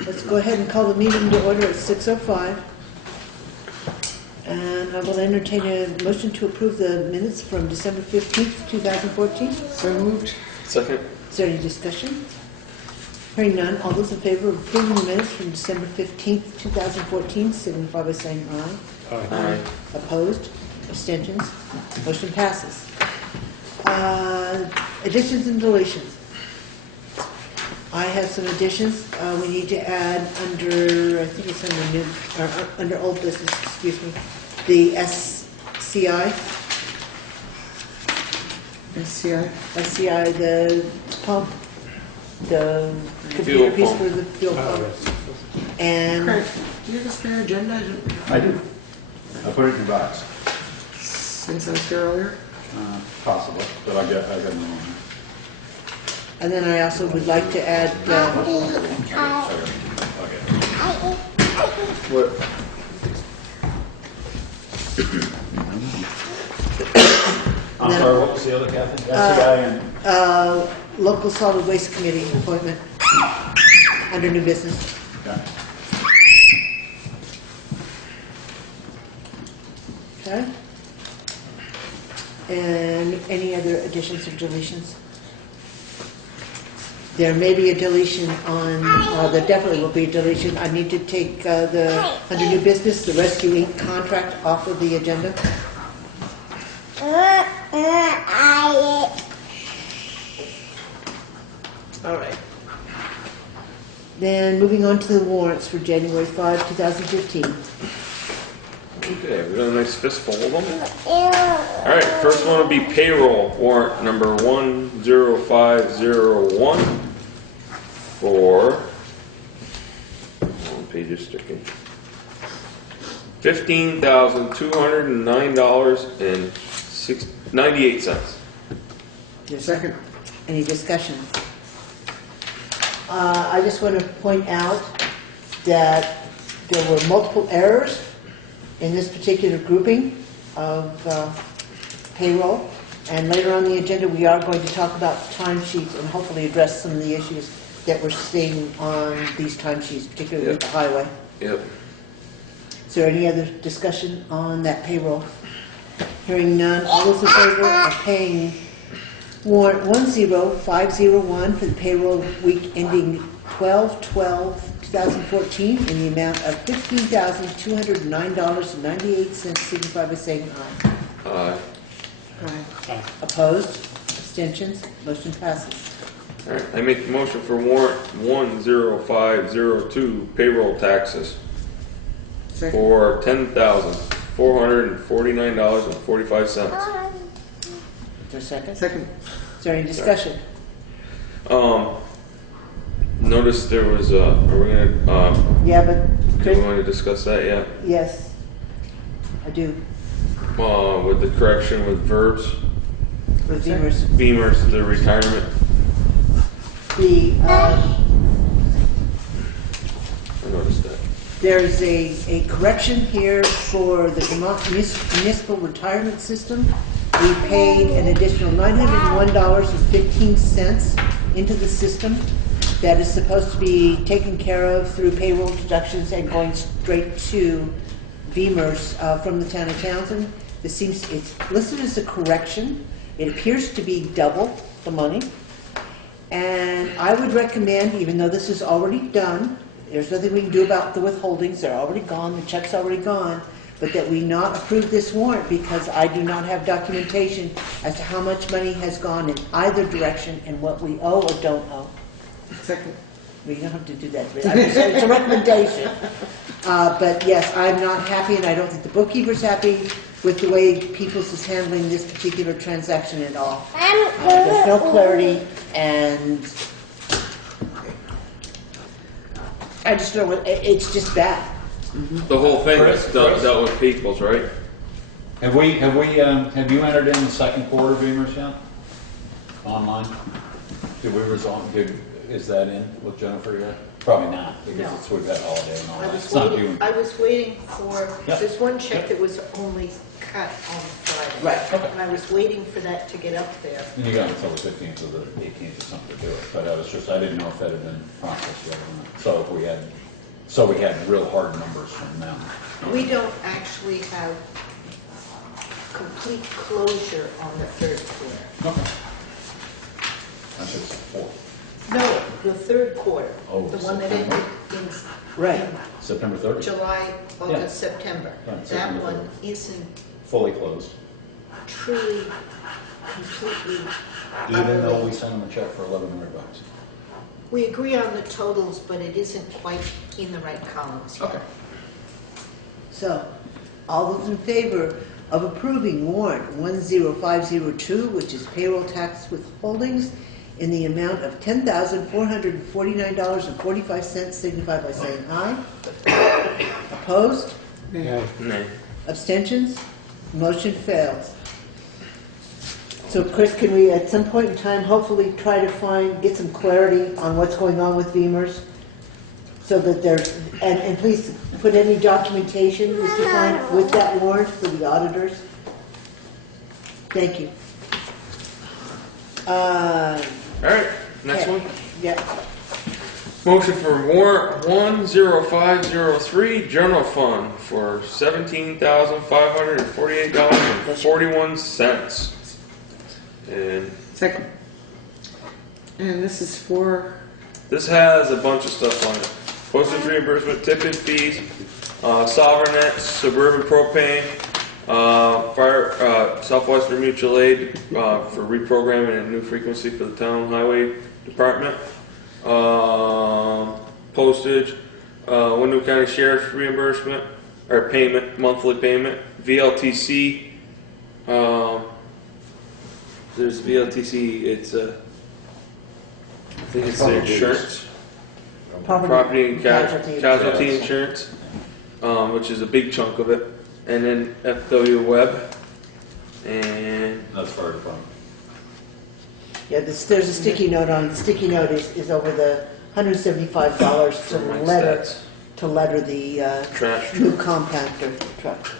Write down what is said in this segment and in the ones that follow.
Let's go ahead and call the meeting to order at 6:05. And I will entertain a motion to approve the minutes from December 15th, 2014. So moved. Second. Is there any discussion? Hearing none, all those in favor of approving the minutes from December 15th, 2014, signify by saying aye. Aye. Opposed? Abstentions? Motion passes. Additions and deletions. I have some additions. We need to add under, I think it's under new, or under old business, excuse me, the SCI. SCI, the pump, the computer piece for the fuel pump. And Craig, do you have a spare agenda? I do. I put it in the box. Since I was here earlier? Possible, but I got another one. And then I also would like to add, What? I'm sorry, what was the other, Kathy? SCI and... local solid waste committee appointment under new business. Okay. Okay. And any other additions or deletions? There may be a deletion on, there definitely will be a deletion. I need to take the, under new business, the Rescue Inc. contract off of the agenda. All right. Then moving on to the warrants for January 5, 2015. Okay, we got a nice fistful of them. Alright, first one will be payroll warrant number 10501 for, one page is sticking, $15,209.98. Yes. Second. Any discussion? I just want to point out that there were multiple errors in this particular grouping of payroll, and later on the agenda we are going to talk about timesheets and hopefully address some of the issues that we're seeing on these timesheets, particularly with the highway. Yep. Is there any other discussion on that payroll? Hearing none, all those in favor of paying warrant 10501 for the payroll week ending 12/12/2014 in the amount of $15,209.98, signify by saying aye. Aye. Aye. Opposed? Abstentions? Motion passes. Alright, I make the motion for warrant 10502 payroll taxes for $10,449.45. Is there a second? Second. Is there any discussion? Notice there was are we gonna Yeah, but do Chris, we want to discuss that yet? yes, I do. With the correction with verbs, With Beamer's. Beamer's, the retirement. The, I noticed that. there's a correction here for the Vermont Municipal Retirement System. We paid an additional $901.15 into the system that is supposed to be taken care of through payroll deductions and going straight to Beamer's from the town of Townsend. It's listed as a correction. It appears to be double the money. And I would recommend, even though this is already done, there's nothing we can do about the withholdings, they're already gone, the check's already gone, but that we not approve this warrant because I do not have documentation as to how much money has gone in either direction and what we owe or don't owe. Second. We don't have to do that. It's a recommendation. But yes, I'm not happy, and I don't think the bookkeeper's happy with the way Peoples is handling this particular transaction at all. There's no clarity, and I just don't. It's just bad. The whole thing is dealt with Peoples, right? Have you entered in the second quarter Beamer's yet? Online? Did we resolve, is that in with Jennifer yet? Probably not, because No. we've had holiday and all I that. was It's not waiting, due. I was waiting for, Yep. there's one check Yep. that was only cut on Friday. Right. Okay. And I was waiting for that to get up there. And you got until the 15th or the 18th or something to do it, but I didn't know if that had been processed yet or not. So we had real hard numbers from them. We don't actually have complete closure on the third quarter. Okay. That's just 4. No, the third quarter. Oh, The one that September. ended Right. in September 30th, July, Yeah. August, September. Right, That September one isn't fully closed, truly, completely. even though we utterly- sent them a check for $1,100. We agree on the totals, but it isn't quite in the right columns. Okay. So, all those in favor of approving warrant 10502, which is payroll tax withholdings, in the amount of $10,449.45, signify by saying aye. Opposed? Yeah. Nay. Abstentions? Motion fails. So Chris, can we at some point in time hopefully try to get some clarity on what's going on with Beamers? So that there's, and please put any documentation that you find with that warrant for the auditors. Thank you. All right, next Okay. one. Yeah, Motion for warrant 10503, general fund for $17,548.41. And Second. And this is for, this has a bunch of stuff on it. Postage reimbursement, tipping fees, Sovereignnet, Suburban Propane, Southwestern Mutual Aid for reprogramming a new frequency for the town highway department, postage, Wyndham County Sheriff's reimbursement or payment, monthly payment, VLTC. There's VLTC. It's I think it's the insurance. Property and casualty insurance, which is a big chunk of it, and then FW Web, and That's fire department. yeah, there's a sticky note on, sticky note is over the $175 for my to letter the trash. new compactor truck.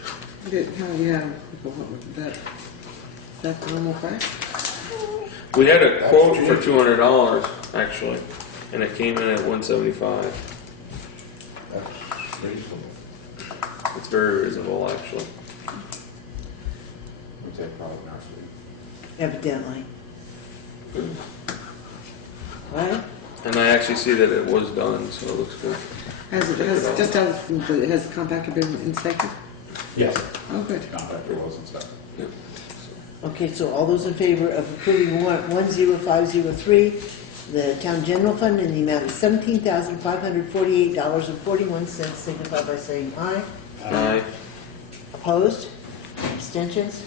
yeah, that's normal price? We had a quote for $200 actually, and it came in at $175. That's reasonable. It's very reasonable actually. Would say probably not. Evidently. Right? And I actually see that it was done, so it looks good. Has the compactor been inspected? Yes. Oh, good. Compactor was inspected. Yep. Okay, so all those in favor of approving warrant 10503, the town general fund in the amount of $17,548.41, signify by saying aye. Aye. Opposed? Abstentions?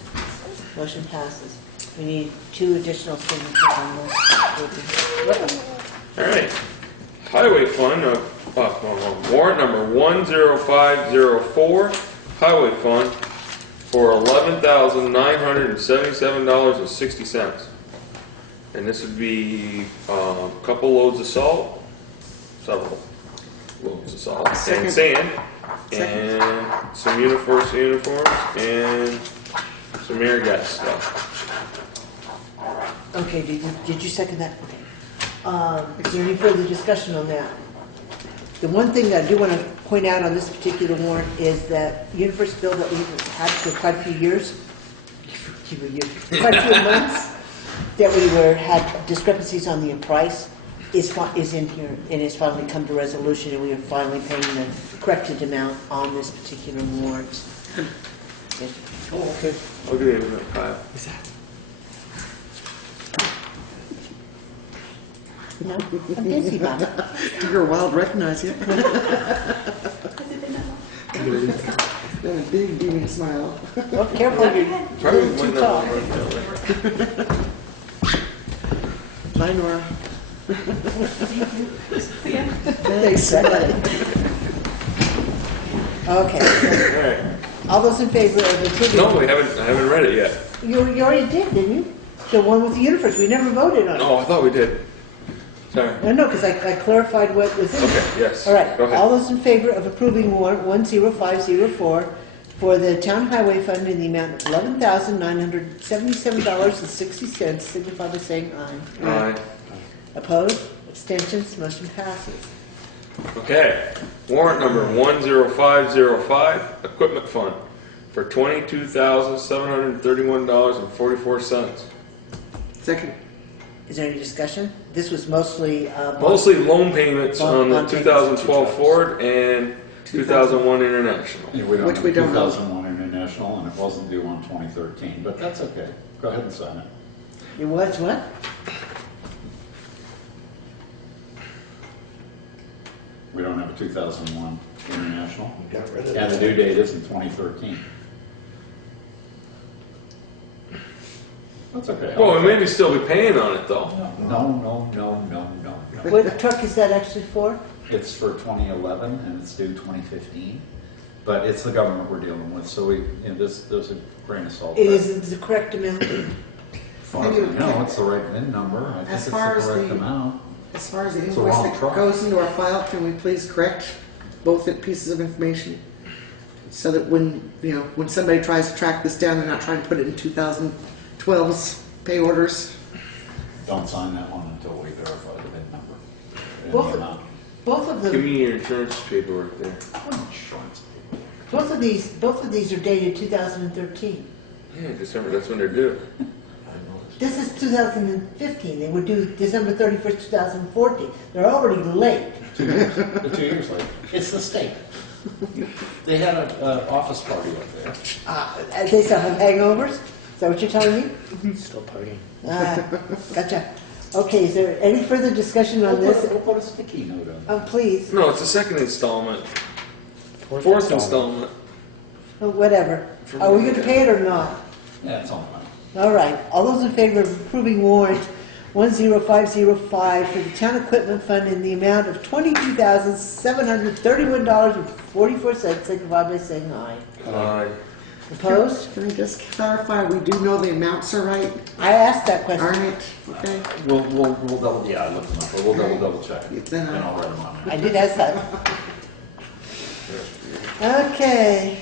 Motion passes. We need 2 additional signatures on this. All right. Highway fund, warrant number 10504, highway fund for $11,977.60. And this would be a couple loads of salt, several loads of salt, and Second. sand, and some uniforms, and some air gas stuff. Okay, did you second that? Okay. Is there any further discussion on that? The one thing that I do want to point out on this particular warrant is that Universe bill that we've had for quite a few years, quite a few months, that we had discrepancies on the price, is in here and is finally come to resolution, and we are finally paying the corrected amount on this particular warrant. Oh, okay. Look at it in that pile. No, I'm busy, Bob. You're wild, recognize you. Then a big beaming smile. Oh, careful, you're Probably too might tall. not run down there. Bye, Nora. Thanks, Sally. Okay, All right. all those in favor of approving? No, I haven't read it yet. You already did, didn't you? The one with the universe, we never voted on it. Oh, I thought we did. Sorry. No, because I clarified what was in it. Okay, yes. All right, Go ahead. all those in favor of approving warrant 10504 for the town highway fund in the amount of $11,977.60, signify by saying aye. Aye. Opposed? Abstentions? Motion passes. Okay, warrant number 10505, equipment fund for $22,731.44. Second. Is there any discussion? This was mostly... Mostly loan payments on the Bond payments. 2012 Ford and 2001 International. Yeah, we don't Which have we don't know. 2001 International, and it wasn't due on 2013, but that's okay. Go ahead and sign it. It was what? We don't have a 2001 International, Got rid of and the that. due date is in 2013. That's okay. Well, we maybe still be paying on it though. No. What truck is that actually for? It's for 2011 and it's due 2015, but it's the government we're dealing with, so there's a grain of salt. It is the correct amount. As far as I know, it's the right VIN number. I think As it's the far as correct the- amount. As far as the It's a invoice wrong that truck. goes into our file, can we please correct both pieces of information? So that when somebody tries to track this down, they're not trying to put it in 2012's pay orders. Don't sign that one until we verify the VIN number. And Both- the amount. Both of Give them, me your insurance paperwork there. Insurance. both of these are dated 2013. Yeah, December, that's when they're due. This is 2015. They were due December 31st, 2014. They're already late. 2 years. They're 2 years late. It's the state. They had an office party up there. They still have hangovers? Is that what you're telling me? Still partying. Gotcha. Okay, is there any further discussion on this? We'll put a sticky note on it. Oh, please. No, it's the second installment. Fourth installment. Oh, whatever. Are we going to pay it or not? Yeah, it's on the money. All right. All those in favor of approving warrant 10505 for the town equipment fund in the amount of $22,731.44, signify by saying aye. Aye. Opposed? Can I just clarify, we do know the amounts are right? I asked that All question. right, okay. We'll double, yeah, I looked them up, but we'll double check. Then And I'll write them on I there. did ask that. Okay.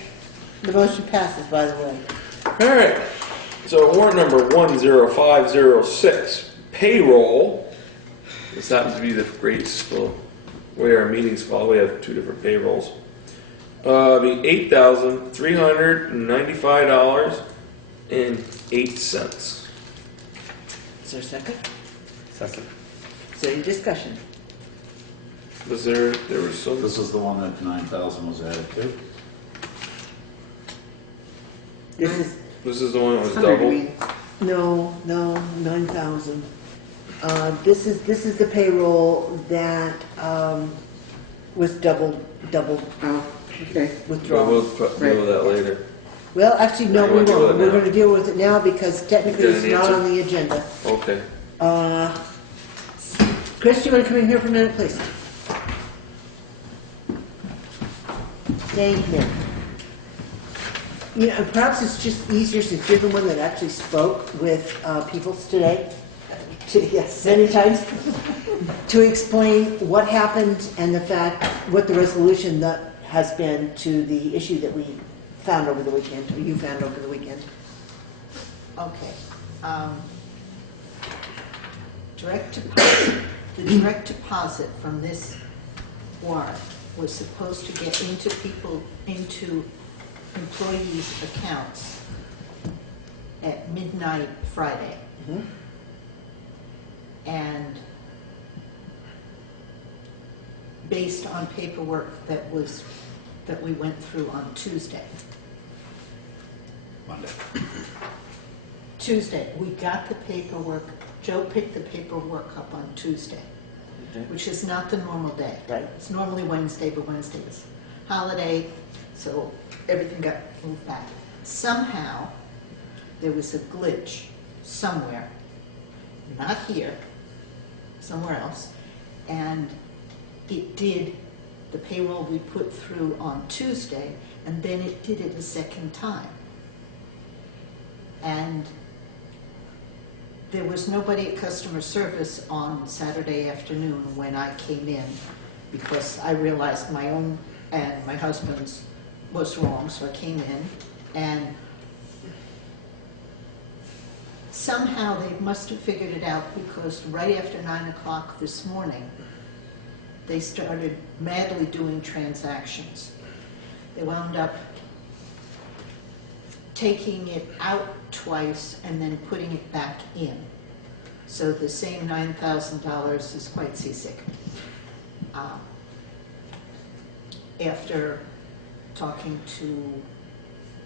The motion passes, by the way. All right. So warrant number 10506, payroll. This happens to be the way our meetings fall. We have 2 different payrolls. Be $8,395.08. Is there a second? Second. Is there any discussion? There was some, This is the one that 9,000 was added to. this is the one that was 100 doubled. means- No, 9,000. This is the payroll that was doubled Oh, okay. But withdrawn. we'll deal with that later. Well, actually, no, You we wanna deal with won't. it We're now? going to deal with it now because technically Get it's an not answer? on the agenda. Okay. Chris, you want to come in here for a minute, please? Thank you. You know, perhaps it's just easier since you're the one that actually spoke with people today, yes, many times, to explain what happened and what the resolution that has been to the issue that we found over the weekend, or you found over the weekend. Okay. Direct deposit, the direct deposit from this warrant was supposed to get into employees' accounts at midnight Friday. Mhm. And based on paperwork that we went through on Tuesday. Monday. Tuesday, we got the paperwork, Joe picked the paperwork up on Tuesday, which is not the normal day. Right. It's normally Wednesday, but Wednesday was holiday, so everything got moved back. Somehow, there was a glitch somewhere, not here, somewhere else, and it did the payroll we put through on Tuesday, and then it did it a second time. And there was nobody at customer service on Saturday afternoon when I came in, because I realized my own and my husband's was wrong, so I came in, and somehow they must have figured it out, because right after 9 o'clock this morning, they started madly doing transactions. They wound up taking it out twice and then putting it back in. So the same $9,000 is quite seasick. After talking to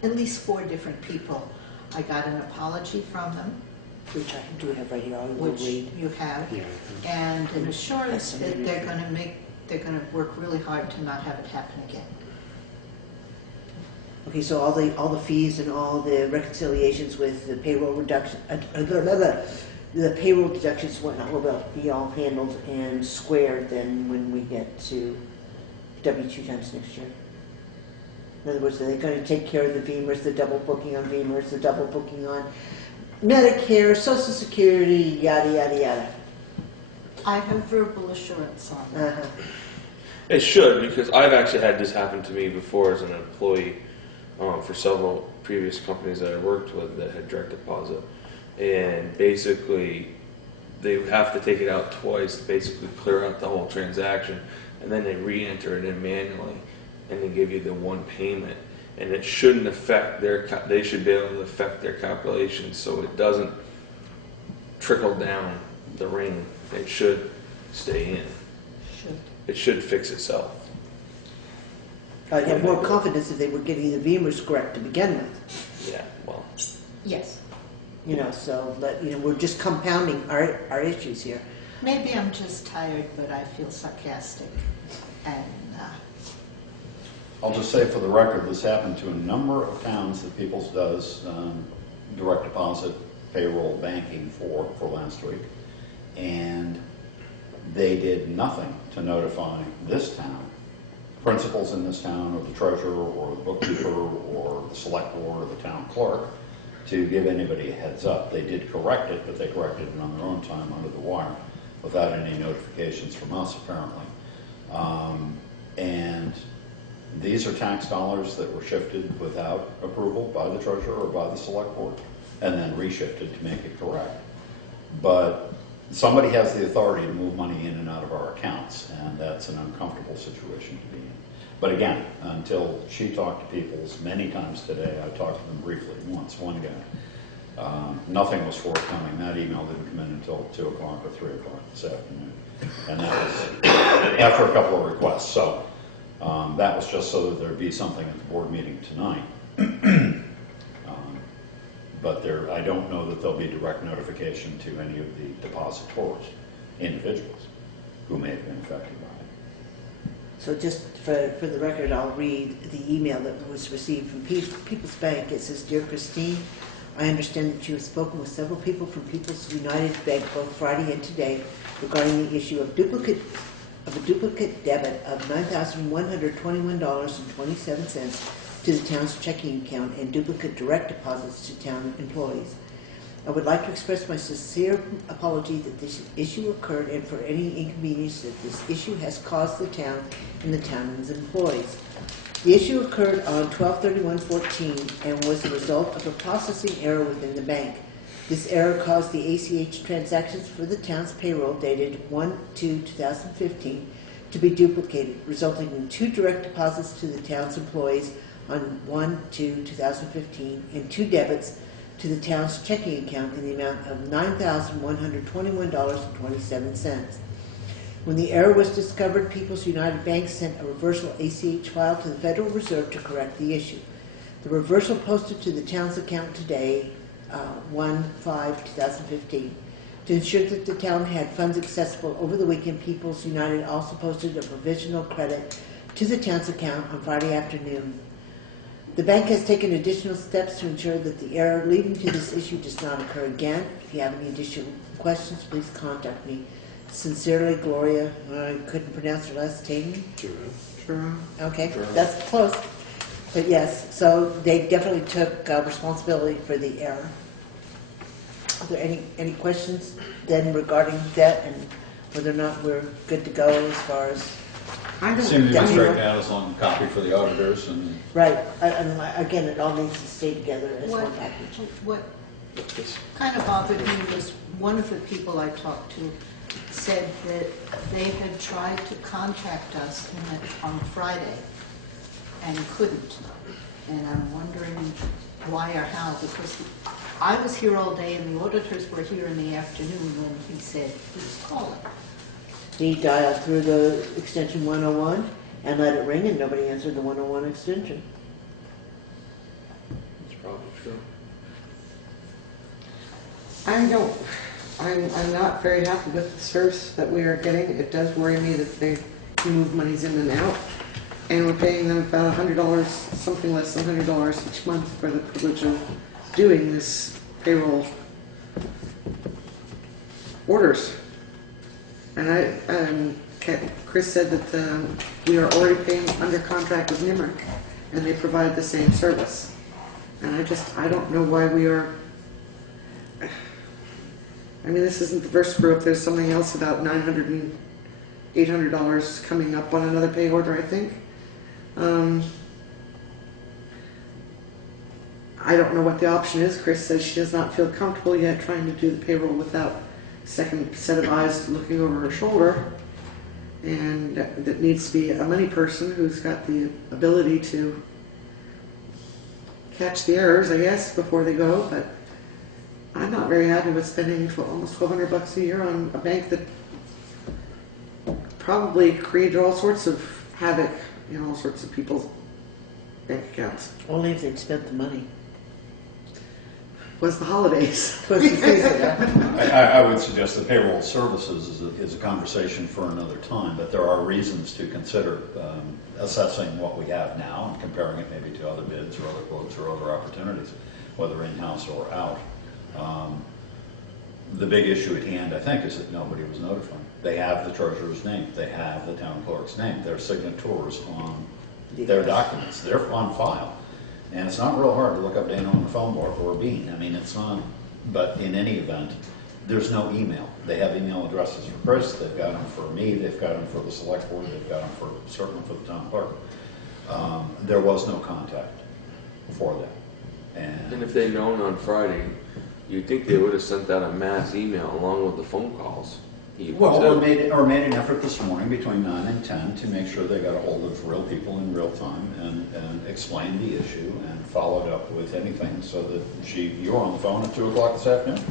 at least 4 different people, I got an apology from them, Which I do have right here, I will which read. you have, Yeah. and an assurance that they're going to work really hard to not have it happen again. Okay, so all the fees and all the reconciliations with the payroll reduction, the payroll deductions and whatnot will be all handled and squared then when we get to W-2 times next year. In other words, are they going to take care of the VEMRs, the double booking on VEMRs, the double booking on Medicare, Social Security, yada, yada, yada? I have verbal assurance on that. Uh-huh. It should, because I've actually had this happen to me before as an employee for several previous companies that I worked with that had direct deposit. And basically, they have to take it out twice to basically clear out the whole transaction. And then they re-enter it in manually, and they give you the one payment. And it shouldn't affect they should be able to affect their calculations so it doesn't trickle down the ring. It should stay in. It should fix itself. I'd have more confidence if they were getting the VEMRs correct to begin with. Yeah, well. Yes. You know, so we're just compounding our issues here. Maybe I'm just tired, but I feel sarcastic. And I'll just say for the record, this happened to a number of towns that Peoples does direct deposit payroll banking for last week. And they did nothing to notify this town, principals in this town, or the treasurer, or the bookkeeper, or the select board, or the town clerk, to give anybody a heads up. They did correct it, but they corrected it on their own time under the wire, without any notifications from us, apparently. And these are tax dollars that were shifted without approval by the treasurer or by the select board, and then reshifted to make it correct. But somebody has the authority to move money in and out of our accounts, and that's an uncomfortable situation to be in. But again, until she talked to Peoples many times today, I talked to them briefly once, one guy. Nothing was forthcoming. That email didn't come in until 2 o'clock or 3 o'clock this afternoon. And that was after a couple of requests. So that was just so that there'd be something at the board meeting tonight. But I don't know that there'll be direct notification to any of the depositors, individuals, who may have been affected by it. So just for the record, I'll read the email that was received from People's Bank. It says, "Dear Christine, I understand that you have spoken with several people from People's United Bank both Friday and today regarding the issue of a duplicate debit of $9,121.27 to the town's checking account and duplicate direct deposits to town employees. I would like to express my sincere apology that this issue occurred and for any inconvenience that this issue has caused the town and the town's employees. The issue occurred on 12/31/14 and was the result of a processing error within the bank. This error caused the ACH transactions for the town's payroll dated 1/2/2015 to be duplicated, resulting in 2 direct deposits to the town's employees on 1/2/2015 and 2 debits to the town's checking account in the amount of $9,121.27. When the error was discovered, People's United Bank sent a reversal ACH file to the Federal Reserve to correct the issue. The reversal posted to the town's account today, 1/5/2015. To ensure that the town had funds accessible over the weekend, People's United also posted a provisional credit to the town's account on Friday afternoon. The bank has taken additional steps to ensure that the error leading to this issue does not occur again. If you have any additional questions, please contact me. Sincerely, Gloria, I couldn't pronounce her last name. Sure. Okay, that's close. But yes, so they definitely took responsibility for the error. Are there any questions then regarding that and whether or not we're good to go as far as, I don't. Seems to be Definitely. straightened out as long copy for the auditors and right, and again, it all needs to stay together as one What, package. what kind of bothered me was one of the people I talked to said that they had tried to contact us on Friday and couldn't. And I'm wondering why or how, because I was here all day and the auditors were here in the afternoon when he said he was calling. He dialed through the extension 101 and let it ring and nobody answered the 101 extension. It's probably true. I'm not very happy with the service that we are getting. It does worry me that they move monies in and out. And we're paying them about $100, something less than $100 each month for the privilege of doing this payroll orders. And Chris said that we are already paying under contract with NIMRIC, and they provide the same service. And I don't know why we are. I mean, this isn't the first group. There's something else about $900 and $800 coming up on another pay order, I think. I don't know what the option is. Chris says she does not feel comfortable yet trying to do the payroll without a second set of eyes looking over her shoulder. And that needs to be a money person who's got the ability to catch the errors, I guess, before they go. But I'm not very happy with spending almost $1,200 a year on a bank that probably created all sorts of havoc in all sorts of people's bank accounts. Only if they'd spent the money. Was the holidays. I would suggest that payroll services is a conversation for another time, but there are reasons to consider assessing what we have now and comparing it maybe to other bids or other quotes or other opportunities, whether in-house or out. The big issue at hand, I think, is that nobody was notified. They have the treasurer's name, they have the town clerk's name, their signatures on their documents, they're on file. And it's not real hard to look up Dana on the phone book or Bean. I mean, it's not, but in any event, there's no email. They have email addresses for Chris, they've got them for me, they've got them for the select board, they've got them for, certainly for the town clerk. There was no contact for them. And if they'd known on Friday, you'd think they would have sent out a mass email along with the phone calls. Well, or made an effort this morning between 9 and 10 to make sure they got a hold of real people in real time and explained the issue and followed up with anything so that you were on the phone at 2 o'clock this afternoon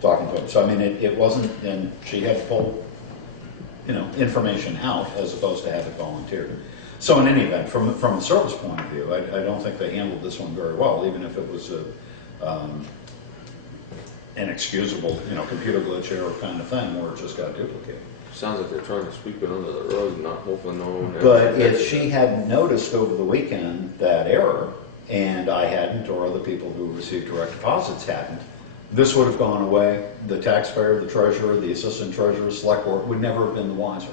talking to them. So, I mean, it wasn't, and she had to pull, information out as opposed to have it volunteered. So in any event, from a service point of view, I don't think they handled this one very well, even if it was an excusable, computer glitch error kind of thing where it just got duplicated. Sounds like they're trying to sweep it under the rug, not hopefully no one. But if she had noticed over the weekend that error, and I hadn't, or other people who received direct deposits hadn't, this would have gone away. The taxpayer, the treasurer, the assistant treasurer, select board would never have been the wiser.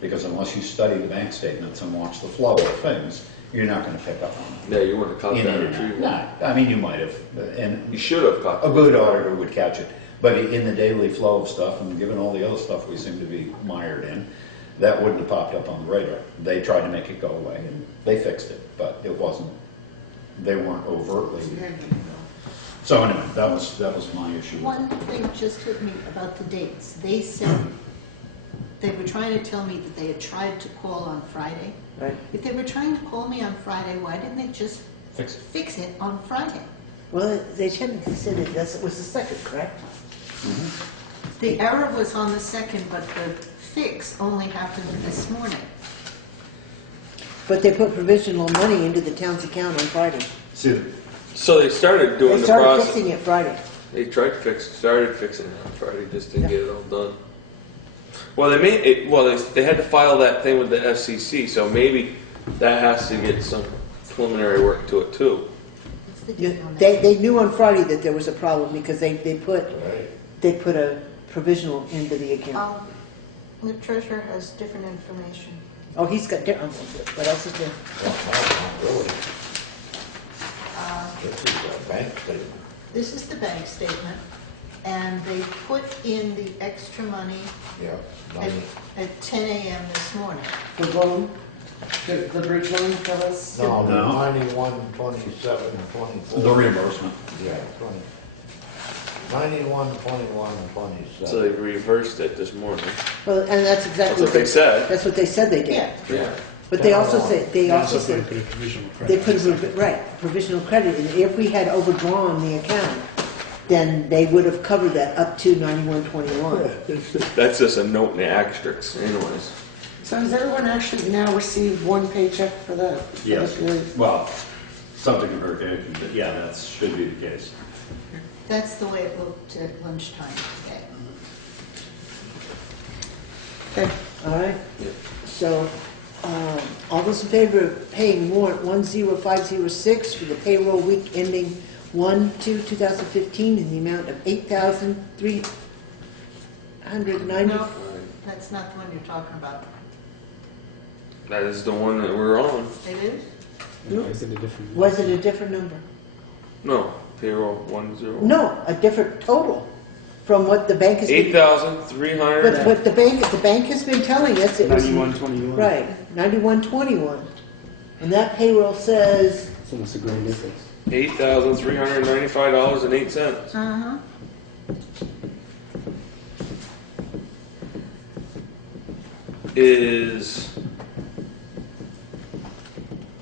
Because unless you study the bank statements and watch the flow of things, you're not going to pick up on it. Yeah, you wouldn't have caught that retrieval. Nah, I mean, you might have, and You should have caught a that. good auditor would catch it. But in the daily flow of stuff, and given all the other stuff we seem to be mired in, that wouldn't have popped up on the radar. They tried to make it go away, and they fixed it, but it wasn't. They weren't overtly. So anyway, that was my issue. One thing just hit me about the dates. They said, they were trying to tell me that they had tried to call on Friday. Right. If they were trying to call me on Friday, why didn't they just fix it on Friday? Well, they shouldn't have said it was the 2nd, correct? The error was on the 2nd, but the fix only happened this morning. But they put provisional money into the town's account on Friday. So they started doing They the started process. fixing it Friday. They started fixing it on Friday, just didn't get it all done. Well, they made it. Well, they had to file that thing with the FCC, so maybe that has to get some preliminary work to it too. What's the date on that? They knew on Friday that there was a problem because they put a provisional into the account. The treasurer has different information. Oh, he's got different. What else is there? This is the bank statement. and they put in the extra money Yeah. at 10 a.m. this morning. The loan, the bridge loan, tell us? No, No. 91, 27, 24. The reimbursement. Yeah, 20. 91, 21, and 27. So they reversed it this morning. Well, and that's That's exactly what they said. That's what they said they did. Yeah. Yeah. But they also said, They also put a provisional they credit. put, right, provisional credit, and if we had overdrawn the account, then they would have covered that up to 9121. That's just a note in the asterisks anyways. So has everyone actually now received one paycheck for that? for Yes, the period? well, subject to verification, but yeah, that should be the case. That's the way it looked at lunchtime today. Okay, All right? So, all those in favor of paying warrant 10506 for the payroll week ending 1/2/2015 in the amount of $8,390? No, that's not the one you're talking about. That is the one that we're on. It is? Is it a different? Was it a different number? No, payroll 10. No, a different total from what the bank has been... 8,300. But the bank has been telling us it was... 9121. Right, 9121. And that payroll says... It's almost a grand difference. $8,395.08. Uh-huh.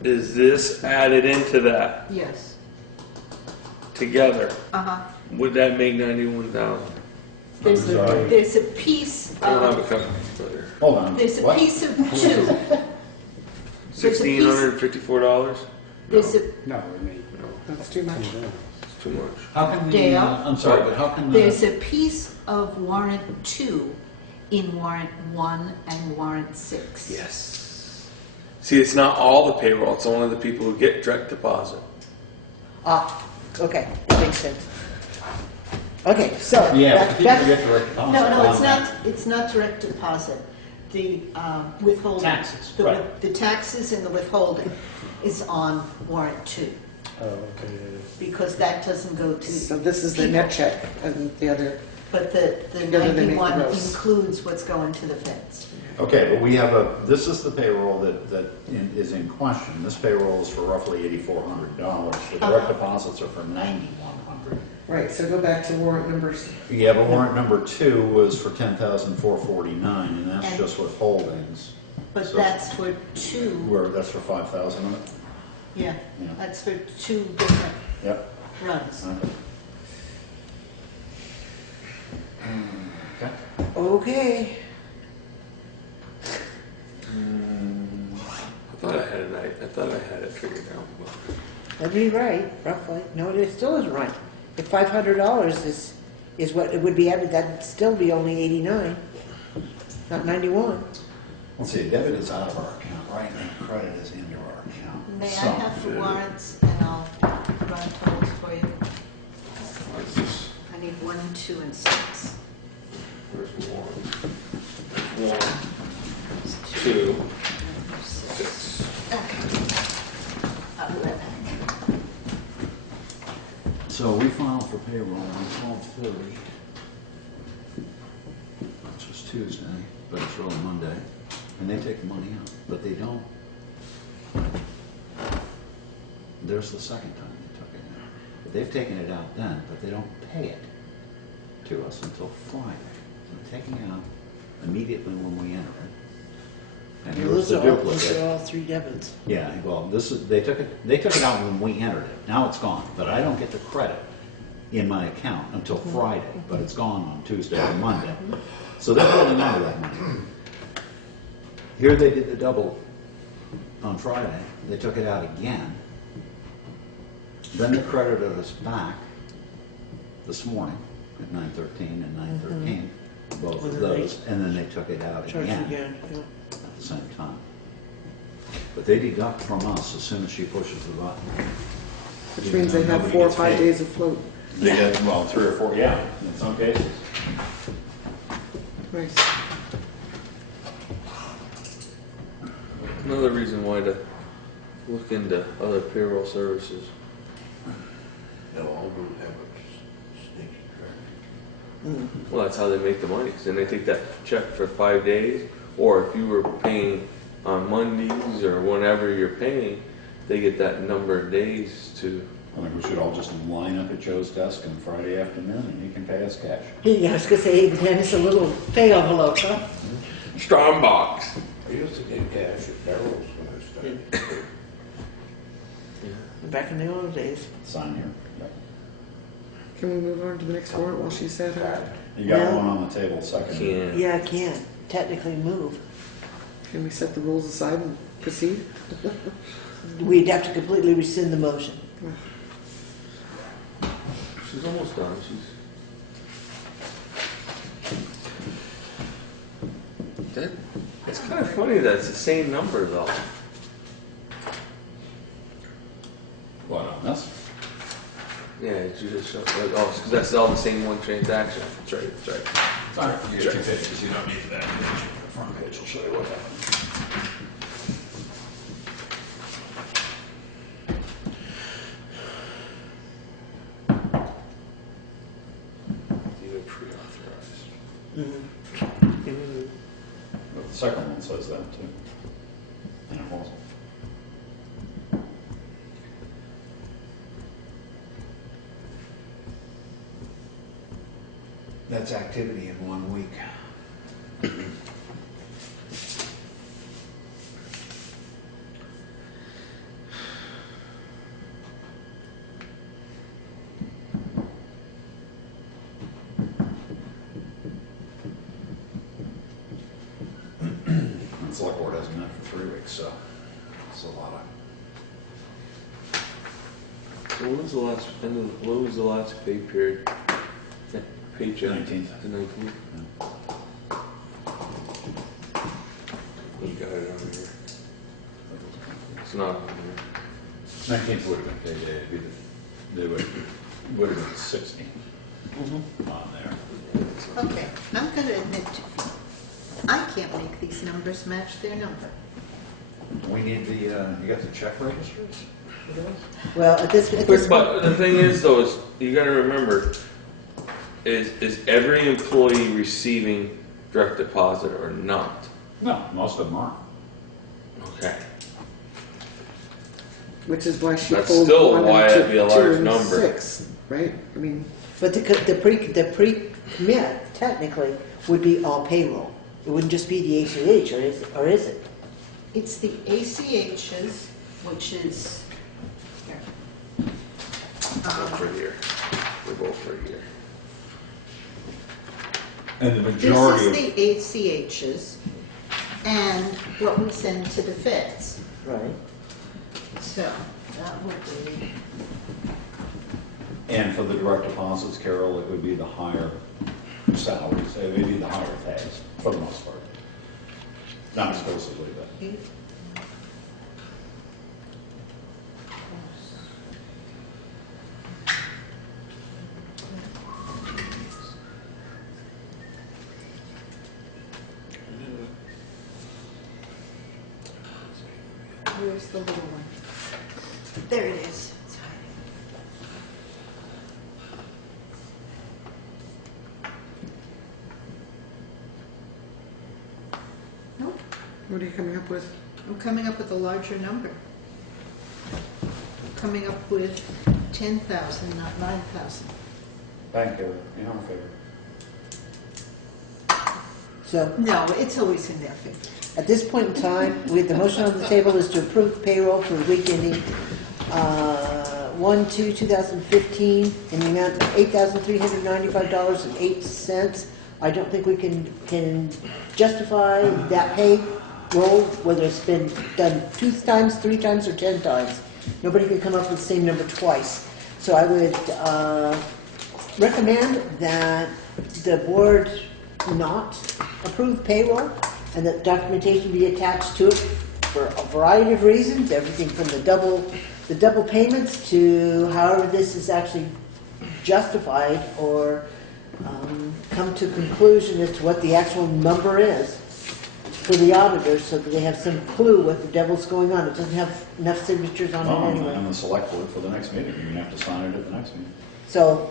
Is this added into that Yes. together? Uh-huh. Would that make 91,000? There's a piece I don't have a of, calculator. Hold on. there's a What? piece of two. $1,654? There's a, No, it may. that's too much. It's too much. How can the, Dale? I'm sorry, but how can there's the, a piece of warrant 2 in warrant 1 and warrant 6. Yes. See, it's not all the payroll, it's only the people who get direct deposit. Ah, okay, that makes sense. Okay, so... yeah, that- but people that's- get direct deposit. No, it's on that. not, it's not direct deposit. The withholding. Taxes, the- right. The taxes and the withholding is on warrant 2, Oh, okay. because that doesn't go to. So this is the net check and the other, But the Together they make the 91 gross. includes what's going to the feds. Okay, but we have this is the payroll that is in question. This payroll is for roughly $8,400. The direct deposits are for $9,100. right, so go back to warrant numbers. Yeah, but warrant number 2 was for $10,449, and that's And- just withholdings. But So- that's for 2, Where, that's for 5,000 of it? yeah, Yeah. that's for 2 different Yep. runs. Okay. Okay. I thought I had it figured out. That'd be right, roughly. No, it still isn't right. If $500 is what it would be added, that'd still be only 89, not 91. Let's see, debit is out of our account right now, credit is into our account. May I So- have the warrants and I'll run totals for you? What's this? I need 1, 2, and 6. Where's 1? 1, 2, 6. I'll do that. So we filed for payroll on 12/30, which was Tuesday, but it's really Monday, and they take the money out, but they don't. There's the second time they took it out. But they've taken it out then, but they don't pay it to us until Friday. They're taking it out immediately when we enter it. And here's the Those duplicate. are all 3 debits. Yeah, well, they took it out when we entered it. Now it's gone, but I don't get the credit in my account until Friday, but it's gone on Tuesday or Monday. So they're holding on to that money. Here they did the double on Friday. They took it out again. Then they credited us back this morning at 9:13 and 9:13, both of And then they those, and then they took it out Charge again again, yeah. at the same time. But they deduct from us as soon as she pushes the button. Which means they have Nobody 4 or gets 5 paid. days afloat. They get, well, 3 or 4, yeah, in some cases. Nice. Another reason why to look into other payroll services. They'll all have a sneaky credit. Well, that's how they make the money, 'cause then they take that check for 5 days, or if you were paying on Mondays or whenever you're paying, they get that number of days to. I think we should all just line up at Joe's desk on Friday afternoon and he can pay us cash. Yeah, I was gonna say, then it's a little pay envelope, huh? Strong box. I used to get cash at Payroll when I started. Back in the old days. Sign here. Yep. Can we move on to the next warrant while she's at her? You got No. one on the table, second. Can't. Yeah, I can technically move. Can we set the rules aside and proceed? We'd have to completely rescind the motion. She's almost done. It's kind of funny that it's the same number though. What, on this? Yeah, you just show, oh, because that's all the same one transaction. That's right, that's right. Sorry, you get 2 pages, you don't need the back page. The front page will show you what happened. Even pre-authorized. But the second one says that too. And it wasn't. That's activity in 1 week. The select board hasn't met for 3 weeks, so it's a lot of. So when was the last? What was the last pay period? Yeah, paycheck. 19th. The 19th. You got it on here. It's not on here. 19th would have been payday. It'd be they would have been 60 on there. Okay, I'm gonna admit to you, I can't make these numbers match their number. We need the, you got the check registers? Well, at this But point, the thing is, though, is you got to remember, is every employee receiving direct deposit or not? No, most of them aren't. Okay. Which is why she That's pulled still 1 why and it'd be a 2 large and number. 6, right? I mean, but the pre-commit technically would be all payroll. It wouldn't just be the ACH, or is it? It's the ACHs, which is, here. Both right here. They're both right here. And the majority of. This is the ACHs and what we send to the feds. Right. So that would be, And for the direct deposits, Carol, it would be the higher salaries, it would be the higher pays, for the most part. Not exclusively, but. where's the little one? There it is. It's hiding. Nope, what are you coming up with? I'm coming up with a larger number. I'm coming up with 10,000, not 9,000. Thank you, in our favor. So No, it's always in their favor. at this point in time, the motion on the table is to approve payroll for the week ending 1/2/2015 in the amount of $8,395.08. I don't think we can justify that payroll, whether it's been done 2 times, 3 times, or 10 times. Nobody can come up with the same number twice. So I would recommend that the board not approve payroll and that documentation be attached to it for a variety of reasons, everything from the double payments to however this is actually justified or come to conclusion as to what the actual number is for the auditors so that they have some clue what the devil's going on. It doesn't have enough signatures on it Oh, anyway. and the select board for the next meeting, you're gonna have to sign it at the next meeting. So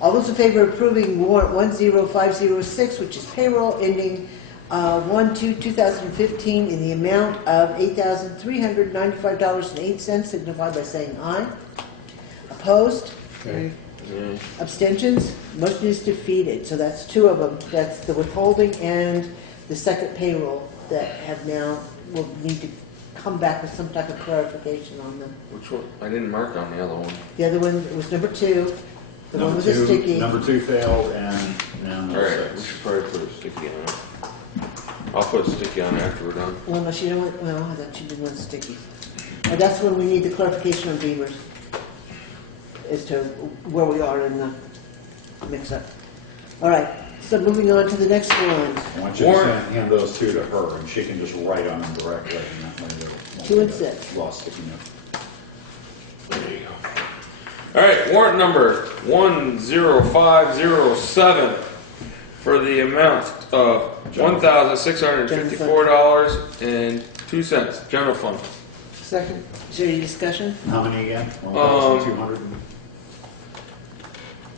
All those in favor of approving warrant 10506, which is payroll ending 1/2/2015 in the amount of $8,395.08, signify by saying aye. Opposed? Okay. Abstentions? Motion is defeated. So that's two of them. That's the withholding and the second payroll that have now, will need to come back with some type of clarification on them. Which one? I didn't mark on the other one. The other one was number 2. The one with the sticky. Number 2 failed, and now number Alright, we 6. should probably put a sticky on it. I'll put a sticky on it after we're done. Well, no, she didn't want, well, I thought she didn't want sticky. That's when we need the clarification on Beavers as to where we are in the mix-up. All right, so moving on to the next one. I want you to hand those 2 to her, and she can just write on them directly, and that way they'll 2 and 6. lost sticky note. There you go. Alright, warrant number 10507 for the amount of $1,654.02, general fund. Second. Is there any discussion? How many again? 1,200?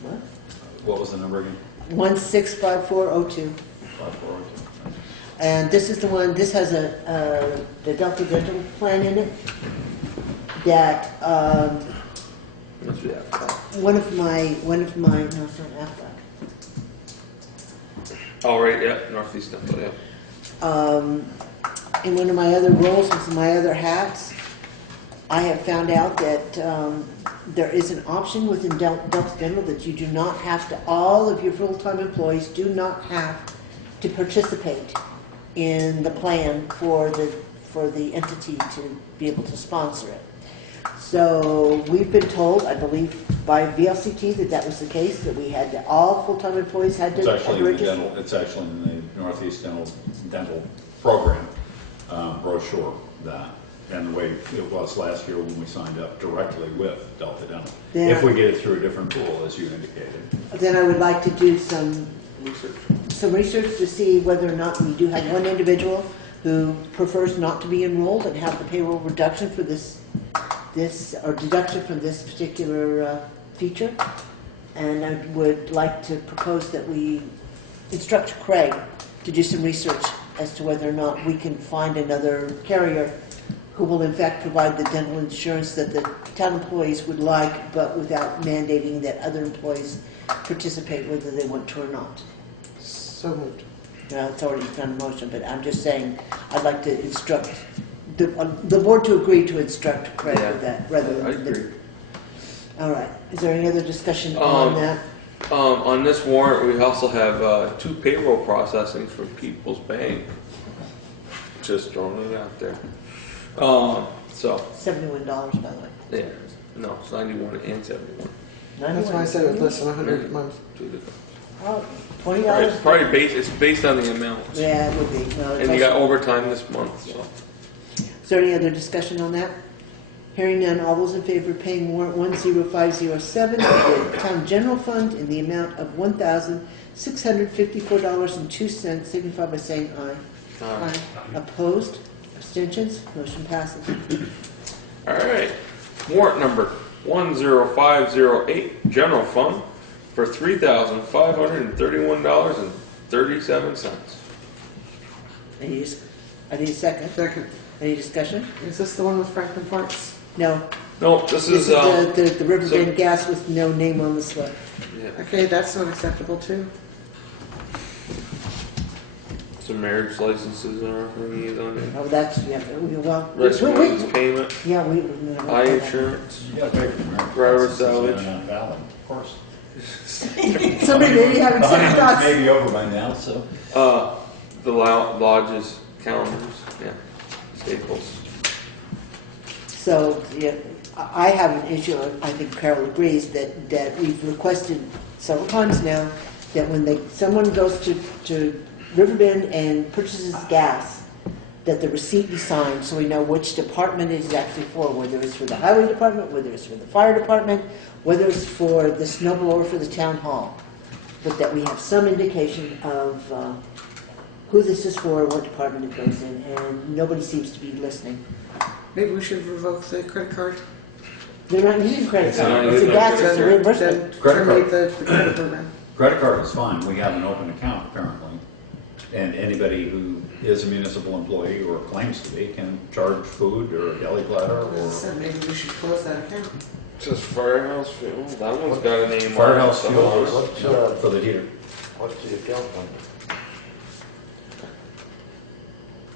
What? What was the number again? 165402. 5402. And this is the one, this has the Delta Dental plan in it that, Must be that. one of my, no, it's not Aflac. Oh, right, yeah, Northeast Dental, yeah. In one of my other roles, with my other hats, I have found out that there is an option within Delta Dental that you do not have to, all of your full-time employees do not have to participate in the plan for the entity to be able to sponsor it. So we've been told, I believe, by VLCT that was the case, that we had to, all full-time employees had to It's actually in the register. dental, it's actually in the Northeast Dental Program brochure, that, and the way it was last year when we signed up directly with Delta Dental. Yeah. If we get it through a different pool, as you indicated. Then I would like to do some Research. research to see whether or not we do have one individual who prefers not to be enrolled and have the payroll reduction for this or deduction from this particular feature. And I would like to propose that we instruct Craig to do some research as to whether or not we can find another carrier who will in fact provide the dental insurance that the town employees would like, but without mandating that other employees participate whether they want to or not. So moved. It's already done in motion, but I'm just saying, I'd like to instruct the board to agree to instruct Craig with that, rather than... I agree. All right, is there any other discussion on that? On this warrant, we also have 2 payroll processing for People's Bank. Just throwing it out there. So, $71, by the way. yeah, no, it's 91 and 71. That's why I said it was less than 100 a month. 2 different. Oh, $20? It's probably it's based on the amount. Yeah, it would be. No, And you got overtime this month, so. Is there any other discussion on that? Hearing none, all those in favor of paying warrant 10507 to the town general fund in the amount of $1,654.02, signify by saying aye. Aye. Opposed? Abstentions? Motion passes. All right, warrant number 10508, general fund for $3,531.37. I need a second. Second. Any discussion? Is this the one with Franklin Parks? No. No, this This is, is the Riverbend gas with no name on the slip. yeah, Okay, that's not acceptable too. some marriage licenses and everything on there. Oh, that's, yeah, well, Restaurants payment, yeah, we. eye insurance, You gotta pay for marriage Driver's licenses, salvage. they're not valid, of course. Somebody may be having The second honeymoon's thoughts. maybe over by now, so. the lodges, calendars, yeah, staples. So, yeah, I have an issue, I think Carol agrees, that we've requested several times now that when someone goes to Riverbend and purchases gas, that the receipt be signed so we know which department it is actually for, whether it's for the highway department, whether it's for the fire department, whether it's for the snow blower for the town hall. But that we have some indication of who this is for, what department it goes in, and nobody seems to be listening. Maybe we should revoke the credit card. They're not using credit It's not card, it's a using gas, it's a Then reimbursement. Credit terminate card. the credit program. Credit card is fine, we have an open account apparently. And anybody who is a municipal employee or claims to be can charge food or a deli platter As I or said, maybe we should close that account. It says Firehouse Fuel. That one's got a name on it. firehouse fuel What's, for the heater. What's the account number?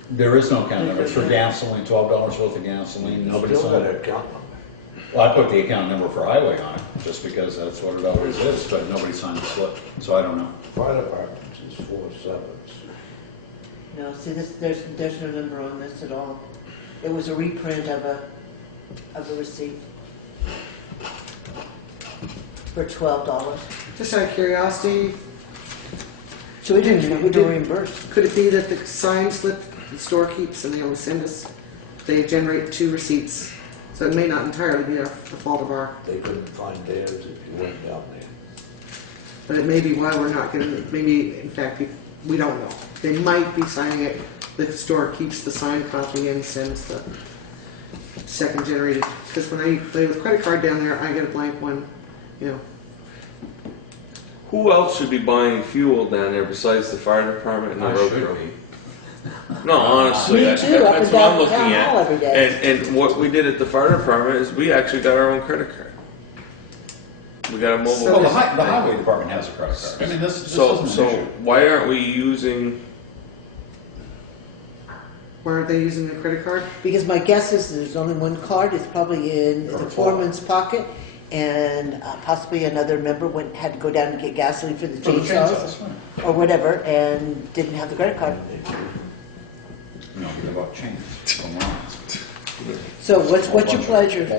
There is no account number, it's for gasoline, $12 worth of gasoline, nobody Still got signed an it. account number. Well, I put the account number for highway on it, just because that's what it always is, but nobody signed the slip, so I don't know. Fire department is 47. No, see, there's no number on this at all. It was a reprint of a receipt for $12. Just out of curiosity, So we didn't even, we don't reimburse. could it be that the sign slip the store keeps and they always send us, they generate 2 receipts? So it may not entirely be the fault of our, They couldn't find theirs if you went down there. but it may be why we're not getting it. Maybe, in fact, we don't know. They might be signing it, the store keeps the signed copy and sends the second generated. Because when I play with credit card down there, I get a blank one, you know. Who else should be buying fuel down there besides the fire department and the road crew? No, honestly, Me too, up that's and what I'm down looking town hall every day. at. And what we did at the fire department is we actually got our own credit card. We got a mobile. So Well, the there's- highway department has a credit card. I mean, this So isn't an issue. why aren't we using? Why aren't they using their credit card? Because my guess is there's only one card, it's probably in the foreman's pocket, and possibly another member had to go down and get gasoline for the For the chainsaws, chainsaws, right. or whatever, and didn't have the credit card. No, they bought chains from Warrants. So what's your Whole bunch pleasure? of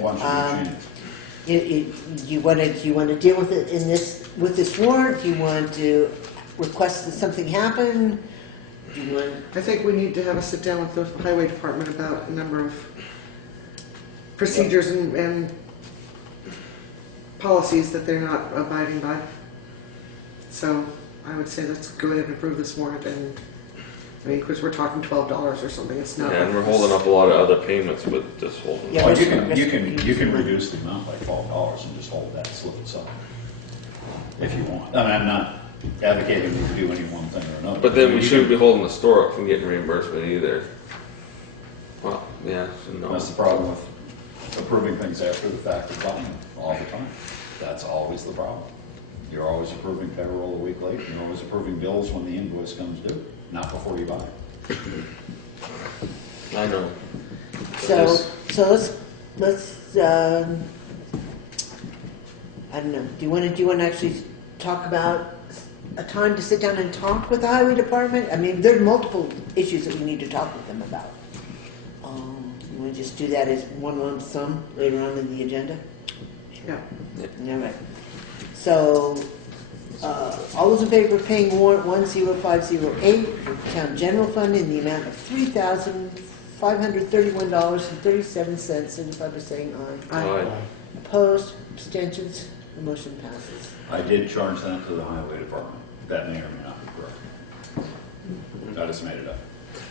new chains. You want to deal with it with this warrant? Do you want to request that something happen? Do you want? I think we need to have a sit down with the highway department about a number of procedures and policies that they're not abiding by. So I would say let's go ahead and approve this warrant, and I mean, because we're talking $12 or something, it's not. Yeah, and we're holding up a lot of other payments with this holding. Yeah, Well, rest- you can reduce the amount by $12 and just hold that slip aside, if you want. I mean, I'm not advocating you do any one thing or another. But then we You shouldn't can- be holding the store up from getting reimbursement either. Well, yeah, so no. That's the problem with approving things after the fact and buying them all the time. That's always the problem. You're always approving payroll a week late, you're always approving bills when the invoice comes due, not before you buy it. I know. So let's I don't know. Do you want to actually talk about a time to sit down and talk with the highway department? I mean, there are multiple issues that we need to talk with them about. You want to just do that as one lump sum later on in the agenda? Yeah. All right. So, all those in favor of paying warrant 10508 for town general fund in the amount of $3,531.37, signify by saying aye. Aye. Opposed, abstentions, the motion passes. I did charge that to the highway department. That may or may not be correct. I just made it up.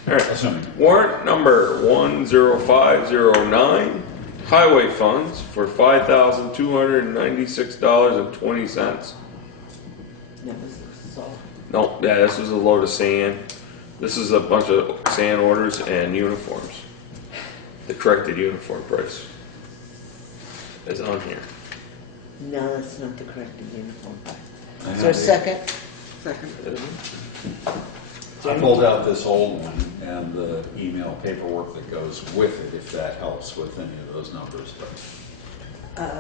All right. Assuming. Warrant number 10509, highway funds for $5,296.20. That was all. No, yeah, this is a load of sand. This is a bunch of sand orders and uniforms. The corrected uniform price is on here. No, that's not the correct uniform. I Is there a have second? Second. I pulled out this old one and the email paperwork that goes with it, if that helps with any of those numbers, but.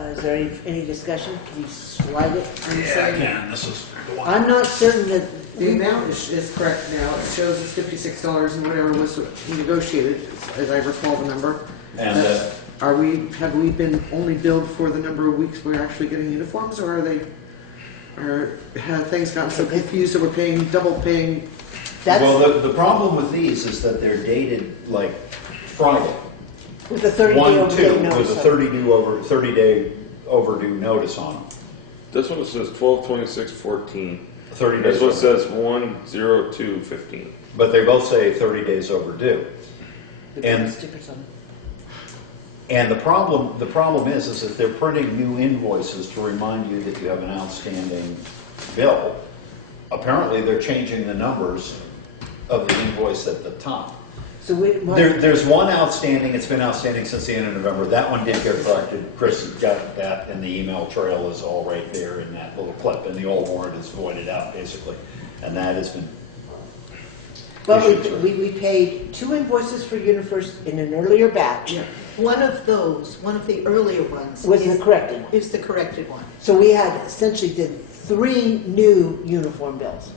Is there any discussion? Can you slide it? can. This is the one. I'm not certain that. The amount is correct now. It shows it's $56 and whatever was negotiated, as I recall the number. And, Have we been only billed for the number of weeks we're actually getting uniforms, or have things gotten so confused that we're double paying? That's Well, the problem with these is that they're dated like Friday. with the 30-day 1/2, overdue notice. with a 30-day overdue notice on them. This one says 12/26/14. 30 This days one overdue. says 1/02/15. But they both say 30 days overdue. With and- the stickers on. And the problem is that they're printing new invoices to remind you that you have an outstanding bill. Apparently, they're changing the numbers of the invoice at the top. So There's one outstanding, it's been outstanding since the end of November. That one did get corrected. Chris has got that, and the email trail is all right there in that little clip, and the old warrant is voided out, basically. And that has been well, issued. we paid 2 invoices for UniFirst in an earlier batch. Yeah. One of those, one of the earlier ones. Was is- the corrected one. Is the corrected one. So we had essentially did 3 new uniform bills.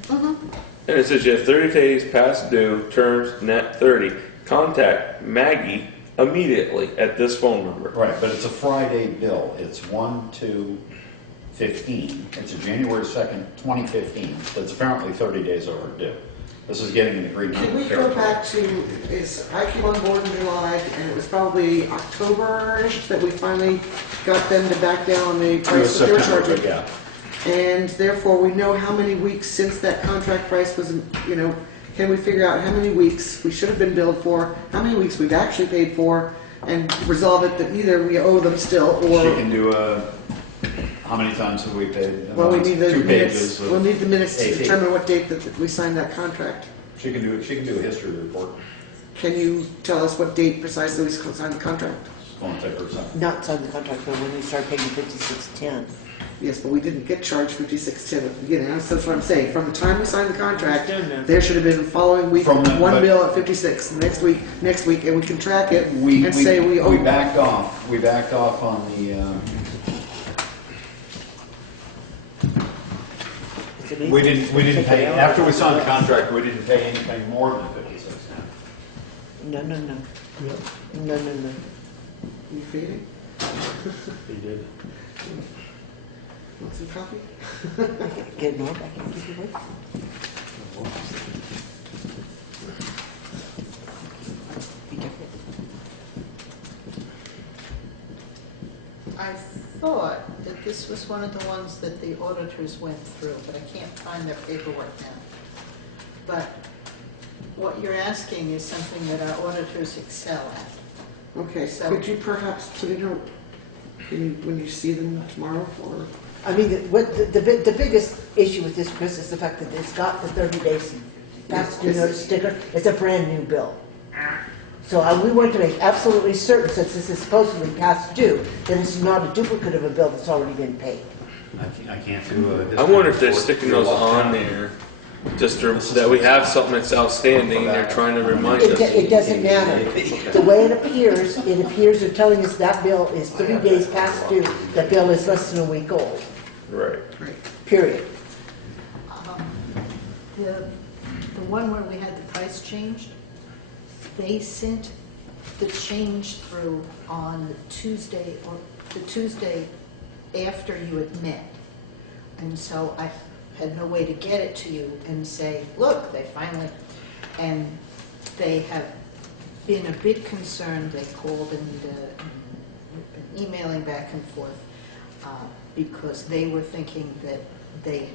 And it says you have 30 days past due, terms net 30. Contact Maggie immediately at this phone number. Right, but it's a Friday bill. It's 1/2/15. It's a January 2nd, 2015. That's apparently 30 days overdue. This is getting an agreement. Can we go back to, I came on board in July, and it was probably October-ish that we finally got them to back down on the It was price that they were September, charging. but yeah. And therefore, we know how many weeks since that contract price was, can we figure out how many weeks we should have been billed for, how many weeks we've actually paid for, and resolve it that either we owe them still, She or, can do how many times have we paid? well, we need the 2 minutes, pages of we'll need the minutes to AP. determine what date that we signed that contract. She can do a history report. Can you tell us what date precisely we signed the contract? It's going to take her a second. Not signed the contract, but when we started paying $56.10. Yes, but we didn't get charged $56.10 at the beginning. That's what I'm saying. From the time we signed the contract, there should have been the following week, From the- one but- bill at 56, next week, and we can track it We and say we owe. backed off. We backed off on the. Is it me? We didn't Take pay it out. after we signed the contract. We didn't pay anything more than 56 cents. No. Yeah, No. You feeding? he did. Want some coffee? Get more, I can give you one. Be careful. I thought that this was one of the ones that the auditors went through, but I can't find their paperwork now. But what you're asking is something that our auditors excel at. Okay, So- could you perhaps put in when you see them tomorrow, or? I mean, the biggest issue with this, Chris, is the fact that it's got the 30 days past due notice sticker. It's a brand new bill. So we want to make absolutely certain, since this is supposedly past due, that it's not a duplicate of a bill that's already been paid. I can't do I wonder if they're sticking those on there just that we have something that's outstanding. They're trying to remind us. It doesn't matter. The way it appears they're telling us that bill is 30 days past due. That bill is less than a week old, Right. period. The one where we had the price changed, they sent the change through on the Tuesday after you had met. And so I had no way to get it to you and say, look, they finally, and they have been a bit concerned. They called and been emailing back and forth because they were thinking that they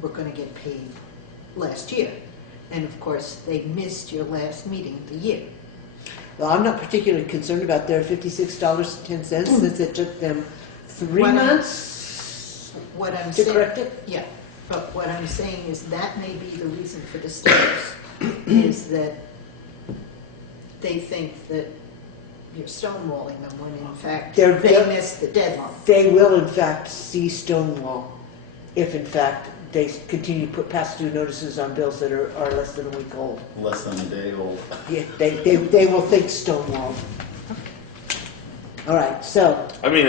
were going to get paid last year. And of course, they missed your last meeting of the year. Well, I'm not particularly concerned about their $56.10 since it took them 3 Why not? months What I'm to saying, correct it. yeah, but what I'm saying is that may be the reason for the stickers, is that they think that you're stonewalling them when in fact They're- they missed the deadline. They will in fact see Stonewall if in fact they continue to put past due notices on bills that are less than a week old. less than a day old. Yeah, they will think Stonewall. All right, so, I mean,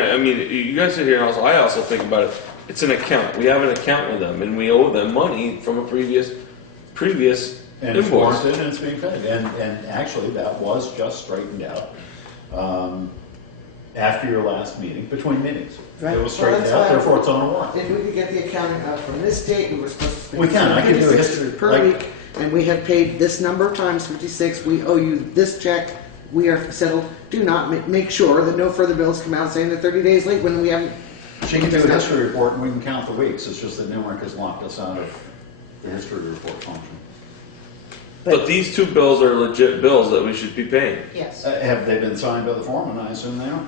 you guys sit here and I also think about it. It's an account. We have an account with them, and we owe them money from a previous And it's invoice. warranted and it's being paid. And actually, that was just straightened out after your last meeting, between meetings. Right. It was straightened Well, out, that's why therefore it's on a warrant. If we could get the accounting up from this date, we were supposed to. We can. I can do a 56 history, per like- week, and we have paid this number times 56. We owe you this check. We are settled. Do not make sure that no further bills come out saying they're 30 days late when we haven't. She can do a history report and we can count the weeks. It's just that Nimerick has locked us out of the history report function. But these two bills are legit bills that we should be paying, Yes. Have they been signed by the foreman? I assume they are.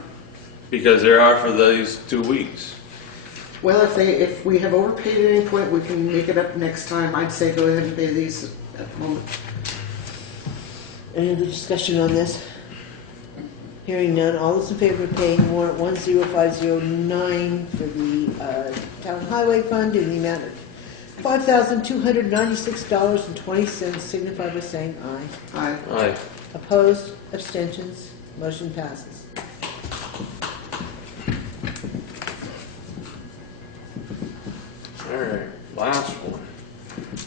because they are for these 2 weeks. Well, if we have overpaid at any point, we can make it up next time. I'd say go ahead and pay these at the moment. Any other discussion on this? Hearing none, all those in favor of paying warrant 10509 for the town highway fund in the amount of $5,296.20 signify by saying aye. Aye. Aye. Opposed, abstentions, motion passes. Alright, last one.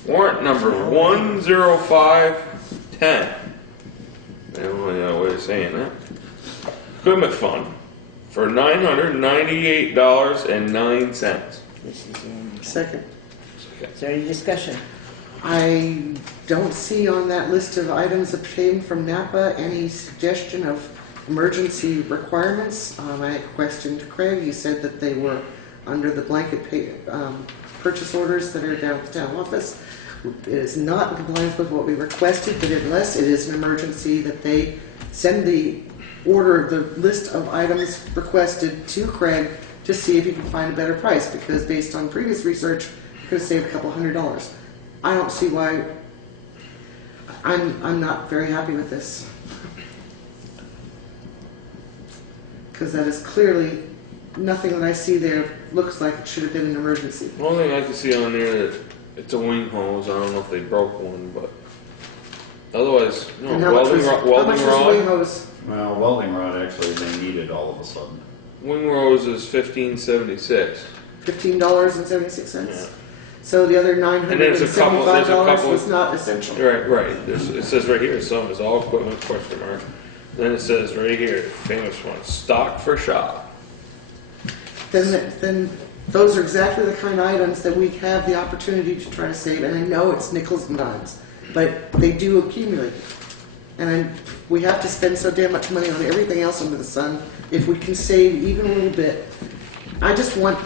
Warrant number 10510. I only got a way of saying that. Equipment fund for $998.09. This is, Second. is there any discussion? I don't see on that list of items obtained from Napa any suggestion of emergency requirements. I questioned Craig. He said that they were under the blanket purchase orders that are down at the town office. It is not in compliance with what we requested, but unless it is an emergency, that they send the list of items requested to Craig to see if he can find a better price, because based on previous research, he could have saved a couple $100. I don't see why. I'm not very happy with this, because that is clearly nothing that I see there looks like it should have been an emergency. The only thing I can see on there that it's a wing hose. I don't know if they broke one, but otherwise, no. And how much was Welding the wing rod. hose? Well, welding rod, actually, they needed all of a sudden. Wing hose is $15.76. $15.76. Yeah. So the other And there's a couple- $975 was not essential. Right. It says right here, some is all equipment question mark. Then it says right here, famous one, stock for shop. Then those are exactly the kind of items that we have the opportunity to try to save. And I know it's nickels and dimes, but they do accumulate. And we have to spend so damn much money on everything else under the sun. If we can save even a little bit, I just want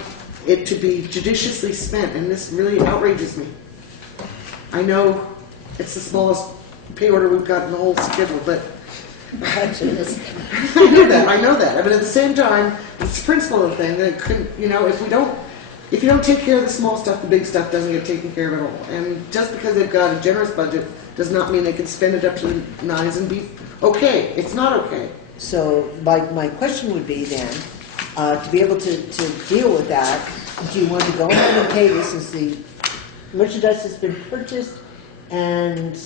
it to be judiciously spent, and this really outrages me. I know it's the smallest pay order we've got in the whole schedule, but I know that. But at the same time, it's the principle of the thing that it couldn't, if you don't take care of the small stuff, the big stuff doesn't get taken care of at all. And just because they've got a generous budget does not mean they can spend it up to the nines and be okay. It's not okay. So my question would be then, to be able to deal with that, do you want to go ahead and pay this as the merchandise has been purchased and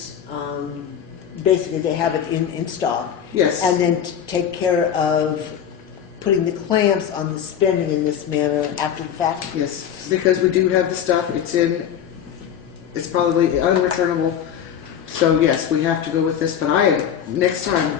basically they have it in stock? Yes. And then take care of putting the clamps on the spending in this manner after the fact? Yes, because we do have the stuff. It's probably unreturnable. So yes, we have to go with this. But next time,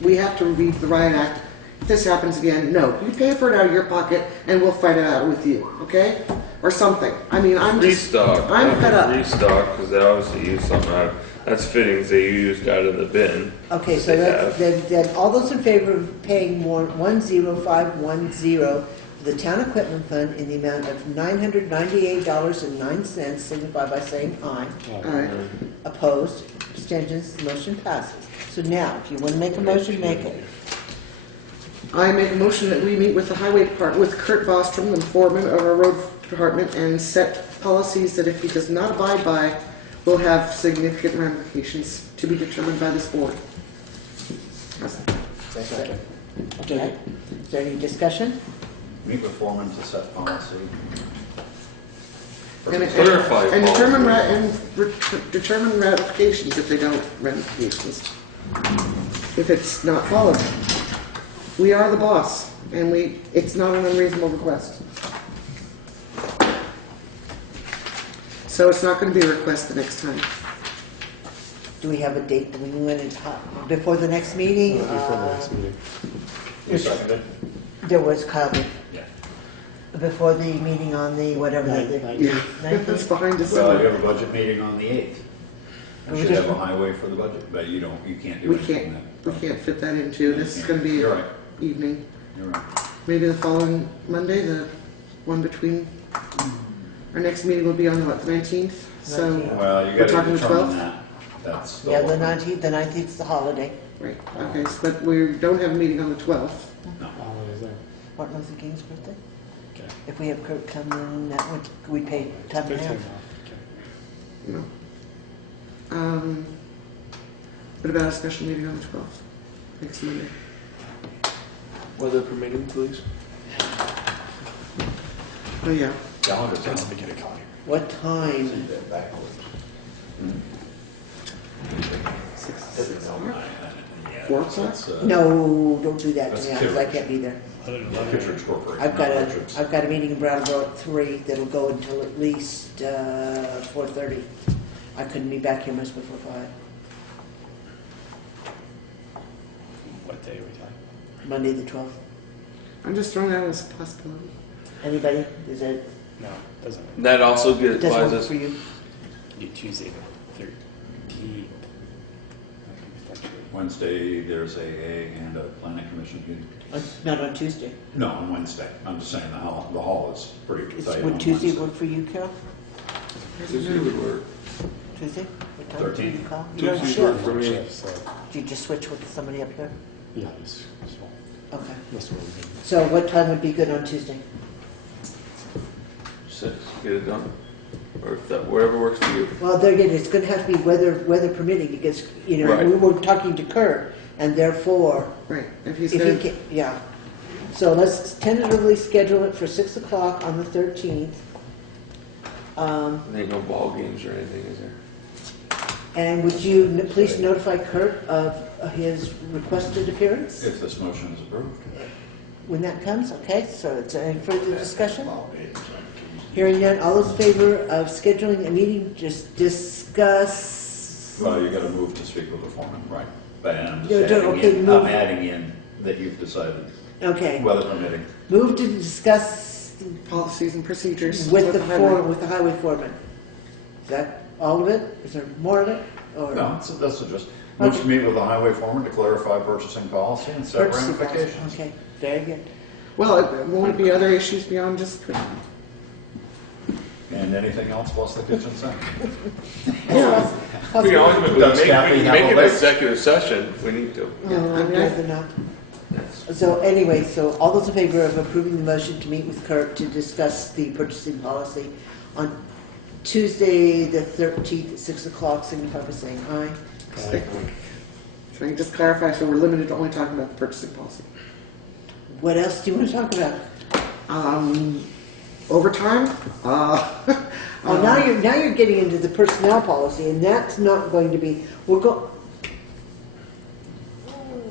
we have to read the riot act. If this happens again, no, you pay for it out of your pocket, and we'll fight it out with you, okay? Or something. I mean, I'm Restock. fed up. Restock, because they obviously used something out of, that's fittings they used out of the bin. Okay, so then all those in favor of paying warrant 10510 for the town equipment fund in the amount of $998.09 signify by saying aye. Aye. Opposed, abstentions, the motion passes. So now, if you want to make a motion, make it. I make a motion that we meet with the highway department, with Kurt Bostrom, the foreman of our road department, and set policies that if he does not abide by, will have significant ramifications to be determined by this board. Okay. Is there any discussion? Meet with foreman to set policy. And Clarify determine ratifications if they don't ratifications. If it's not followed. We are the boss, and it's not an unreasonable request. So it's not going to be a request the next time. Do we have a date that we went in, before the next meeting? Before the next meeting. You seconded? There was Kyle, Yeah. before the meeting on the, whatever, the Yeah, that's 19th? behind us. Well, you have a budget meeting on the 8th. We You should just- have a highway for the budget, but you can't do We anything can't fit that into, this is going to be You're right, evening. you're right. Maybe the following Monday, the one between, our next meeting will be on what, the 19th? So, 19th. Well, you We're gotta talking the determine 12th? that. That's Yeah, the one. 19th is the holiday. Right, okay, so, but we don't have a meeting on the 12th. No. Holidays there. Martin Luther King's birthday. Okay. If we have Kurt come in, that would, we pay time and a Take half. time off. Okay. No. What about a special meeting on the 12th? Next Monday. Weather permitting, please. Oh, yeah. Calendar's Let out. me get a copy. What See time? that backwards. 4 o'clock? That's, No, don't do that to That's me, because I Kittredge. can't be there. Kittredge Corporation. I've got not a, Richards. I've got a meeting in Brattleboro at 3 that'll go until at least 4:30. I couldn't be back here much before 5. What day are we talking? Monday the 12th. I'm just throwing that as a possibility. Anybody? Is that, No, doesn't. That also doesn't applies work us. for you? You Tuesday the 13th. Wednesday, there's AA and a planning commission meeting. Not on Tuesday. No, on Wednesday. I'm just saying the hall is pretty tight on Would Tuesday Wednesday. work for you, Carol? Tuesday would work. Tuesday? What time do 13th. you call? You're on Tuesday work shift. for me. Shift, so, Do you just switch with somebody up here? yeah, it's well, Okay. that's what we're doing. So what time would be good on Tuesday? 6, get it done. Or if that, wherever works for you. Well, there again, it's gonna have to be weather permitting, because, you know, Right. we were talking to Kurt, and therefore, Right, if he's if gonna, he can, yeah. So let's tentatively schedule it for 6 o'clock on the 13th. There ain't no ball games or anything, is there? And would you please notify Kurt of his requested appearance If this motion is approved. when that comes? Okay, so it's any further discussion? Long meetings on Tuesday. Hearing none, all those in favor of scheduling a meeting, just discuss. Well, you gotta move to speak with the foreman, right? But I'm Yeah, just okay, adding in, move. I'm adding in that you've decided, Okay, weather permitting. move to discuss policies and procedures. with the highway. with the highway foreman. Is that all of it? Is there more of it? Or No, that's just, move to meet with the highway foreman to clarify purchasing policy and set purchasing policy? ramifications. Okay, very good. Well, won't it be other issues beyond just, And anything else plus the kitchen sink. We can always Does make Kathy it have a an list? executive session if we need to. I'd rather not. So anyway, so all those in favor of approving the motion to meet with Kurt to discuss the purchasing policy on Tuesday, the 13th at 6 o'clock, signify by saying aye. so I can just clarify, so we're limited to only talking about the purchasing policy. What else do you want to talk about? Overtime, Oh, now you're getting into the personnel policy, and that's not going to be,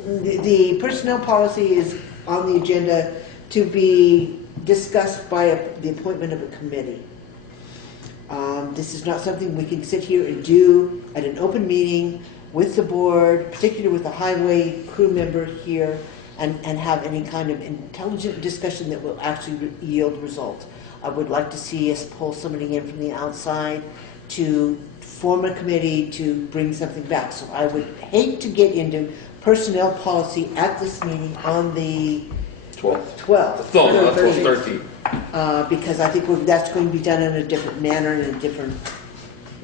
the personnel policy is on the agenda to be discussed by the appointment of a committee. This is not something we can sit here and do at an open meeting with the board, particularly with the highway crew member here, and have any kind of intelligent discussion that will actually yield results. I would like to see us pull somebody in from the outside to form a committee to bring something back. So I would hate to get into personnel policy at this meeting on the 12th. No, that's 13. Because I think that's going to be done in a different manner and in a different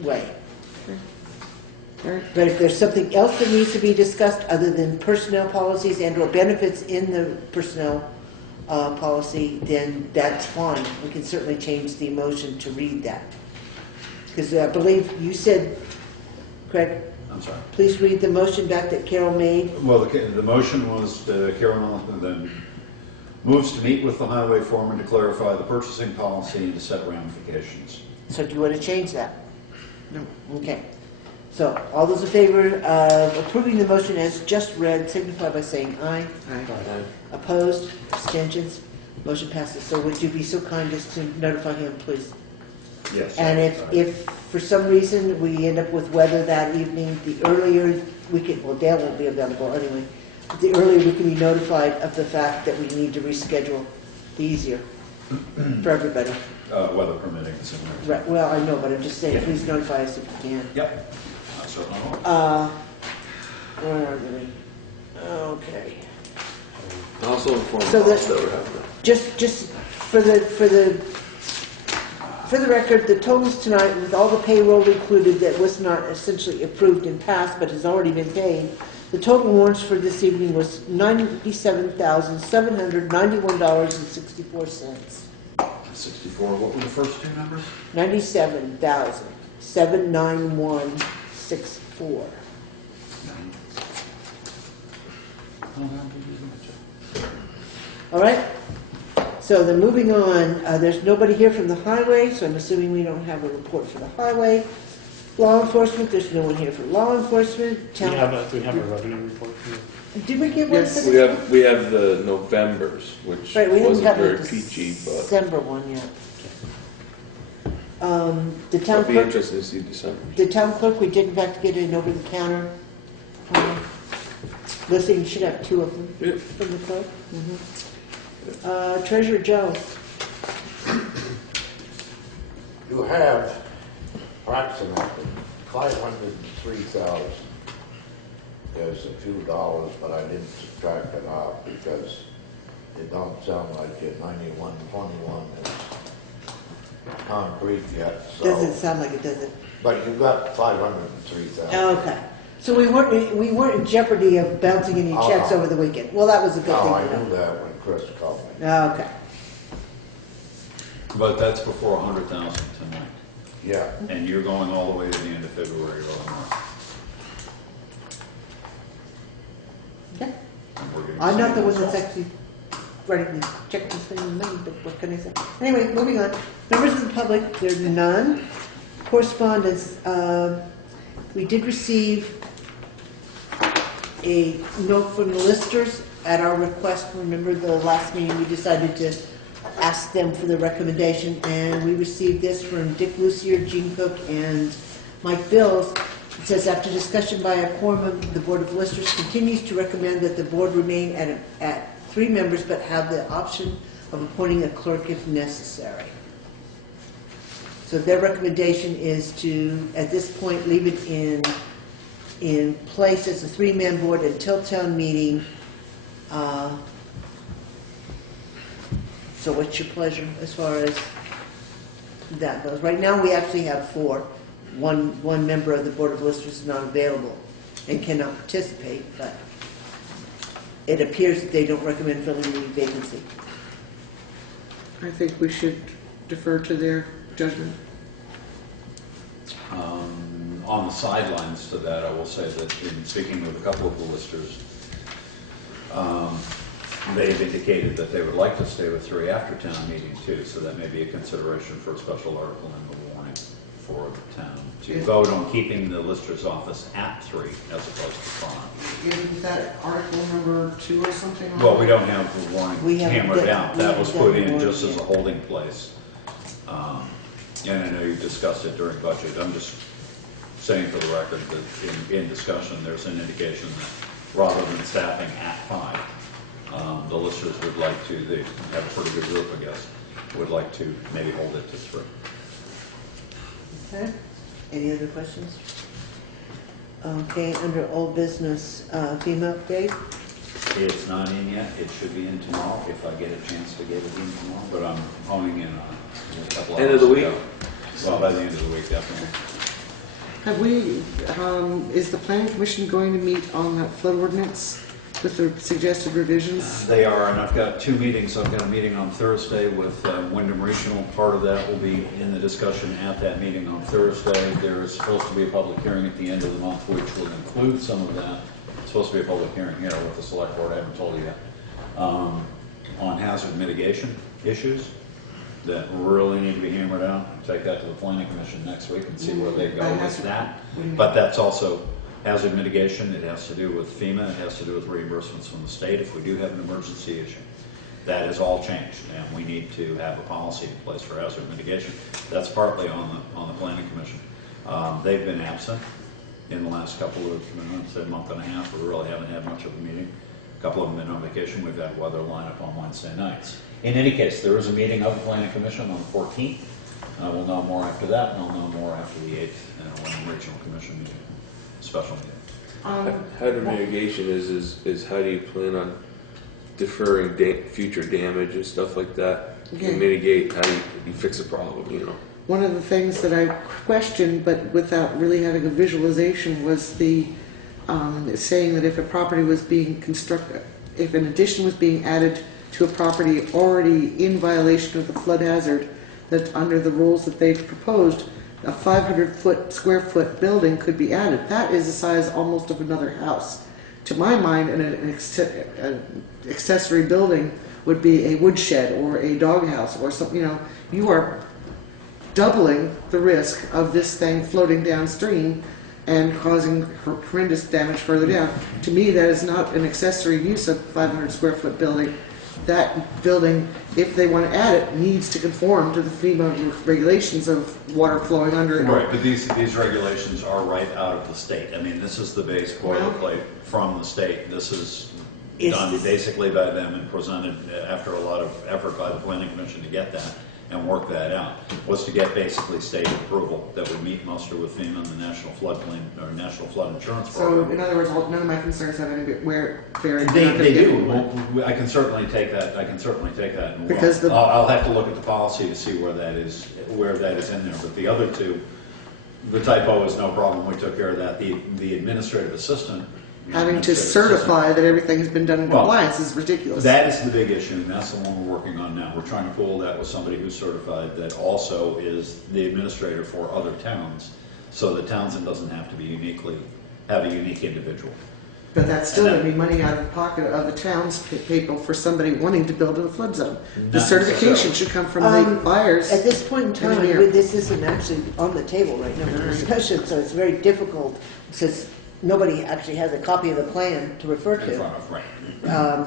way. all right, But if there's something else that needs to be discussed other than personnel policies and or benefits in the personnel policy, then that's fine. We can certainly change the motion to read that. Because I believe you said, Craig, I'm sorry. please read the motion back that Carol made. Well, the motion was Carol then moves to meet with the highway foreman to clarify the purchasing policy and to set ramifications. So do you want to change that? no, Okay. So all those in favor of approving the motion as just read, signify by saying aye. aye. Opposed? Abstentions? Motion passes. So would you be so kind as to notify him, please? Yes. And if for some reason we end up with weather that evening, the earlier we can, well, Dale won't be available anyway, but the earlier we can be notified of the fact that we need to reschedule, the easier for everybody. Weather permitting, similar. Right, well, I know, but I'm just saying, please notify us if you can. Yep. I certainly will. Where are we? Okay. Also inform So us that- that we're having Just for the For the record, the totals tonight, with all the payroll included that was not essentially approved and passed but has already been paid, the total warrants for this evening was $97,791.64. 64, what were the first two numbers? $97,791.64. All right. So then moving on, there's nobody here from the highway, so I'm assuming we don't have a report for the highway. Law enforcement, there's no one here for law enforcement. Do we have a revenue report for you? Did we get one Yes. for We this? have the Novembers, which Right, we haven't wasn't got very the peachy, but December one yet. The town I'd be clerk, interested to see December. the town clerk, we did in fact get an over the counter. Listing, you should have two of them Yeah. from the clerk. Treasurer Joe. You have approximately 503,000. There's a few dollars, but I didn't subtract it out because it don't sound like your 9121 is concrete yet, Doesn't so. sound like it, does it? But you got 503,000. Okay. So we weren't in jeopardy of bouncing any checks over the weekend. Well, that was a good Oh, thing I to know. knew that when Chris called me. Okay. But that's before 100,000 tonight, Yeah. and you're going all the way to the end of February or March. Okay. And we're getting I'm not the some one that's results. actually writing the check this thing with me, but what can I say? Anyway, moving on. Members of the public, there are none. Correspondence, we did receive a note from the listers at our request. Remember the last meeting, we decided to ask them for the recommendation, and we received this from Dick Lucier, Gene Cook, and Mike Bills. It says, after discussion by a quorum of the Board of Listers continues to recommend that the board remain at 3 members, but have the option of appointing a clerk if necessary. So their recommendation is to, at this point, leave it in place as a 3-man board until town meeting. So what's your pleasure as far as that goes? Right now, we actually have 4. One member of the Board of Listers is not available and cannot participate, but it appears that they don't recommend filling the vacancy. I think we should defer to their judgment. On the sidelines to that, I will say that in speaking with a couple of the listers, they've indicated that they would like to stay with 3 after town meeting too, so that may be a consideration for a special article in the warning for the town to vote on keeping the lister's office at 3 as opposed to 5. Isn't that article number 2 or something? on Well, we it? don't have the warning We haven't hammered done- out. we That haven't was done put the in warning just as a yet. holding place. And I know you discussed it during budget. I'm just saying for the record that in discussion, there's an indication that rather than staffing at 5, the listers would like to, they have a pretty good group, I guess, would like to maybe hold it to 3. Okay. Any other questions? Okay, under old business, FEMA update. It's not in yet. It should be in tomorrow if I get a chance to get it in tomorrow, but I'm honing in on it a couple hours End of the week? ago. Well, by the end of the week, definitely. Have we, is the planning commission going to meet on that flood ordinance with the suggested revisions? They are, and I've got 2 meetings. I've got a meeting on Thursday with Wyndham Regional. Part of that will be in the discussion at that meeting on Thursday. There is supposed to be a public hearing at the end of the month, which will include some of that. It's supposed to be a public hearing here with the select board, I haven't told you yet, on hazard mitigation issues that really need to be hammered out. Take that to the planning commission next week and see where they go with that. But that's also hazard mitigation. It has to do with FEMA. It has to do with reimbursements from the state if we do have an emergency issue. That is all changed, and we need to have a policy in place for hazard mitigation. That's partly on the planning commission. They've been absent in the last couple of months, a month and a half. We really haven't had much of a meeting. A couple of them been on vacation. We've had weather lineup on Wednesday nights. In any case, there is a meeting of the planning commission on the 14th. We'll know more after that, and I'll know more after the 8th when the regional commission meeting, special meeting. Hazard mitigation is how do you plan on deferring future damage and stuff like that? You Okay. mitigate, how do you fix a problem, you know? one of the things that I questioned, but without really having a visualization, was the saying that if a property was being constructed, if an addition was being added to a property already in violation of the flood hazard, that under the rules that they've proposed, a 500 square foot building could be added. That is the size almost of another house. To my mind, an accessory building would be a woodshed or a doghouse or something. You are doubling the risk of this thing floating downstream and causing horrendous damage further down. To me, that is not an accessory use of 500 square foot building. That building, if they want to add it, needs to conform to the FEMA regulations of water flowing under it. Right, but these regulations are right out of the state. I mean, this is the base boilerplate from the state. This is done basically by them and presented after a lot of effort by the Planning Commission to get that and work that out, was to get basically state approval that would meet muster with FEMA and the National Floodplain or National Flood Insurance Program. So, in other words, none of my concerns have anything where they're. They do. Well, I can certainly take that. I can certainly take that. And Because I'll have to look at the policy to see where that is in there. But the other two, the typo is no problem. We took care of that. The administrative assistant. Having to certify that everything has been done in compliance is ridiculous. That is the big issue, and that's the one we're working on now. We're trying to pool that with somebody who's certified that also is the administrator for other towns, so that Townsend doesn't have to have a unique individual. But that's still going to be money out of the pocket of the townspeople for somebody wanting to build in a flood zone. The certification should come from the buyers. At this point in time, this isn't actually on the table right now for discussion, so it's very difficult since nobody actually has a copy of the plan to refer to. Right.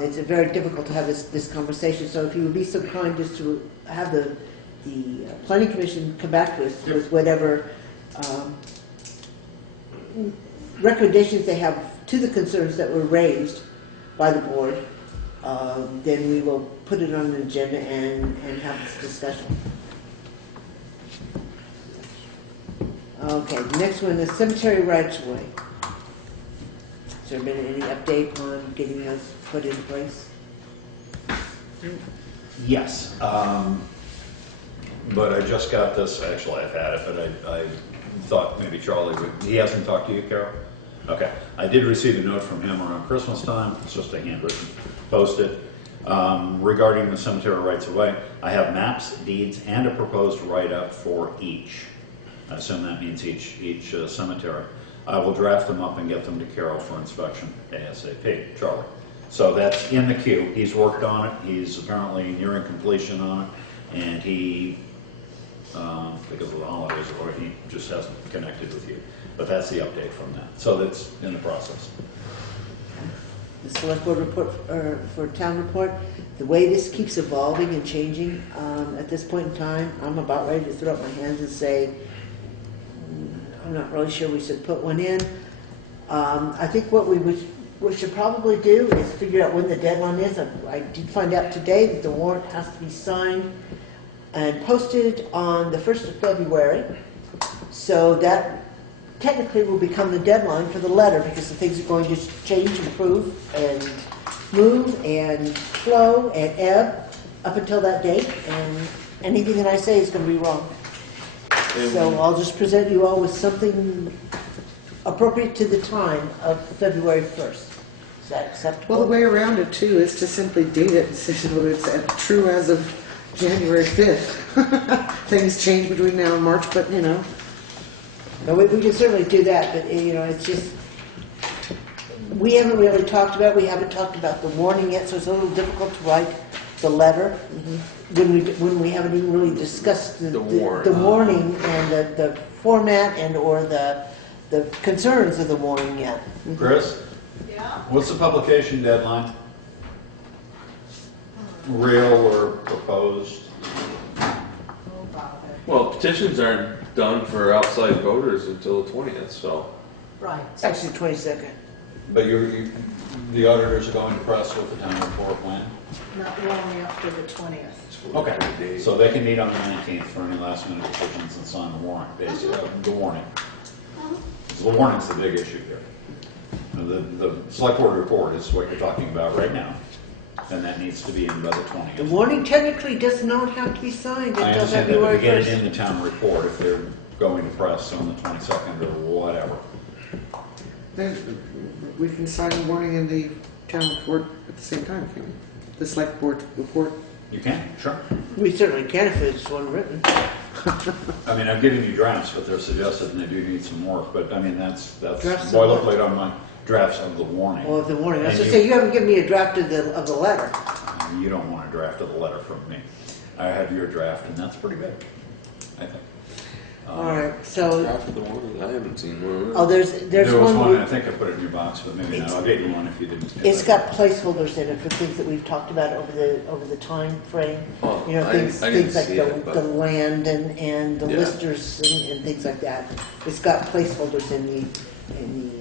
It's very difficult to have this conversation. So if you would be so kind just to have the Planning Commission come back with whatever recommendations they have to the concerns that were raised by the board, then we will put it on an agenda and have this discussion. Okay, the next one is cemetery rights-of-way. Has there been any update on getting those put in place? Yes, but I just got this, actually I've had it, but I thought maybe Charlie would, he hasn't talked to you, Carol? Okay, I did receive a note from him around Christmas time, it's just a handwritten post-it, regarding the cemetery rights-of-way. I have maps, deeds, and a proposed write-up for each. I assume that means each cemetery. I will draft them up and get them to Carol for inspection ASAP, Charlie. So that's in the queue. He's worked on it. He's apparently nearing completion on it. And he, because of the holidays, or he just hasn't connected with you. But that's the update from that. So that's in the process. The select board report, for town report, the way this keeps evolving and changing, at this point in time, I'm about ready to throw up my hands and say, I'm not really sure we should put one in. I think what we should probably do is figure out when the deadline is. I did find out today that the warrant has to be signed and posted on the 1st of February. So that technically will become the deadline for the letter, because the things are going to change, improve, and move, and flow, and ebb up until that date. And anything that I say is going to be wrong. So I'll just present you all with something appropriate to the time of February 1st. Is that acceptable? Well, the way around it, too, is to simply date it and say whether it's true as of January 5th. Things change between now and March, but, No, we can certainly do that, but, it's just, we haven't really talked about, we haven't talked about the warning yet, so it's a little difficult to write the letter when we haven't even really discussed the warning and the format and or the concerns of the warning yet. Chris? Yeah? What's the publication deadline? Real or proposed? Oh, bother. Well, petitions aren't done for outside voters until the 20th, so. Right. It's actually 22nd. But the auditors are going to press with the town report when? Not long after the 20th. Okay, so they can meet on the 19th for any last minute decisions and sign the warrant, basically, the warning. So the warning's the big issue here. The select board report is what you're talking about right now. then that needs to be in by the 20th. The warning technically does not have to be signed I until understand that, but February to get it 1st. in the town report if they're going to press on the 22nd or whatever. Then we can sign a warning in the town report at the same time, can we? The select board report. You can, sure. We certainly can if it's one written. I mean, I've given you drafts, but they're suggested and they do need some work, but I mean, that's Drafts of boilerplate on my drafts of the warning. Or the warning. I was And gonna say, you haven't given me a draft of the letter. You don't want a draft of the letter from me. I have your draft, and that's pretty good, I think. All right, so, After the warning, I haven't seen one. oh, there's There was one, one, I think I put it in your box, but maybe not. I'll get you one if you didn't. get it's it. got placeholders in it for things that we've talked about over the time frame. Oh, You know, I things didn't like see it, but- the land and the Yeah. listers and things like that. It's got placeholders in the.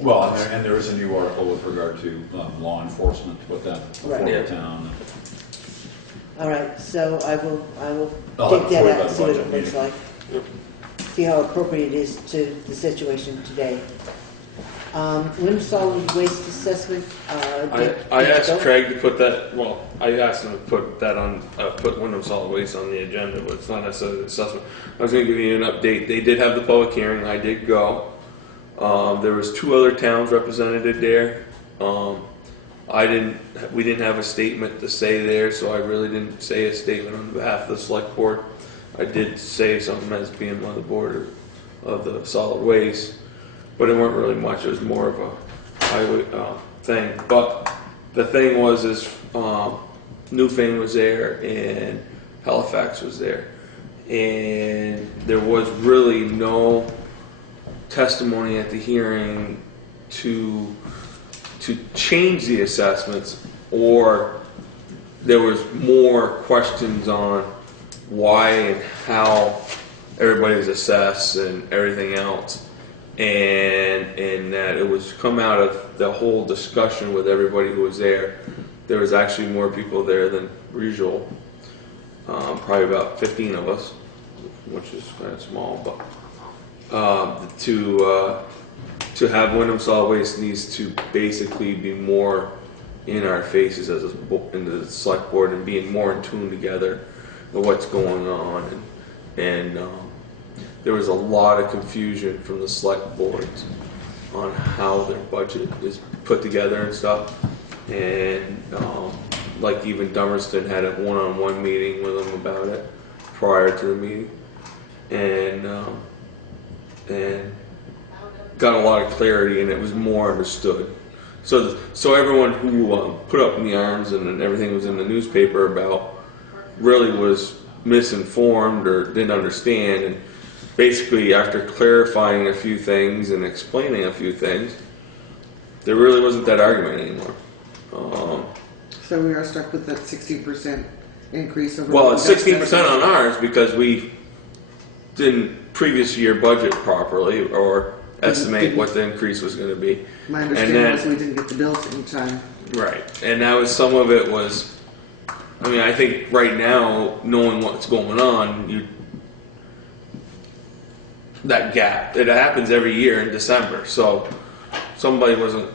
Well, and there is a new article with regard to law enforcement to put that before Right. the Yeah. town. All right, so I will I'll dig have it that for you out by and the see what budget it looks meeting. like. Yep. See how appropriate it is to the situation today. Wind solid waste assessment, I asked Craig to put that, well, I asked him to put that on, put Wyndham Solid Waste on the agenda, but it's not necessarily an assessment. I was gonna give you an update. They did have the public hearing. I did go. There was 2 other towns represented there. We didn't have a statement to say there, so I really didn't say a statement on behalf of the select board. I did say something as being on the board of the solid waste, but it weren't really much. It was more of a highway thing. But the thing was, Newfane was there and Halifax was there, and there was really no testimony at the hearing to change the assessments, or there was more questions on why and how everybody was assessed and everything else, and that it was come out of the whole discussion with everybody who was there. There was actually more people there than usual, probably about 15 of us, which is kind of small, but to have Wyndham Solid Waste needs to basically be more in our faces as in the select board and being more in tune together with what's going on, and there was a lot of confusion from the select boards on how their budget is put together and stuff, and like even Dummerston had a one-on-one meeting with them about it prior to the meeting, and got a lot of clarity, and it was more understood. So everyone who put up in the arms and everything was in the newspaper about really was misinformed or didn't understand, and basically after clarifying a few things and explaining a few things, there really wasn't that argument anymore. So we are stuck with that 16% increase over. Well, it's the 16% on ours because we didn't previous year budget properly or estimate what the increase was going to be. My And understanding then- was we didn't get the bills in time. Right, and that was some of it was. I mean, I think right now, knowing what's going on, that gap, it happens every year in December. So somebody wasn't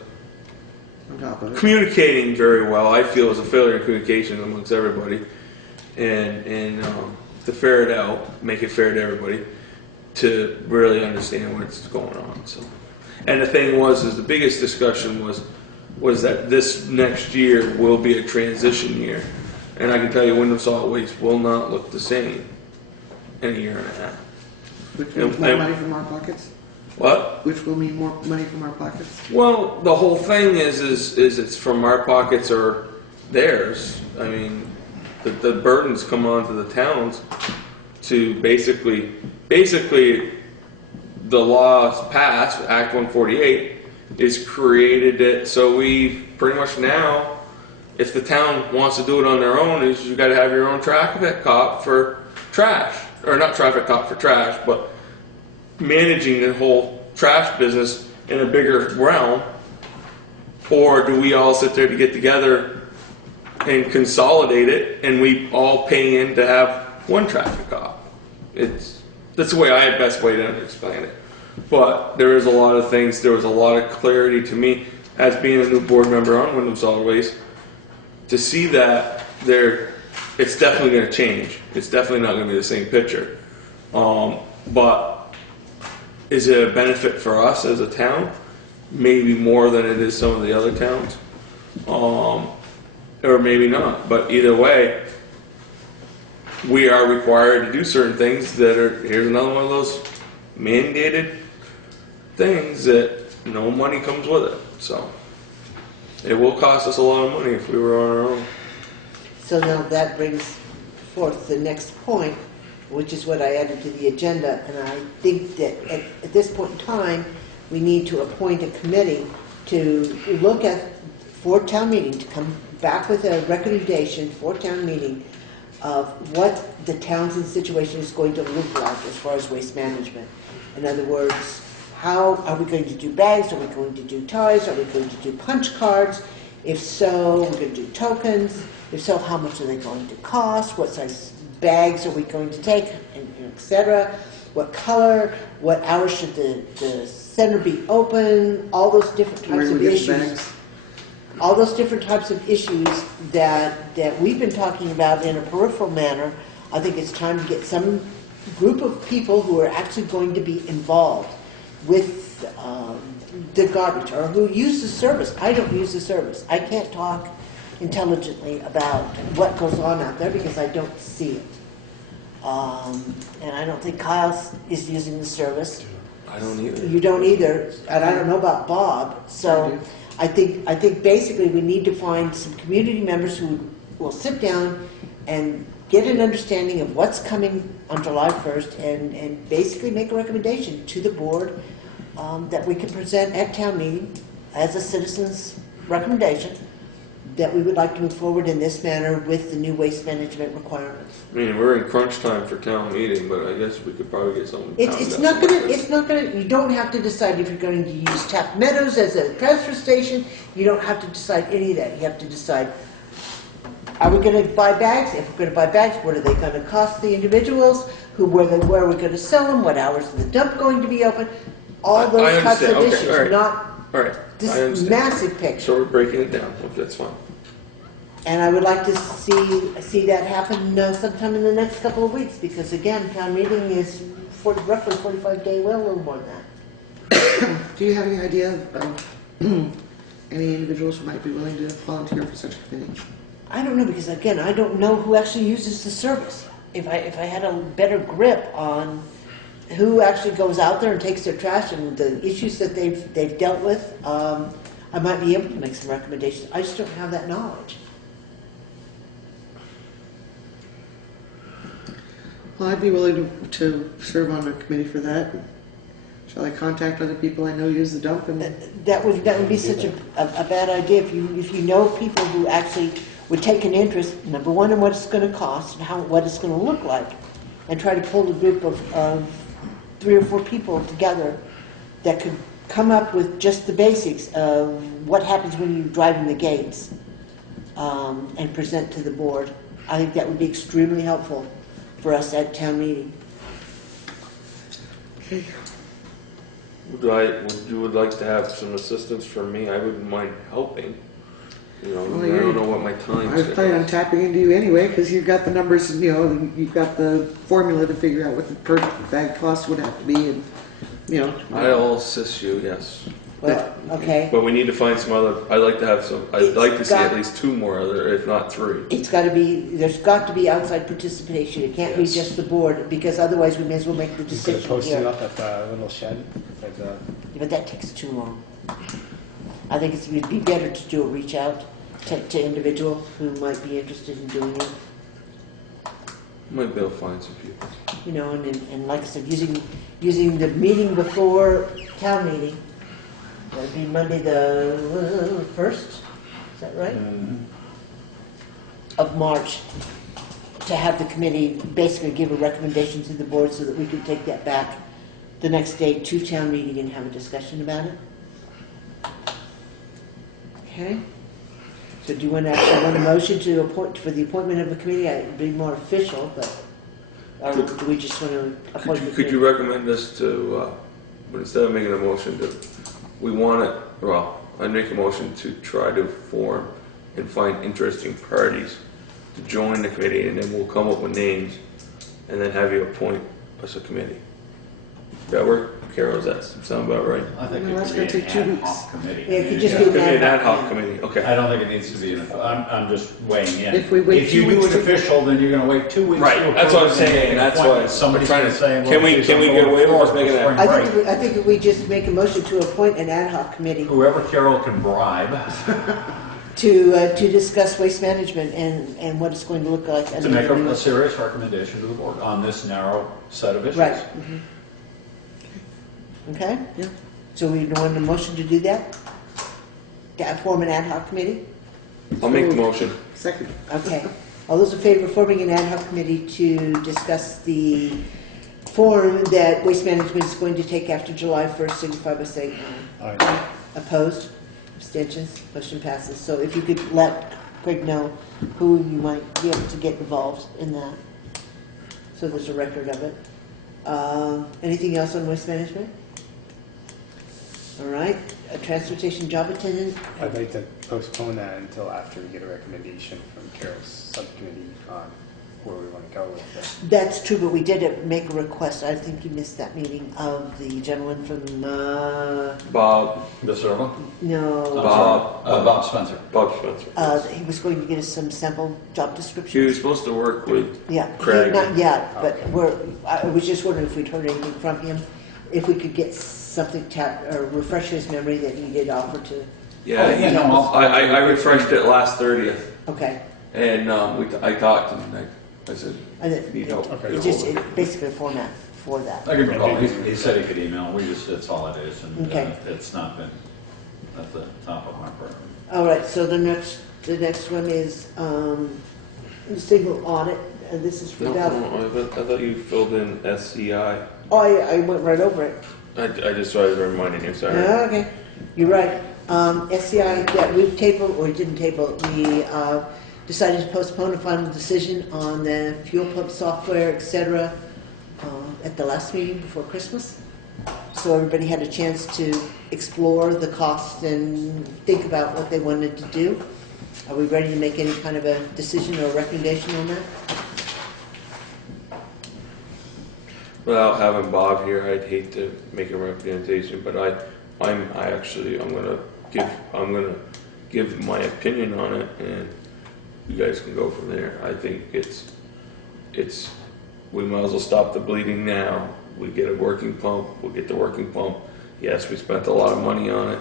On top of it. communicating very well. I feel is a failure in communication amongst everybody, and to fair it out, make it fair to everybody, to really understand what's going on. So, and the thing is the biggest discussion was that this next year will be a transition year, and I can tell you, Wyndham Solid Waste will not look the same in a year and a half. Which means more money from our pockets? What? Which will mean more money from our pockets? Well, the whole thing is it's from our pockets or theirs. I mean, the burdens come onto the towns to basically the law passed, Act 148, is created it so we pretty much now, if the town wants to do it on their own, is you got to have your own traffic cop for trash, or not traffic cop for trash, but managing the whole trash business in a bigger realm, or do we all sit there to get together and consolidate it, and we all pay in to have one traffic cop? That's the way best way to explain it. But there is a lot of things. There was a lot of clarity to me as being a new board member on Wyndham Solid Waste. to see that it's definitely going to change. It's definitely not going to be the same picture. But is it a benefit for us as a town? Maybe more than it is some of the other towns. Or maybe not. But either way, we are required to do certain things that are, here's another one of those mandated things that no money comes with it. So it will cost us a lot of money if we were on our own. So now that brings forth the next point, which is what I added to the agenda, and I think that at this point in time, we need to appoint a committee to look at, for town meeting, to come back with a recommendation for town meeting of what the Townsend situation is going to look like as far as waste management. In other words, how are we going to do bags? Are we going to do ties? Are we going to do punch cards? If so, we're going to do tokens. If so, how much are they going to cost? What size bags are we going to take, and et cetera? What color? What hours should the center be open? All those different types of issues. All those different types of issues that we've been talking about in a peripheral manner. I think it's time to get some group of people who are actually going to be involved with the garbage, or who use the service. I don't use the service. I can't talk intelligently about what goes on out there because I don't see it. And I don't think Kyle is using the service. I don't either. You don't either, and I don't know about Bob. So I think basically we need to find some community members who will sit down and get an understanding of what's coming on July 1st and basically make a recommendation to the board that we can present at town meeting as a citizen's recommendation that we would like to move forward in this manner with the new waste management requirements. I mean, we're in crunch time for town meeting, but I guess we could probably get something. It's not gonna, you don't have to decide if you're going to use Tap Meadows as a transfer station. You don't have to decide any of that. You have to decide, are we gonna buy bags? If we're gonna buy bags, what are they gonna cost the individuals? Where are we gonna sell them? What hours is the dump going to be open? All those types of issues, all right. not All right. this massive picture. So we're breaking it down. Okay, that's fine. And I would like to see that happen sometime in the next couple of weeks, because again, town meeting is roughly 45-day, well, a little more than that. Do you have any idea of any individuals who might be willing to volunteer for such a committee? I don't know, because again, I don't know who actually uses the service. If I had a better grip on who actually goes out there and takes their trash and the issues that they've dealt with, I might be able to make some recommendations. I just don't have that knowledge. Well, I'd be willing to serve on a committee for that. Shall I contact other people I know use the dump? And That would be such a bad idea if you know people who actually would take an interest, number one, in what it's going to cost and what it's going to look like, and try to pull a group of 3 or 4 people together that could come up with just the basics of what happens when you drive in the gates and present to the board. I think that would be extremely helpful for us at town meeting. okay. You would like to have some assistance from me? I wouldn't mind helping. You know, Well, I don't know what my time I was planning on tapping into you anyway, because you've got the numbers, and you've got the formula to figure out what the per bag cost would have to be, and I'll assist you, yes. Well, okay. But we need to find some other. I'd like to have some. I'd It's like to see got- at least 2 more other, if not 3. There's got to be outside participation. It can't be Yes. just the board, because otherwise we may as well make the You could have decision posted it here. up at the little shed. At the, Yeah, but that takes too long. I think it'd be better to do a reach out to individuals who might be interested in doing it. Might be able to find some people. You know, and like I said, using the meeting before town meeting, that'd be Monday the 1st, is that right? Of March, to have the committee basically give a recommendation to the board so that we can take that back the next day to town meeting and have a discussion about it. Okay? So do you want to actually want a motion to appoint, for the appointment of a committee? It'd be more official, but, or do we just want to appoint the Could committee? you recommend us to, but instead of making a motion to, we want it, well, I'd make a motion to try to form and find interesting parties to join the committee, and then we'll come up with names, and then have you appoint us a committee. That work? Carol, does that sound about right? I think No, it that's could gonna be take an 2 ad weeks. hoc committee. Yeah, it could just It be could an be an ad hoc yeah. committee, okay. I don't think it needs to be I'm just weighing in. If we wait If you 2 do weeks it to- official, then you're gonna wait 2 weeks. Right, to that's what I'm approve it and saying, make an that's appointment. what- Somebody's I'm trying gonna to- say, well, can we geez, get I'm away going with just for making it, that- swing I right. think we just make a motion to appoint an ad hoc committee Whoever Carol can bribe to discuss waste management and what it's going to look like. to make a serious recommendation to the board on this narrow set of issues. Right. Okay? Yeah. So we want a motion to do that? To form an ad hoc committee? I'll make the motion. Second. Okay. All those in favor of forming an ad hoc committee to discuss the form that Waste Management is going to take after July 1st, signify by saying aye. Aye. Opposed? Abstentions? Motion passes. So if you could let Greg know who you might be able to get involved in that, so there's a record of it. Anything else on Waste Management? All right. A transportation job attendant? I'd like to postpone that until after we get a recommendation from Carol's subcommittee on where we want to go with this. That's true, but we did make a request, I think you missed that meeting, of the gentleman from, Bob, The server? no, Bob Spencer. Bob Spencer. he was going to get us some sample job He descriptions. was supposed to work with, Yeah, Craig. not yet, but Okay. I was just wondering if we'd heard anything from him, if we could get something, or refresh his memory that he did offer to, yeah, you know, I refreshed it last 30th, okay. and I talked to him, I said, And it- need help. Okay. It's just basically a format for that. I can recall, he said he could email, that's all it is, and Okay. it's not been at the top of my priority. All right, so the next one is, single audit, and this is No, without, I thought you filled in SCI. oh, I went right over it. I just started reminding you, sorry. Okay, you're right. SCI, yeah, we've tabled, or didn't table, we decided to postpone a final decision on the fuel pump software, et cetera, at the last meeting before Christmas. So everybody had a chance to explore the cost and think about what they wanted to do. Are we ready to make any kind of a decision or recommendation on that? Without having Bob here, I'd hate to make a representation, but I'm gonna give my opinion on it, and you guys can go from there. I think we might as well stop the bleeding now. We get a working pump, we'll get the working pump. Yes, we spent a lot of money on it,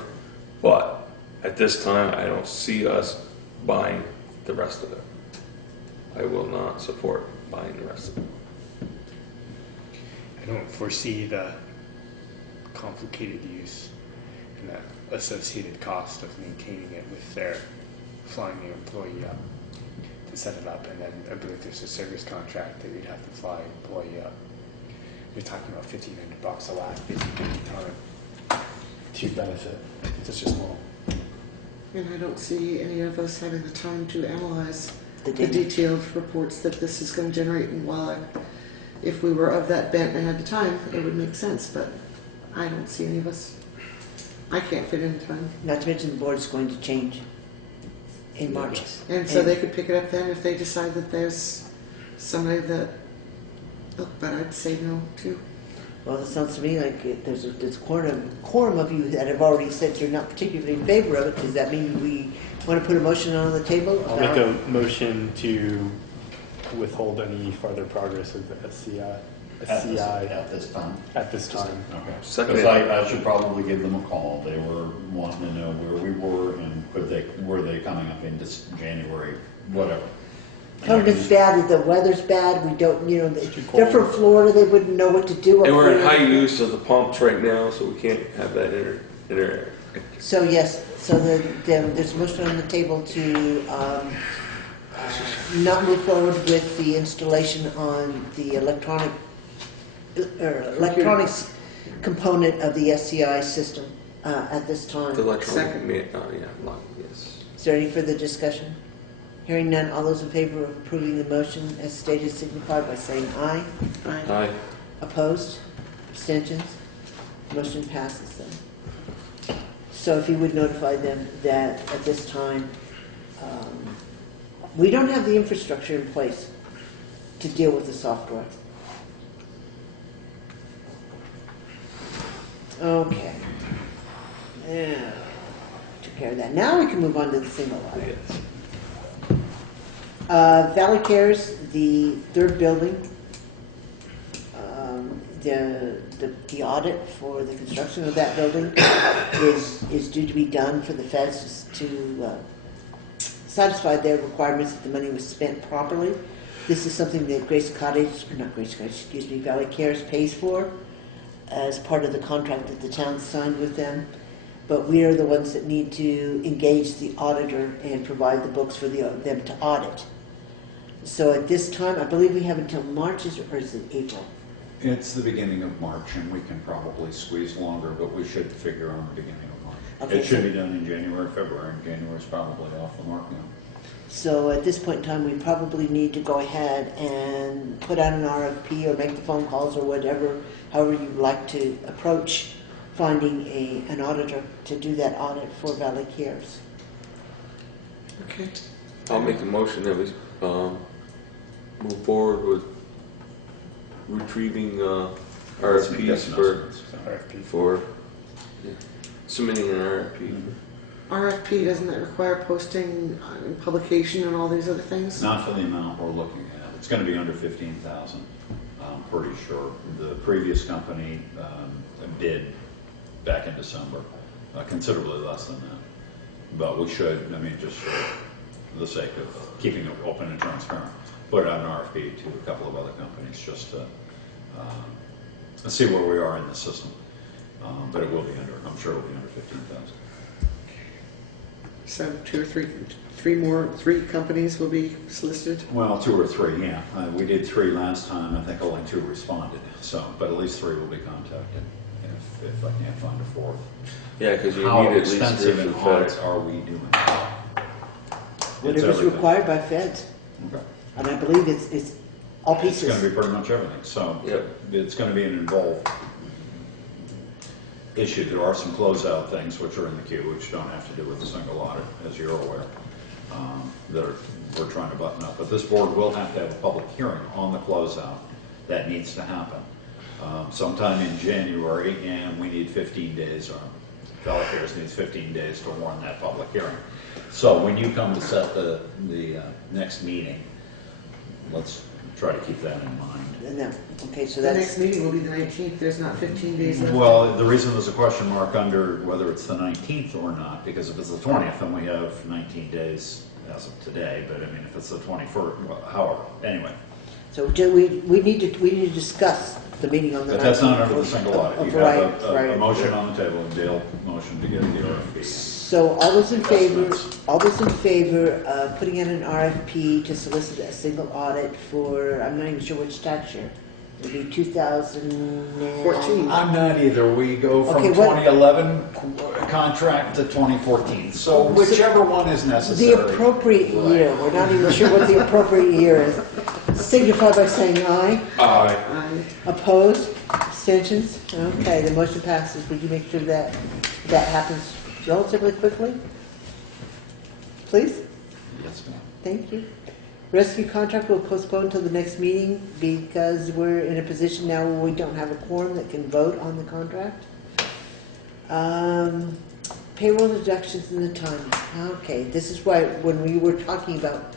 but at this time, I don't see us buying the rest of it. I will not support buying the rest of it. I don't foresee the complicated use and the associated cost of maintaining it with their flying the employee up to set it up, and then I believe there's a service contract that you'd have to fly an employee up. You're talking about $1,500 a lap, basically time to benefit. It's just small. And I don't see any of us having the time to analyze The the data. detailed reports that this is going to generate. And while if we were of that bent and had the time, it would make sense, but I don't see any of us. I can't fit in time. Not to mention the board is going to change in March. And so they could pick it up then if they decide that there's somebody that, look, but I'd say no too. Well, it sounds to me like there's a quorum of you that have already said you're not particularly in favor of it. Does that mean we want to put a motion on the table? I'll make a motion to withhold any further progress of the SCI At this time. at this time. Okay. Second. Because I should probably give them a call. They were wanting to know where we were and were they coming up in this January, whatever. It's bad, the weather's bad, we don't, they're from Florida, they wouldn't know what to do. up And we're in there. high use of the pumps right now, so we can't have that So yes, so there's a motion on the table to not move forward with the installation on the electronics component of the SCI system at this time. The electronic, Second. yes. Is there any further discussion? Hearing none, all those in favor of approving the motion as stated signify by saying aye. Aye. Opposed? Abstentions? Motion passes then. So if you would notify them that at this time, We don't have the infrastructure in place to deal with the software. Okay. Yeah, took care of that. Now we can move on to the single audit. Valley Cares, the third building, the audit for the construction of that building is due to be done for the feds to satisfy their requirements that the money was spent properly. This is something that Valley Cares pays for as part of the contract that the town signed with them. But we are the ones that need to engage the auditor and provide the books for them to audit. So at this time, I believe we have until March, or is it April? It's the beginning of March, and we can probably squeeze longer, but we should figure on the beginning of March. Okay, It should be done in January, February, and January's probably off the mark now. So at this point in time, we probably need to go ahead and put out an RFP or make the phone calls or whatever, however you'd like to approach finding an auditor to do that audit for Valley Cares. Okay. I'll make a motion that we move forward with retrieving RFPs for submitting an RFP. RFP, doesn't that require posting and publication and all these other things? Not for the amount we're looking at. It's going to be under 15,000. I'm pretty sure. The previous company bid back in December, considerably less than that. But we should, I mean, just for the sake of keeping it open and transparent, put out an RFP to a couple of other companies just to see where we are in the system. But it will be under, I'm sure it will be under 15,000. So three companies will be solicited? Well, 2 or 3, yeah. We did 3 last time. I think only 2 responded. So, but at least 3 will be contacted if I can't find a 4th. Yeah, because you How need at least extensive 3 an for audits FedEx. are we doing? Whatever's required by feds. Okay. And I believe it's all It's pieces. going to be pretty much everything. So Yep. it's going to be an involved issue. There are some closeout things which are in the queue, which don't have to do with the single audit, as you're aware, that we're trying to button up. But this board will have to have a public hearing on the closeout. That needs to happen sometime in January, and we need 15 days, or Valley Cares needs 15 days to warn that public hearing. So when you come to set the next meeting, let's try to keep that in mind. No. Okay, so The that's next meeting will be the 19th, there's not 15 days left. Well, the reason there's a question mark under whether it's the 19th or not, because if it's the 20th, then we have 19 days as of today, but I mean, if it's the 21st, well, however, anyway. so we need to discuss the meeting on the. But that's not 19th under the single audit. You Right, have a right. motion on the table, and Dale motion to get the RFP. So all those in favor of putting in an RFP to solicit a single audit for, I'm not even sure which tax year. It'll be 2014. I'm not either. We go from Okay, what- 2011 contract to 2014. So whichever one is necessary. The appropriate year, we're not even sure what the appropriate year is. Signify by saying aye. Aye. Opposed? Abstentions? Okay, the motion passes. Would you make sure that happens relatively quickly? Please? Yes, ma'am. Thank you. Rescue contract will postpone until the next meeting because we're in a position now where we don't have a quorum that can vote on the contract. Payroll deductions and the timing. Okay, this is why when we were talking about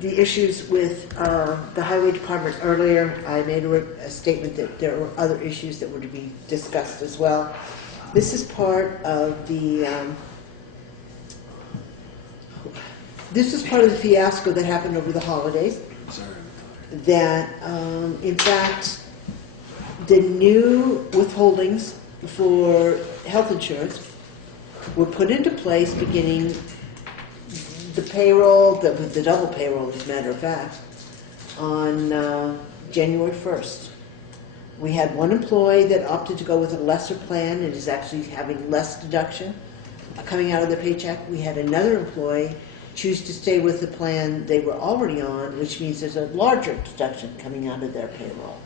the issues with the highway department earlier, I made a statement that there were other issues that were to be discussed as well. This is part of the fiasco that happened over the holidays. That, in fact, the new withholdings for health insurance were put into place beginning the payroll, the double payroll, as a matter of fact, on January 1st. We had one employee that opted to go with a lesser plan and is actually having less deduction coming out of their paycheck. We had another employee choose to stay with the plan they were already on, which means there's a larger deduction coming out of their payroll.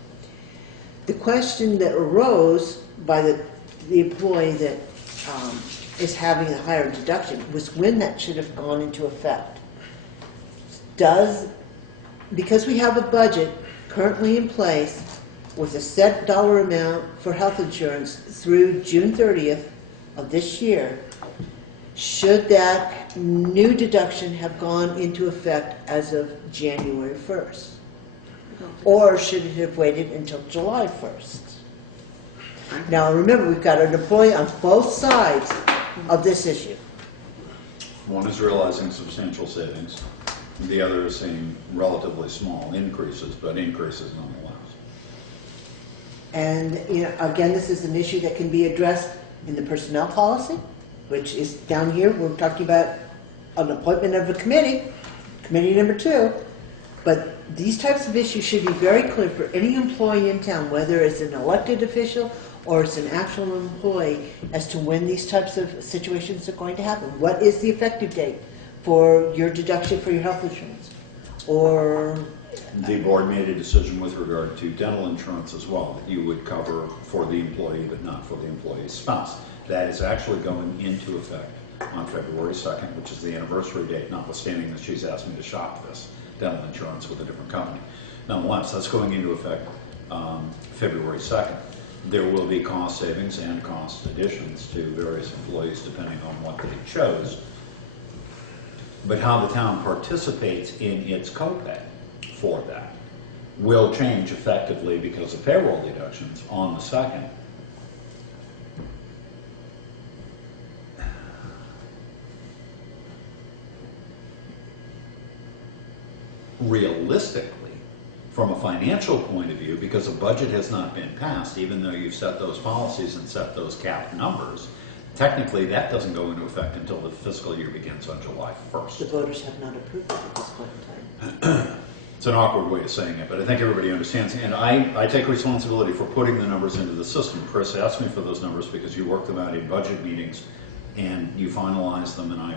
The question that arose by the employee that is having a higher deduction was when that should have gone into effect. Because we have a budget currently in place with a set dollar amount for health insurance through June 30th of this year, should that new deduction have gone into effect as of January 1st? Or should it have waited until July 1st? Now remember, we've got an employee on both sides of this issue. One is realizing substantial savings, the other is seeing relatively small increases, but increases nonetheless. And again, this is an issue that can be addressed in the personnel policy, which is down here. We're talking about an appointment of a committee number 2. But these types of issues should be very clear for any employee in town, whether it's an elected official or it's an actual employee, as to when these types of situations are going to happen. What is the effective date for your deduction for your health insurance? Or The board made a decision with regard to dental insurance as well, that you would cover for the employee but not for the employee's spouse. That is actually going into effect on February 2nd, which is the anniversary date, notwithstanding that she's asked me to shop this dental insurance with a different company. Nonetheless, that's going into effect February 2nd. There will be cost savings and cost additions to various employees depending on what they chose. But how the town participates in its copay for that will change effectively because of payroll deductions on the 2nd. Realistically, from a financial point of view, because a budget has not been passed, even though you've set those policies and set those cap numbers, technically that doesn't go into effect until the fiscal year begins on July 1st. the voters have not approved it at this point in time. It's an awkward way of saying it, but I think everybody understands. And I take responsibility for putting the numbers into the system. Chris asked me for those numbers because you worked them out in budget meetings and you finalized them, and I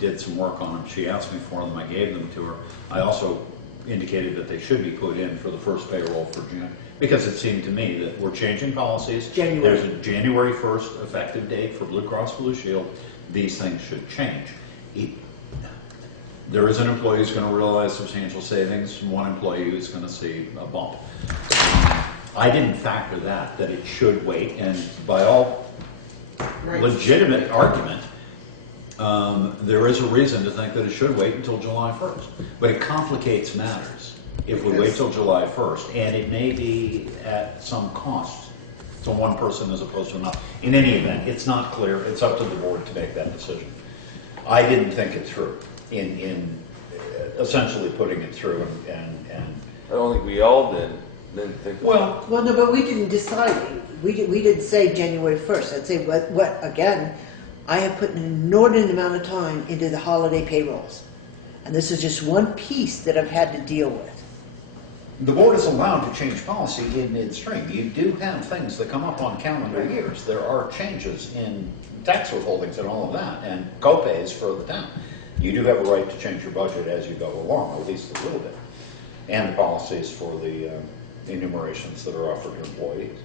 did some work on them. She asked me for them. I gave them to her. I also indicated that they should be put in for the first payroll for June, because it seemed to me that we're changing policies. January. There's a January 1st effective date for Blue Cross Blue Shield. These things should change. There is an employee who's going to realize substantial savings, and one employee who's going to see a bump. I didn't factor that it should wait, and by all legitimate argument, there is a reason to think that it should wait until July 1st. But it complicates matters if we wait till July 1st, and it may be at some cost to one person as opposed to another. In any event, it's not clear. It's up to the board to make that decision. I didn't think it through in essentially putting it through, and I don't think we all didn't think. well, Well, no, but we didn't decide. We didn't say January 1st. I'd say what again, I have put an inordinate amount of time into the holiday payrolls. And this is just one piece that I've had to deal with. the board is allowed to change policy in midstream. You do have things that come up on calendar years. There are changes in tax withholdings and all of that, and copays for the town. You do have a right to change your budget as you go along, or at least a little bit, and the policies for the enumerations that are offered to employees.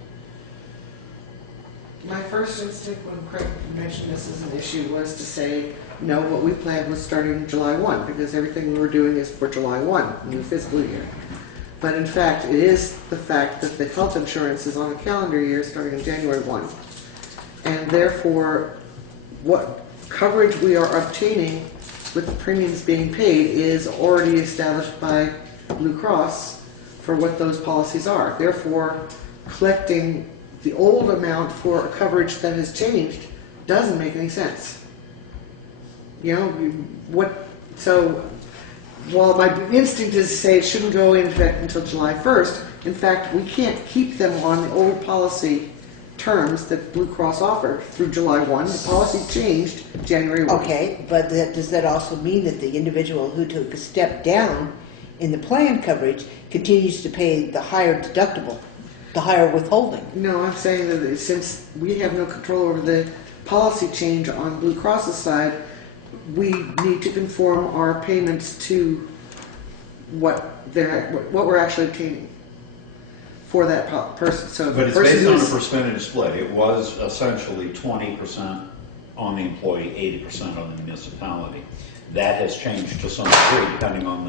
My first instinct when Craig mentioned this as an issue was to say, no, what we planned was starting July 1, because everything we were doing is for July 1, new fiscal year. But in fact, it is the fact that the health insurance is on a calendar year starting on January 1. And therefore, what coverage we are obtaining with the premiums being paid is already established by Blue Cross for what those policies are. Therefore, collecting the old amount for a coverage that has changed doesn't make any sense. You know, so while my instinct is to say it shouldn't go into effect until July 1st, in fact, we can't keep them on the old policy terms that Blue Cross offered through July 1. The policy changed January 1. Okay, but does that also mean that the individual who took a step down in the plan coverage continues to pay the higher deductible, the higher withholding? No, I'm saying that since we have no control over the policy change on Blue Cross's side, we need to conform our payments to what we're actually obtaining for that person. So But it's the person based on a who's- percentage split. It was essentially 20% on the employee, 80% on the municipality. That has changed to some degree depending on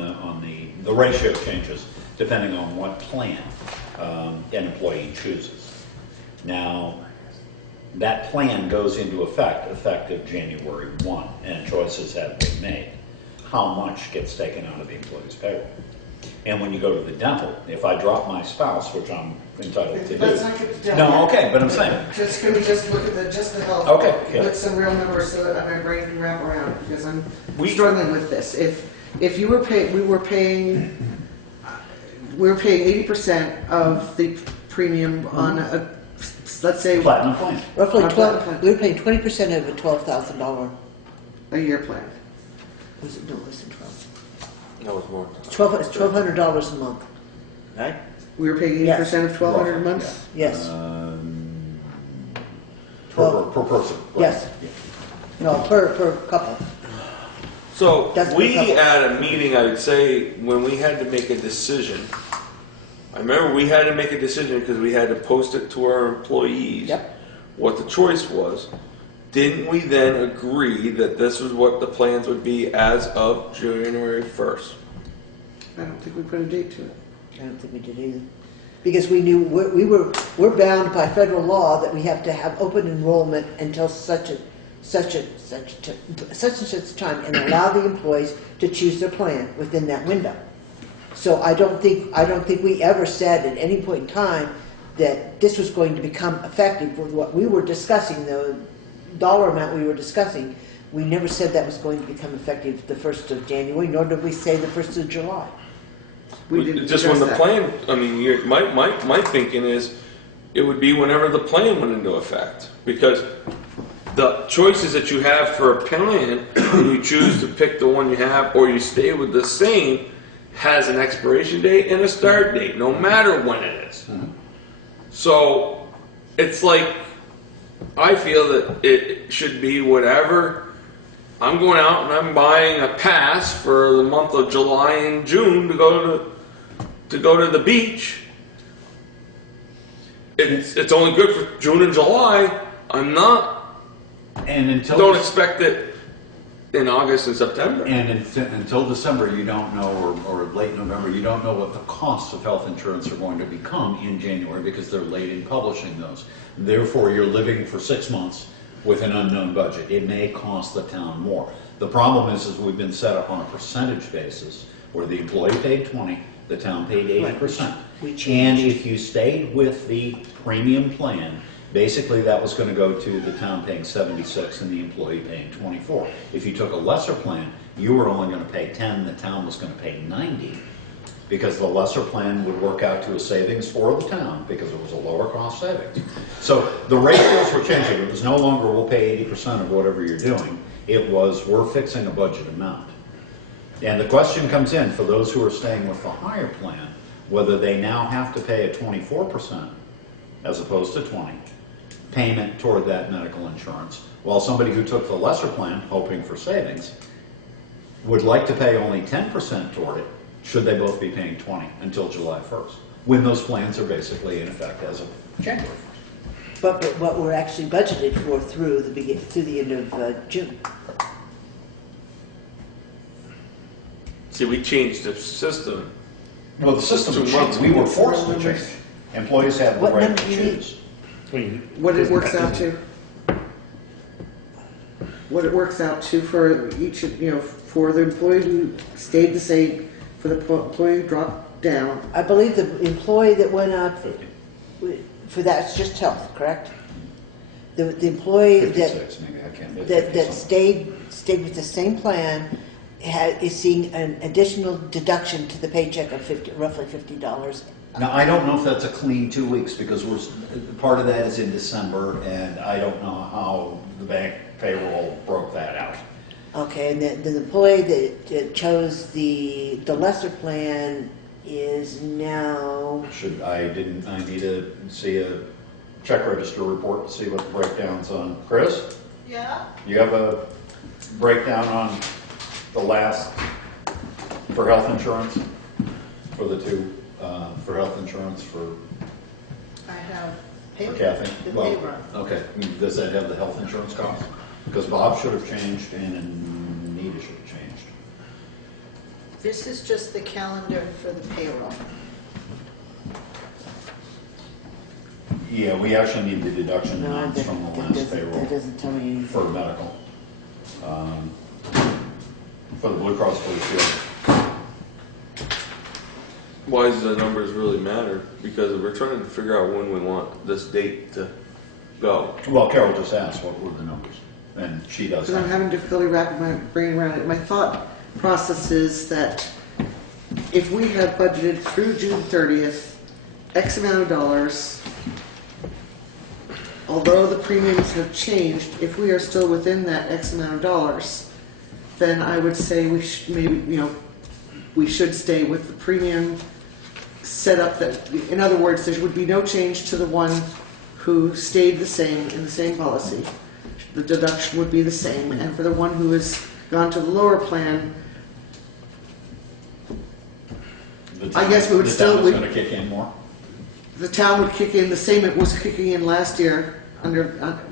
the ratio changes depending on what plan an employee chooses. Now, that plan goes into effect effective January 1, and choices have been made. How much gets taken out of the employee's payroll? And when you go to the dental, if I drop my spouse, which I'm entitled to do. Let's not get to dental. No, okay, but I'm saying. Just, can we just look at just the health? Okay, yeah. Put some real numbers so that my brain can wrap around, because I'm We- struggling with this. If you were paying, we were paying 80% of the premium on a, let's say, Platinum plan. Roughly Our 12, plan. we were paying 20% of a $12,000. a year plan. Was it, no, it wasn't 12. That was more. It's $1,200 a month, right? We were paying 80% of 1,200 a month? Yes. Per person. right. Yes. No, per couple. So That's we what- at a meeting, I would say, when we had to make a decision, I remember we had to make a decision because we had to post it to our employees. Yep. What the choice was. Didn't we then agree that this was what the plans would be as of January 1st? I don't think we put a date to it. I don't think we did either. Because we knew we're bound by federal law that we have to have open enrollment until such and such time and allow the employees to choose their plan within that window. So I don't think we ever said at any point in time that this was going to become effective with what we were discussing, the dollar amount we were discussing. We never said that was going to become effective the 1st of January, nor did we say the 1st of July. We didn't Just when the address plan, I mean, my thinking is it would be whenever the plan went into effect. Because the choices that you have for a plan, you choose to pick the one you have or you stay with the same, has an expiration date and a start date, no matter when it is. So it's like, I feel that it should be whatever. I'm going out and I'm buying a pass for the month of July and June to go to the beach. It's only good for June and July. I'm not. And until Don't expect it in August and September. until December, you don't know, or late November, you don't know what the costs of health insurance are going to become in January because they're late in publishing those. Therefore, you're living for 6 months with an unknown budget. It may cost the town more. The problem is we've been set up on a percentage basis where the employee paid 20, the town paid 80%. We changed. And if you stayed with the premium plan, basically that was going to go to the town paying 76 and the employee paying 24. If you took a lesser plan, you were only going to pay 10, the town was going to pay 90. Because the lesser plan would work out to a savings for the town because it was a lower cost savings. So the ratios were changing. It was no longer we'll pay 80% of whatever you're doing. It was we're fixing a budget amount. And the question comes in for those who are staying with the higher plan, whether they now have to pay a 24% as opposed to 20 payment toward that medical insurance, while somebody who took the lesser plan, hoping for savings, would like to pay only 10% toward it. Should they both be paying 20 until July 1st, when those plans are basically in effect as of January 1st? But what we're actually budgeted for through the end of June. See, we changed the system. Well, the system 2 months changed. We were ago. forced to change. Employees had the What right number to do you need? choose. What it works out to. What it works out to for each, for the employee who stayed the same, for the employee who dropped down. I believe the employee that went up, for that's just health, correct? The employee 56, maybe, I can't. that stayed with the same plan is seeing an additional deduction to the paycheck of roughly $50. Now, I don't know if that's a clean 2 weeks because part of that is in December and I don't know how the bank payroll broke that out. Okay, and the employee that chose the lesser plan is now, I need to see a check register report to see what the breakdown's on. Chris, Yeah? you have a breakdown on the last, for health insurance? For the two, for health insurance for I have Kathy? the Well, payroll. Okay, does that have the health insurance cost? Because Bob should have changed and Anita should have changed. This is just the calendar for the payroll. Yeah, we actually need the deduction No, amounts that, from the that last doesn't, payroll that doesn't tell me anything. for medical. For the Blue Cross Blue Shield. Why does the numbers really matter? Because we're trying to figure out when we want this date to go. Well, Carol just asked what were the numbers, and she does. Because I'm having difficulty wrapping my brain around it. My thought process is that if we have budgeted through June 30th, X amount of dollars, although the premiums have changed, if we are still within that X amount of dollars, then I would say we should maybe, we should stay with the premium setup that, in other words, there would be no change to the one who stayed the same in the same policy. The deduction would be the same, and for the one who has gone to the lower plan, I guess we would still- The town is going to kick in more? the town would kick in the same it was kicking in last year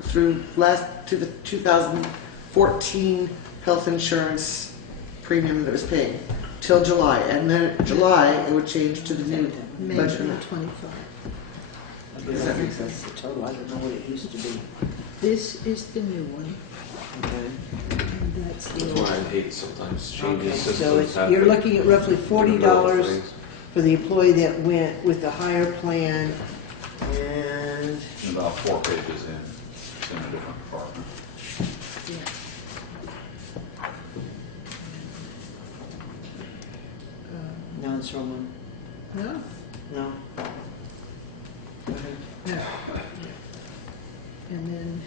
through to the 2014 health insurance premium that was paying till July, and then in July it would change to the new May budget amount. 2025. Does that make sense? The total, I don't know what it used to be. This is the new one, Okay. and that's the That's old why I one. hate sometimes Okay, changes so systems it's, happen. you're looking at roughly in the middle of $40 things. for the employee that went with the higher plan, and About 4 pages in, it's in a different department. Yeah. no, it's wrong one. No, No. Go ahead. no. And then,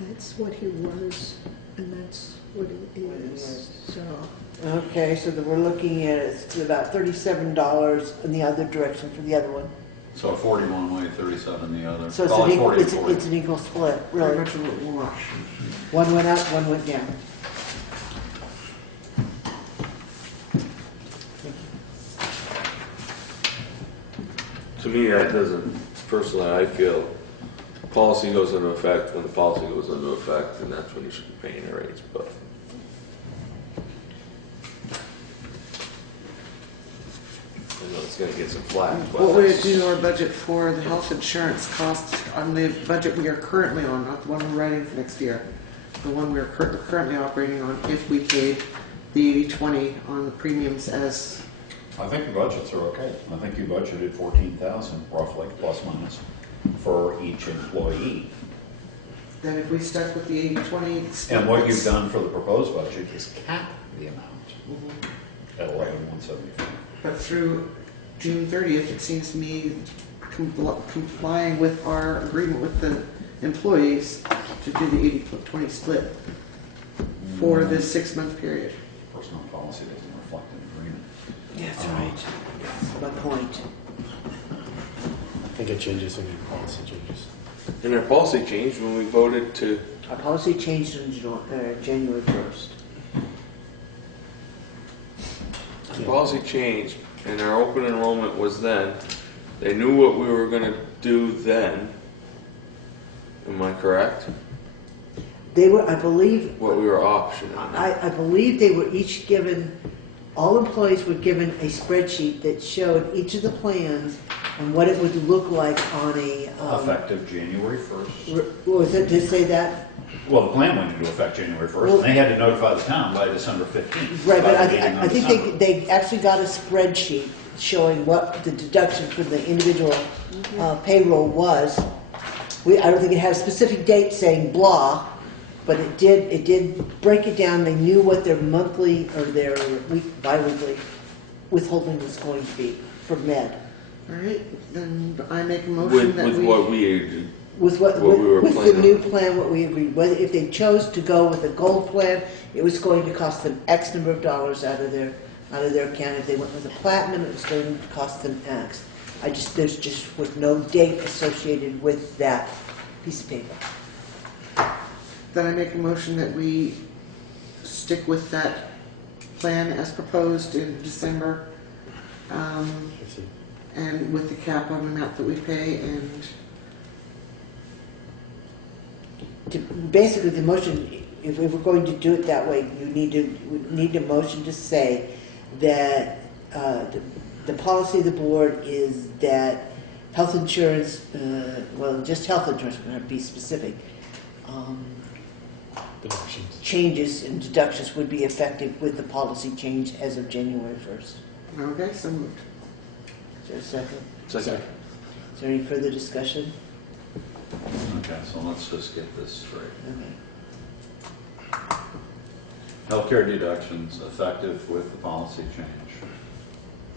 that's what he was, and that's what it is, so. Okay, so then we're looking at it's about $37 in the other direction for the other one. So 40 one way, 37 the other. So it's, Well, an equal, 40, it's, 40. it's an equal split, Pretty really. much a little wash. One went up, one went down. To me, that doesn't, personally, I feel policy goes into effect when the policy goes into effect, and that's when you should be paying a raise, but. I know it's gonna get some flack, but. What would it do to our budget for the health insurance costs on the budget we are currently on, not the one we're writing for next year? The one we're currently operating on, if we paid the 80/20 on the premiums as, I think your budgets are okay. I think you budgeted 14,000 roughly, plus minus, for each employee. then if we stuck with the 80/20 split. And what you've done for the proposed budget is cap the amount Mhm. at 11,175. But through June 30th, it seems to me complying with our agreement with the employees to do the 80/20 split for this 6-month period. Personnel policy doesn't reflect an agreement. That's right. That's my point. I think it changes when your policy changes. And our policy changed when we voted to, Our policy changed on January 1st. the policy changed, and our open enrollment was then. They knew what we were gonna do then. Am I correct? They were, I believe, What we were optioning. I believe they were each given, all employees were given a spreadsheet that showed each of the plans and what it would look like on a. Effective January 1st. Was it, did it say that? Well, the plan went into effect January 1st, and they had to notify the town by December 15th. Right, by but the meeting I on think December. they actually got a spreadsheet showing what the deduction for the individual payroll was. I don't think it had a specific date saying blah, but it did break it down. They knew what their monthly or their bi-weekly withholding was going to be for med. All right, then I make a motion With, that with we. what we, With what What we were with the planning. new plan, what we agreed, whether if they chose to go with the gold plan, it was going to cost them X number of dollars out of their account. If they went with the platinum, it was going to cost them X. There's just was no date associated with that piece of paper. Then I make a motion that we stick with that plan as proposed in December, and with the cap on the amount that we pay, and Basically, the motion, if we were going to do it that way, you need a motion to say that the policy of the board is that health insurance, well, just health insurance, we're going to be specific, changes and deductions would be effective with the policy change as of January 1st. okay, so moved. Is there a second? Second. Is there any further discussion? Okay, so let's just get this straight. Okay. Healthcare deductions effective with the policy change.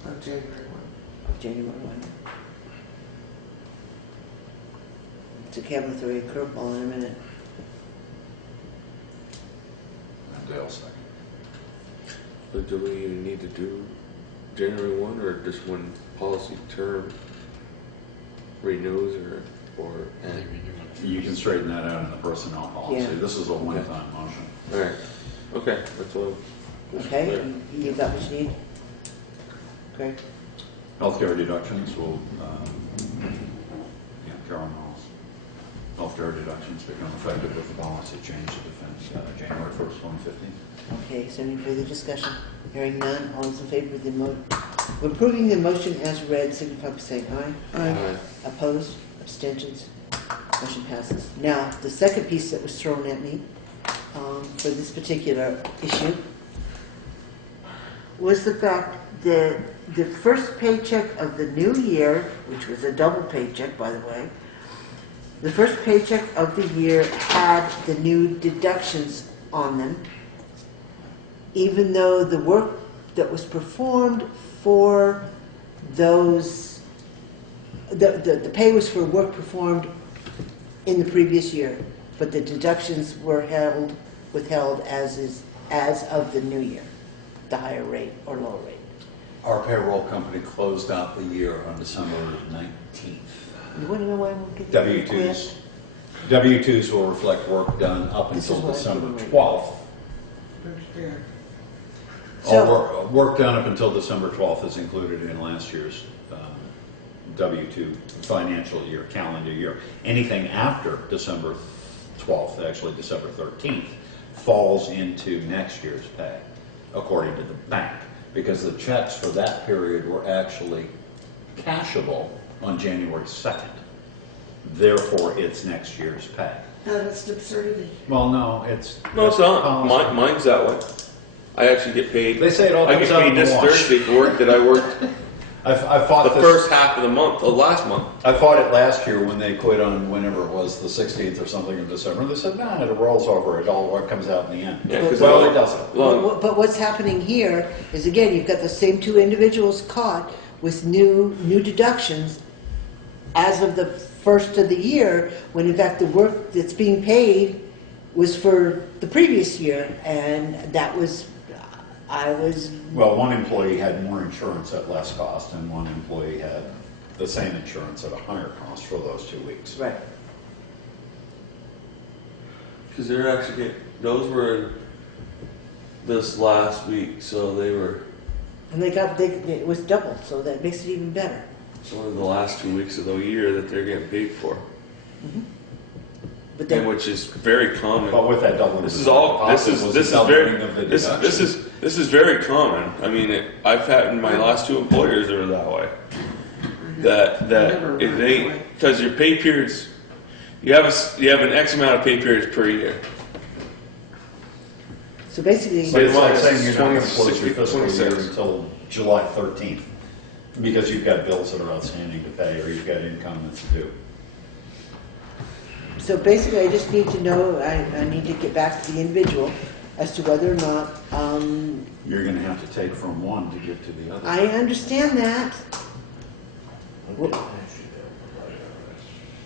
Of January 1. January 1. It's a cabinet throw you a curveball in a minute. And Dale second. But do we need to do January 1 or just when policy term renews or and? You can straighten that out in the personnel policy. Yeah. This is a one-time motion. All right. Okay, that's all. Okay, you got what you need? Great. Healthcare deductions will, Carolyn Halls. Healthcare deductions become effective with the policy change to January 1st, 2015. Okay, is there any further discussion? Hearing none, all those in favor of the approving the motion as read, signify by saying aye. Aye. Opposed? Abstentions? Motion passes. Now, the second piece that was thrown at me for this particular issue was the fact that the first paycheck of the new year, which was a double paycheck, by the way, the first paycheck of the year had the new deductions on them, even though the work that was performed for those, the pay was for work performed in the previous year, but the deductions were withheld as of the new year, the higher rate or lower rate. Our payroll company closed out the year on December 19th. You want to know why I won't get the W-2s. W-2s will reflect work done up This until is what I'm December doing. 12th. Understand. So- Work done up until December 12th is included in last year's W-2 financial year, calendar year. Anything after December 12th, actually December 13th, falls into next year's pay, according to the bank, because the checks for that period were actually cashable on January 2nd. Therefore, it's next year's pay. That's an absurdity. Well, no, it's... No, it's not. policy. Mine's that way. I actually get paid. They say it all I comes get out paid in the this wash. Thursday for work that I worked I fought the this, first half of the month, of last month. I fought it last year when they quit on whenever it was, the 16th or something of December. They said, nah, it rolls over. It all comes out in the end. Yeah, 'cause Well, it doesn't. But what's happening here is, again, you've got the same two individuals caught with new deductions as of the first of the year, when in fact the work that's being paid was for the previous year, and that was, Well, one employee had more insurance at less cost, and one employee had the same insurance at a higher cost for those 2 weeks. right. Because they're actually those were this last week, so they were And it was double, so that makes it even better. one of the last 2 weeks of the year that they're getting paid for, But and then, which is very common. But with that doubling, This of is the all. This deposit is was this the is very. doubling of the This deduction. this is very common. I mean, I've had in my last two employers that were that way. That Never it went ain't that way. because your pay periods. You have an X amount of pay periods per year. so basically, But it's like It's saying you're not going to close 20, your fiscal year 26. until July 13th, because you've got bills that are outstanding to pay, or you've got income that's due. So basically, I just need to know, I need to get back to the individual as to whether or not, You're going to have to take from one to get to the other. I understand that.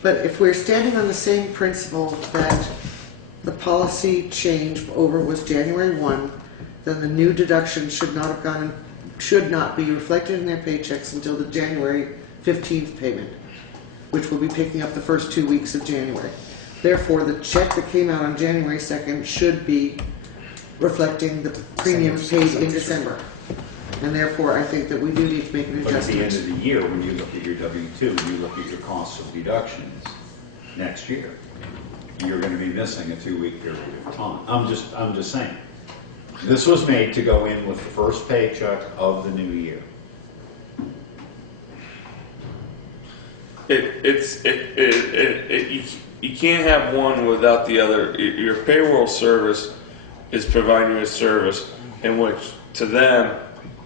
But if we're standing on the same principle that the policy change over was January 1, then the new deduction should not be reflected in their paychecks until the January 15th payment, which will be picking up the first 2 weeks of January. Therefore, the check that came out on January 2nd should be reflecting the premiums paid in December. And therefore, I think that we do need to make an But at the end adjustment. of the year, when you look at your W-2, you look at your costs of deductions next year, you're gonna be missing a 2-week period of time. I'm just saying. This was made to go in with the first paycheck of the new year. You can't have one without the other. Your payroll service is providing a service in which, to them,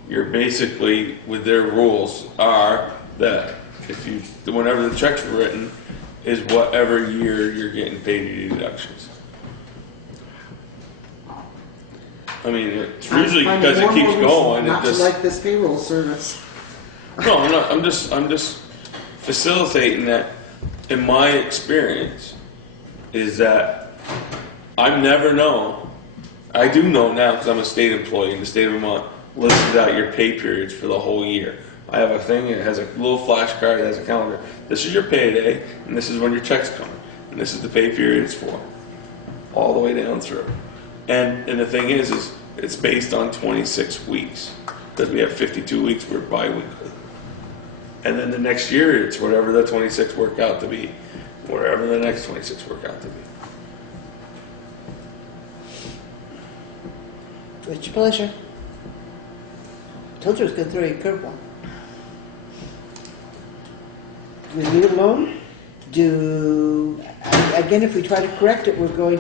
you're basically, with their rules, are that if you, whenever the check's written, is whatever year you're getting paid your deductions. I mean, it's usually I'm because it finding keeps more reason going. Not It to just, like this payroll service. no, I'm just facilitating that. In my experience, is that I've never known. I do know now because I'm a state employee in the state of Vermont. Listed out your pay periods for the whole year. I have a thing. It has a little flashcard. It has a calendar. This is your payday, and this is when your check's coming, and this is the pay period it's for, all the way down through. And the thing is it's based on 26 weeks because we have 52 weeks. We're bi-weekly. And then the next year, it's whatever the 26 work out to be, whatever the next 26 work out to be. It's your pleasure. Told you I was going to throw you a curveball. Do we leave it alone? Again, if we try to correct it, we're going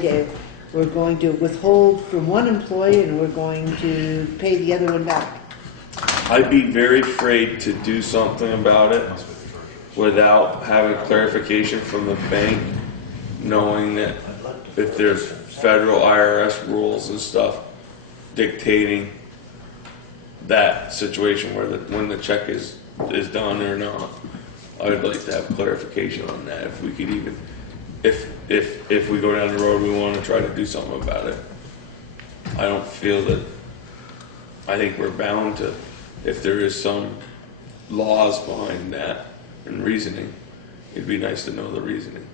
to withhold from one employee and we're going to pay the other one back. I'd be very afraid to do something about it without having clarification from the bank, knowing that if there's federal IRS rules and stuff dictating that situation where when the check is done or not, I would like to have clarification on that. If we could even, if we go down the road, we want to try to do something about it. I don't feel that. I think we're bound to. If there is some laws behind that and reasoning, it'd be nice to know the reasoning.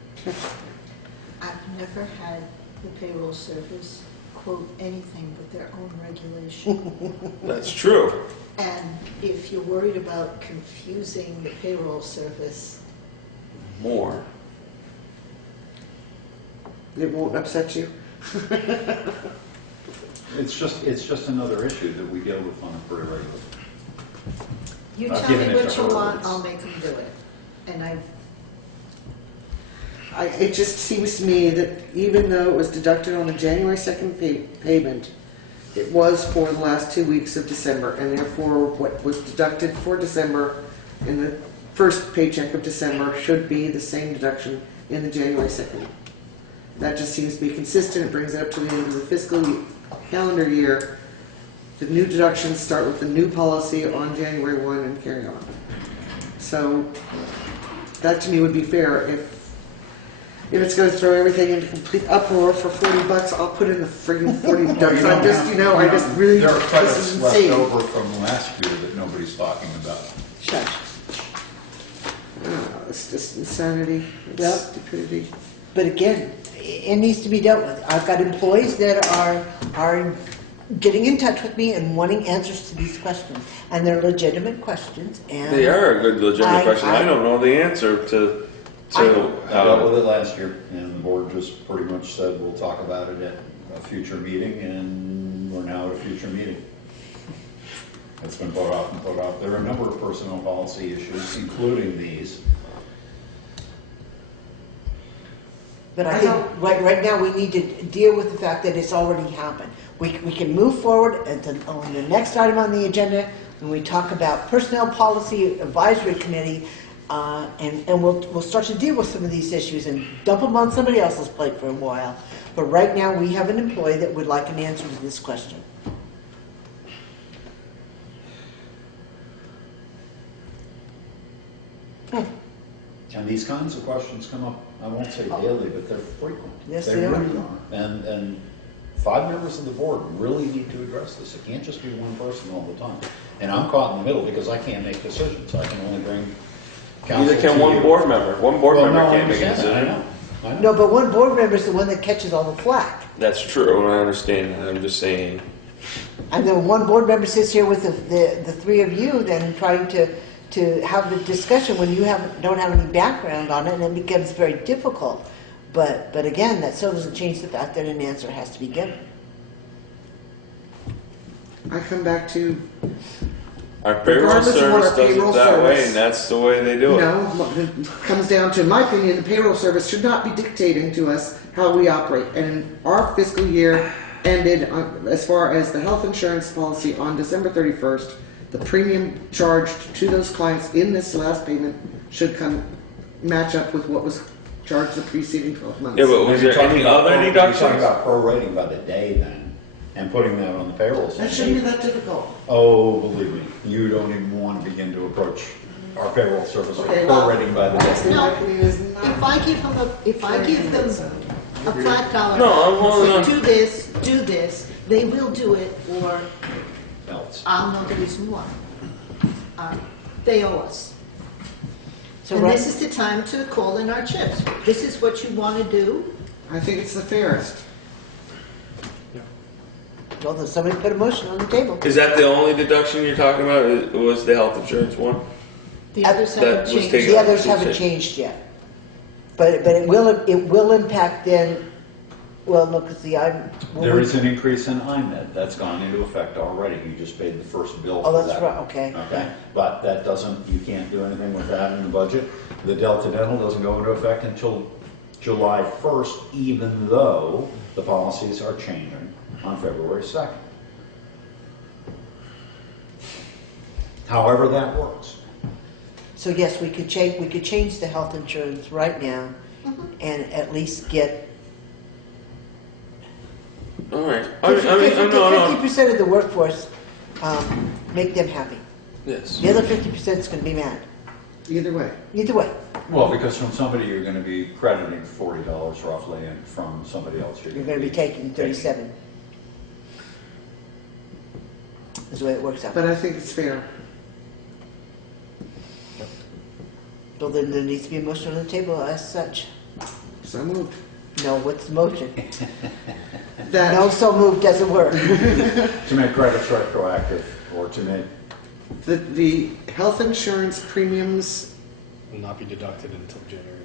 I've never had the payroll service quote anything but their own regulation. That's true. And if you're worried about confusing the payroll service, More. It won't upset you. It's just another issue that we deal with on a pretty regular. you I've tell given me it what to you her want, once. I'll make them do it. And It just seems to me that even though it was deducted on the January 2nd payment, it was for the last 2 weeks of December, and therefore what was deducted for December in the first paycheck of December should be the same deduction in the January 2nd. That just seems to be consistent. It brings it up to the end of the fiscal calendar year. The new deductions start with the new policy on January 1 and carry on. So that to me would be fair. If it's going to throw everything into complete uproar for $40, I'll put in the friggin' 40 bucks. I just really, There are this is credits left insane. over from last year that nobody's talking about. Shush. It's just insanity. It's Yep. stupidity. But again, it needs to be dealt with. I've got employees that are getting in touch with me and wanting answers to these questions. And they're legitimate questions. And They are a good legitimate question. I I- don't know the answer to I dealt with it last year, and the board just pretty much said, we'll talk about it at a future meeting, and we're now at a future meeting. It's been put off and put off. There are a number of personnel policy issues, including these. But I think right now we need to deal with the fact that it's already happened. We can move forward and on the next item on the agenda when we talk about Personnel Policy Advisory Committee, and we'll start to deal with some of these issues and dump them on somebody else's plate for a while. But right now we have an employee that would like an answer to this question. And these kinds of questions come up, I won't say daily, but they're frequent. Yes, They they are. really are. And 5 members of the board really need to address this. It can't just be one person all the time. And I'm caught in the middle because I can't make decisions. I can only bring counsel Neither can to one you. board member. One board Well, member no, I can't make a understand that, I decision. know. I know. No, but one board member is the one that catches all the flack. That's true, and I understand that. I'm just saying. And then one board member sits here with the three of you then trying to have the discussion when you don't have any background on it, and it becomes very difficult. But again, that still doesn't change the fact that an answer has to be given. I come back to, Our payroll Regardless of service what our does it payroll that way, service- and that's the way they do it. it comes down to, in my opinion, the payroll service should not be dictating to us how we operate. And our fiscal year ended, as far as the health insurance policy, on December 31st. The premium charged to those clients in this last payment should match up with what was charged the preceding 12 months. Yeah, but was there any other You're deductions? talking about prorating by the day then, and putting that on the payroll. That shouldn't be that difficult. Oh, believe me, you don't even want to begin to approach our payroll service with Okay, well, prorating by the day. No, My opinion is not- if I give them a flat dollar, No, I'm holding say, on. do this, they will do it, or Else. I'll know the reason why. They owe us. So And right, this is the time to call in our chips. This is what you want to do. I think it's the fairest. well, then somebody put a motion on the table. Is that the only deduction you're talking about? Was the health insurance one? The others That haven't was changed. taken- The others haven't changed yet. But it will impact then, well, no, because There is an increase in IMED, that's gone into effect already, you just paid the first bill Oh, for that's that. right, okay. Okay, but that doesn't, you can't do anything with that in the budget. The Delta Dental doesn't go into effect until July 1st, even though the policies are changing on February 2nd. However that works. So yes, we could change the health insurance right now and at least get All right. I mean, no. 50% of the workforce, make them happy. Yes. The other 50% is going to be mad. Either way. Either way. Well, because from somebody you're gonna be crediting $40 roughly, and from somebody else You're going to be taking 37. Is the way it works out. But I think it's fair. So then there needs to be a motion on the table as such. So moved. No, what's the motion? That, No, so moved doesn't work. To make credits retroactive, or to make, the health insurance premiums Will not be deducted until January.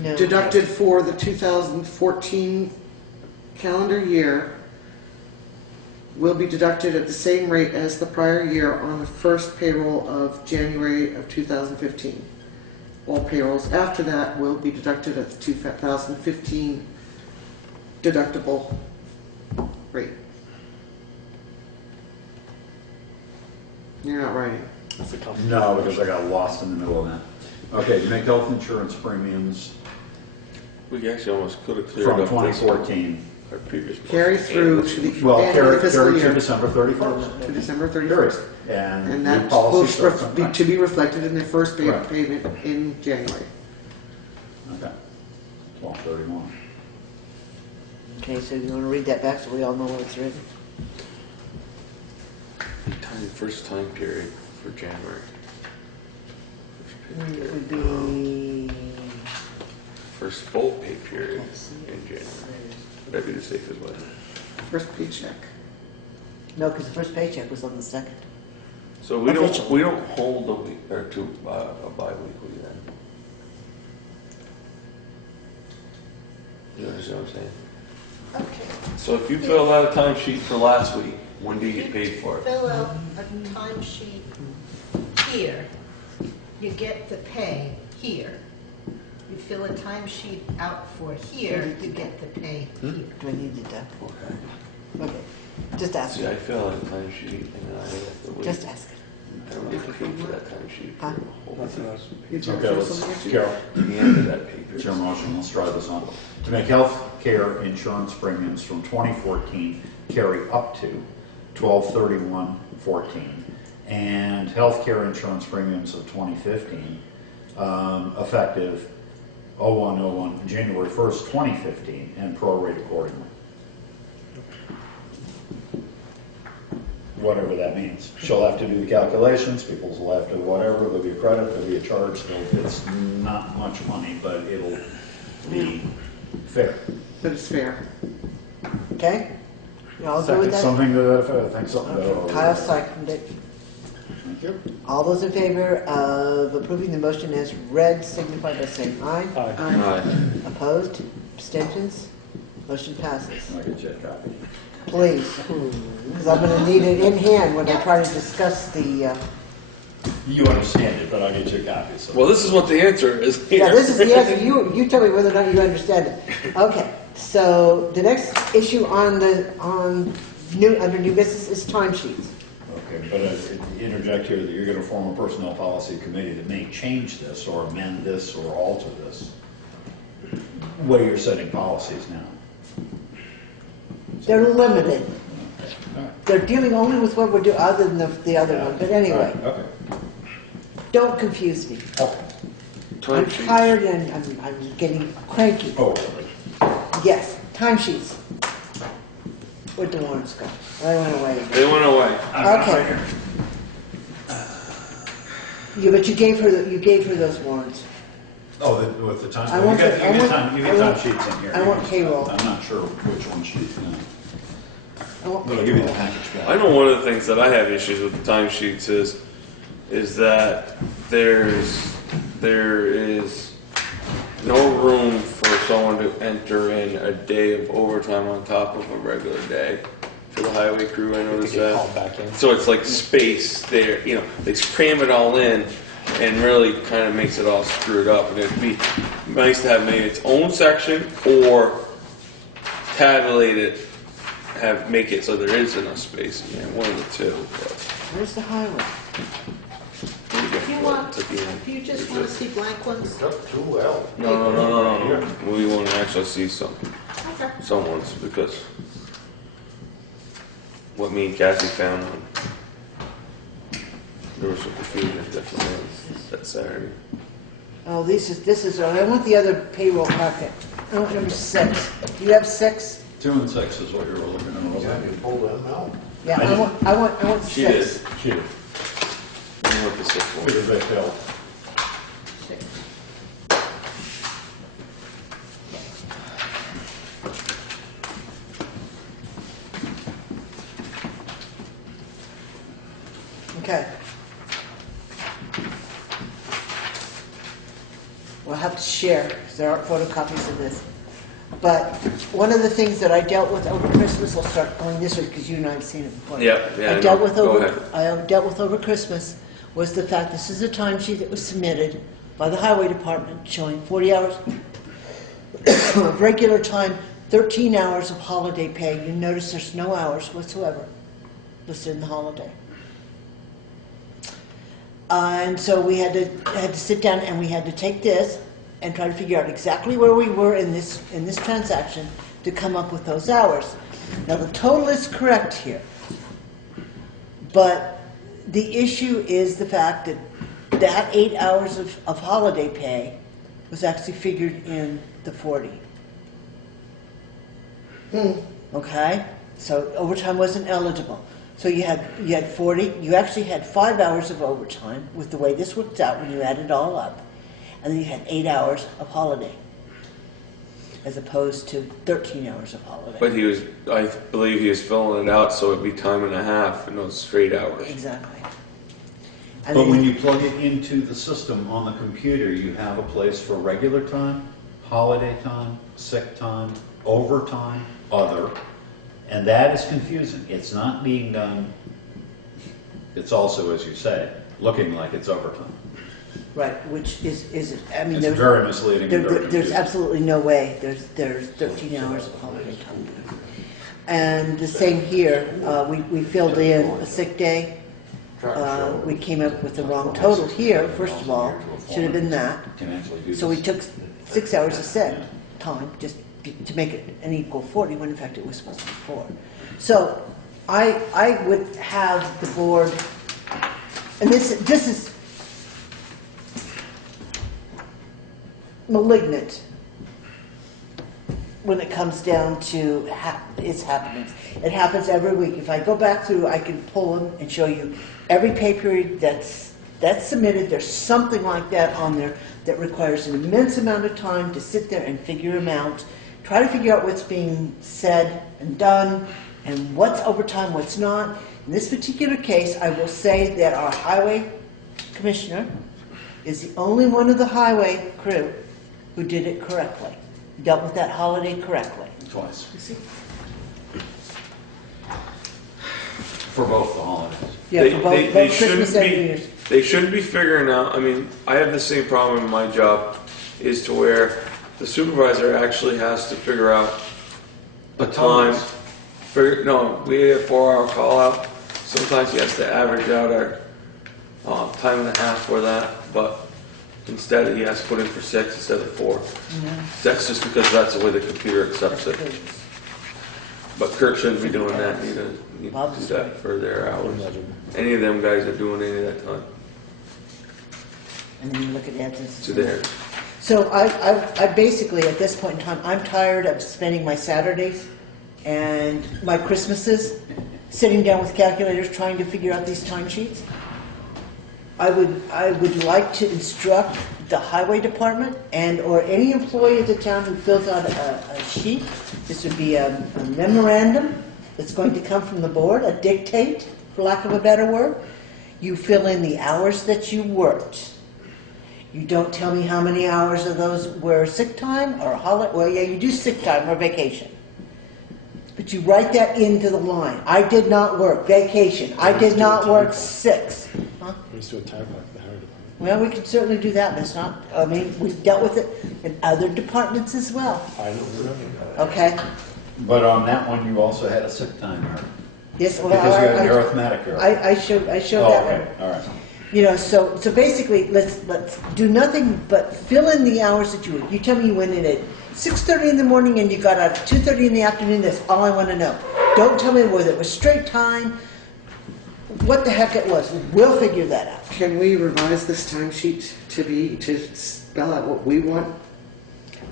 No. deducted for the 2014 calendar year will be deducted at the same rate as the prior year on the first payroll of January of 2015. All payrolls after that will be deducted at the 2015 deductible rate. You're not writing. That's a complicated no, because I got lost in the middle of that. Okay, to make health insurance premiums We actually almost could have cleared from up this one. 2014, Our previous Carry through to the well, end of carry the fiscal to year, December 31st. to December Period. 31st. And And new that's policies supposed start to be sometime. reflected in the first Right. payment in January. Okay, 12/31. Okay, so you want to read that back so we all know what it's written? First time period for January. It would be... First full pay period in January. That'd be the safest way. First paycheck. No, because the first paycheck was on the 2nd. So we Official. don't hold a week or two a bi-weekly then. You understand what I'm saying? Okay. So if you fill out a timesheet for last week, when do you get paid for it? Fill out a timesheet here, you get the pay here. You fill a timesheet out for here, you get the pay here. Do I need to deduct? Okay. Okay, just ask See, I it. fill out a timesheet and then I have to wait. Just ask it. I don't get paid for that timesheet. Huh? You tell Okay, Phil let's, something else? Carol, At the end of that pay it's your period. motion, let's try this on. To make health care insurance premiums from 2014 carry up to 12/31/14, and health care insurance premiums of 2015 effective 01/01 January 1st, 2015, and prorate accordingly. Whatever that means. She'll have to do the calculations, people will have to whatever, there'll be a credit, there'll be a charge, it's not much money, but it'll be fair. That is fair. Okay? You all agree with that? Something to that effect, I think something to that Okay, effect. Kyle seconded it. Thank you. All those in favor of approving the motion as read signify by saying aye. Aye. Opposed? Abstentions? Motion passes. I'll get you a copy. Please, because I'm going to need it in hand when I try to discuss the, You understand it, but I'll get you a copy, so. Well, this is what the answer is here. yeah, this is the answer. You tell me whether or not you understand it. Okay, so the next issue under new business is timesheets. Okay, but interject here that you're gonna form a personnel policy committee that may change this, or amend this, or alter this. Way you're setting policies now. They're limited. Okay, all right. They're dealing only with what we're doing, other than the other one. But anyway, Okay, don't confuse me. okay. I'm Timesheets. tired and I'm getting cranky. Oh, Yes, timesheets. Where'd the warrants go? They went away. They went away. Okay. Yeah, but you gave her those warrants. oh, with the time, I you want got the- I want- time I want- sheets in here. I want payroll. I'm not sure which one she's, I want but I'll give you the package back. I know one of the things that I have issues with the timesheets is that there is no room for someone to enter in a day of overtime on top of a regular day for the highway crew. I noticed get called that. back in. So it's like space there, they cram it all in and really kind of makes it all screwed up. And it'd be nice to have maybe its own section or tabulate it, make it so there is enough space in there, one of the two. But Where's the highway? If you just want to see blank ones, Took 2L. No. We want to actually see some ones because what me and Cassie found, there was some confusion definitely that Saturday. Oh, this is, I want the other payroll packet. I want number 6. Do you have 6? 2 and 6 is what you're looking at. Yeah, you pulled them out. Yeah, I want 6. She did. She did. I want the sixth one. Because they failed. Okay. We'll have to share, because there aren't photocopies of this. But one of the things that I dealt with over Christmas, I'll start going this way because you and I have seen it before. Yeah, I dealt know. with Go over. ahead. I dealt with over Christmas was the fact this is a timesheet that was submitted by the highway department showing 40 hours of regular time, 13 hours of holiday pay. You notice there's no hours whatsoever listed in the holiday. And so we had to sit down and we had to take this and try to figure out exactly where we were in this transaction to come up with those hours. Now the total is correct here, but the issue is the fact that 8 hours of holiday pay was actually figured in the 40. Okay, so overtime wasn't eligible. So you had 40. You actually had 5 hours of overtime with the way this worked out when you add it all up, and then you had 8 hours of holiday, as opposed to 13 hours of holiday. But I believe he was filling it out so it'd be time and a half and those straight hours. Exactly. And But then- when you plug it into the system on the computer, you have a place for regular time, holiday time, sick time, overtime, other, and that is confusing. It's not being done, it's also, as you say, looking like it's overtime. Right, which is I mean, It's there's very misleading and very there's confusing. absolutely no way there's 13 hours of holiday time. And the same here, we filled in a sick day. We came up with the wrong total here, first of all, should have been that. Can actually do So we this. took 6 hours of sick time just to make it an equal 40, when in fact it was supposed to be 4. So I would have the board, and this is malignant when it comes down to its happenings. It happens every week. If I go back through, I can pull them and show you every pay period that's that's submitted, there's something like that on there that requires an immense amount of time to sit there and figure them out, try to figure out what's being said and done, and what's overtime, what's not. In this particular case, I will say that our highway commissioner is the only one of the highway crew who did it correctly, dealt with that holiday correctly. Twice. You see? For both the holidays. Yeah, for both Christmas and New Year's. They shouldn't be figuring out, I mean, I have the same problem in my job, is to where the supervisor actually has to figure out a time. No, we have a 4-hour call out. Sometimes he has to average out our time and a half for that, but instead he has to put in for 6 instead of 4. That's just because that's the way the computer accepts it. But Kurt shouldn't be doing that. Need to do that for their hours. Any of them guys are doing any of that time. And then you look at that. To there. So I basically, at this point in time, I'm tired of spending my Saturdays and my Christmases sitting down with calculators trying to figure out these timesheets. I would like to instruct the highway department and or any employee of the town who fills out a sheet. This would be a memorandum that's going to come from the board, a dictate, for lack of a better word. You fill in the hours that you worked. You don't tell me how many hours of those were sick time or holiday. Well, yeah, you do sick time or vacation. But you write that into the line. I did not work vacation. I did not work 6. Huh? Let's do a time clock for the highway department. Well, we can certainly do that, but it's not, I mean, we've dealt with it in other departments as well. I know. Okay? But on that one, you also had a sick time error. Yes, well, Because you had the arithmetic error. I showed that okay, one. all right. You know, so basically, let's do nothing but fill in the hours that you work. You tell me you went in at 6:30 in the morning and you got out at 2:30 in the afternoon. That's all I want to know. Don't tell me whether it was straight time, what the heck it was. We'll figure that out. Can we revise this timesheet to spell out what we want?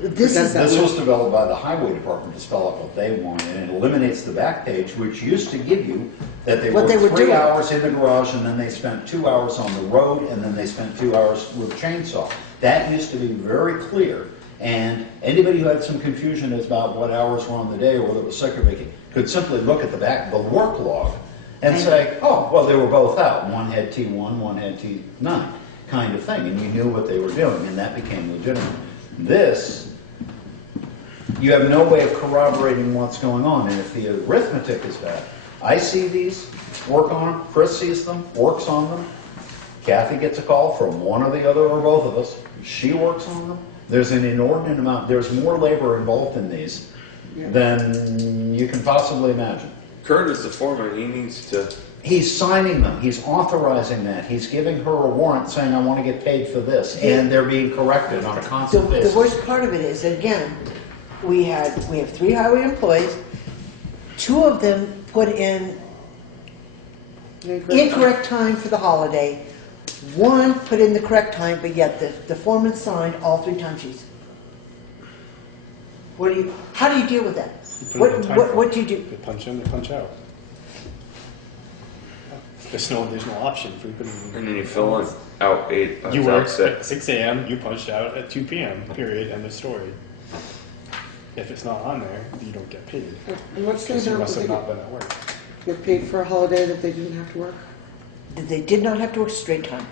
This is This was developed by the highway department to spell out what they wanted, and it eliminates the back page, which used to give you that they What worked they were 3 doing. hours in the garage, and then they spent 2 hours on the road, and then they spent 2 hours with chainsaw. That used to be very clear, and anybody who had some confusion about what hours were on the day or whether it was sick or vacation could simply look at the back, the work log, and say, oh, well, they were both out. One had T1, one had T9, kind of thing, and you knew what they were doing, and that became legitimate. This, you have no way of corroborating what's going on, and if the arithmetic is bad, I see these, work on them, Chris sees them, works on them, Kathy gets a call from one or the other or both of us, she works on them. There's an inordinate amount, there's more labor involved in these than you can possibly imagine. Kurt is the foreman. He needs to. He's signing them, he's authorizing that, he's giving her a warrant saying, I want to get paid for this, and they're being corrected on a constant basis. The worst part of it is, again, we have 3 highway employees. 2 of them put in incorrect time for the holiday. 1 put in the correct time, but yet the foreman signed all 3 timesheets. How do you deal with that? What do you do? They punch in, they punch out. There's no option for you putting. And then you fill in out 8. You out worked 6. at 6 a.m., you punched out at 2 p.m., period, end of story. If it's not on there, you don't get paid. And what's going Because to you happen must if have they not been at work. get paid for a holiday that they didn't have to work? They did not have to work straight time.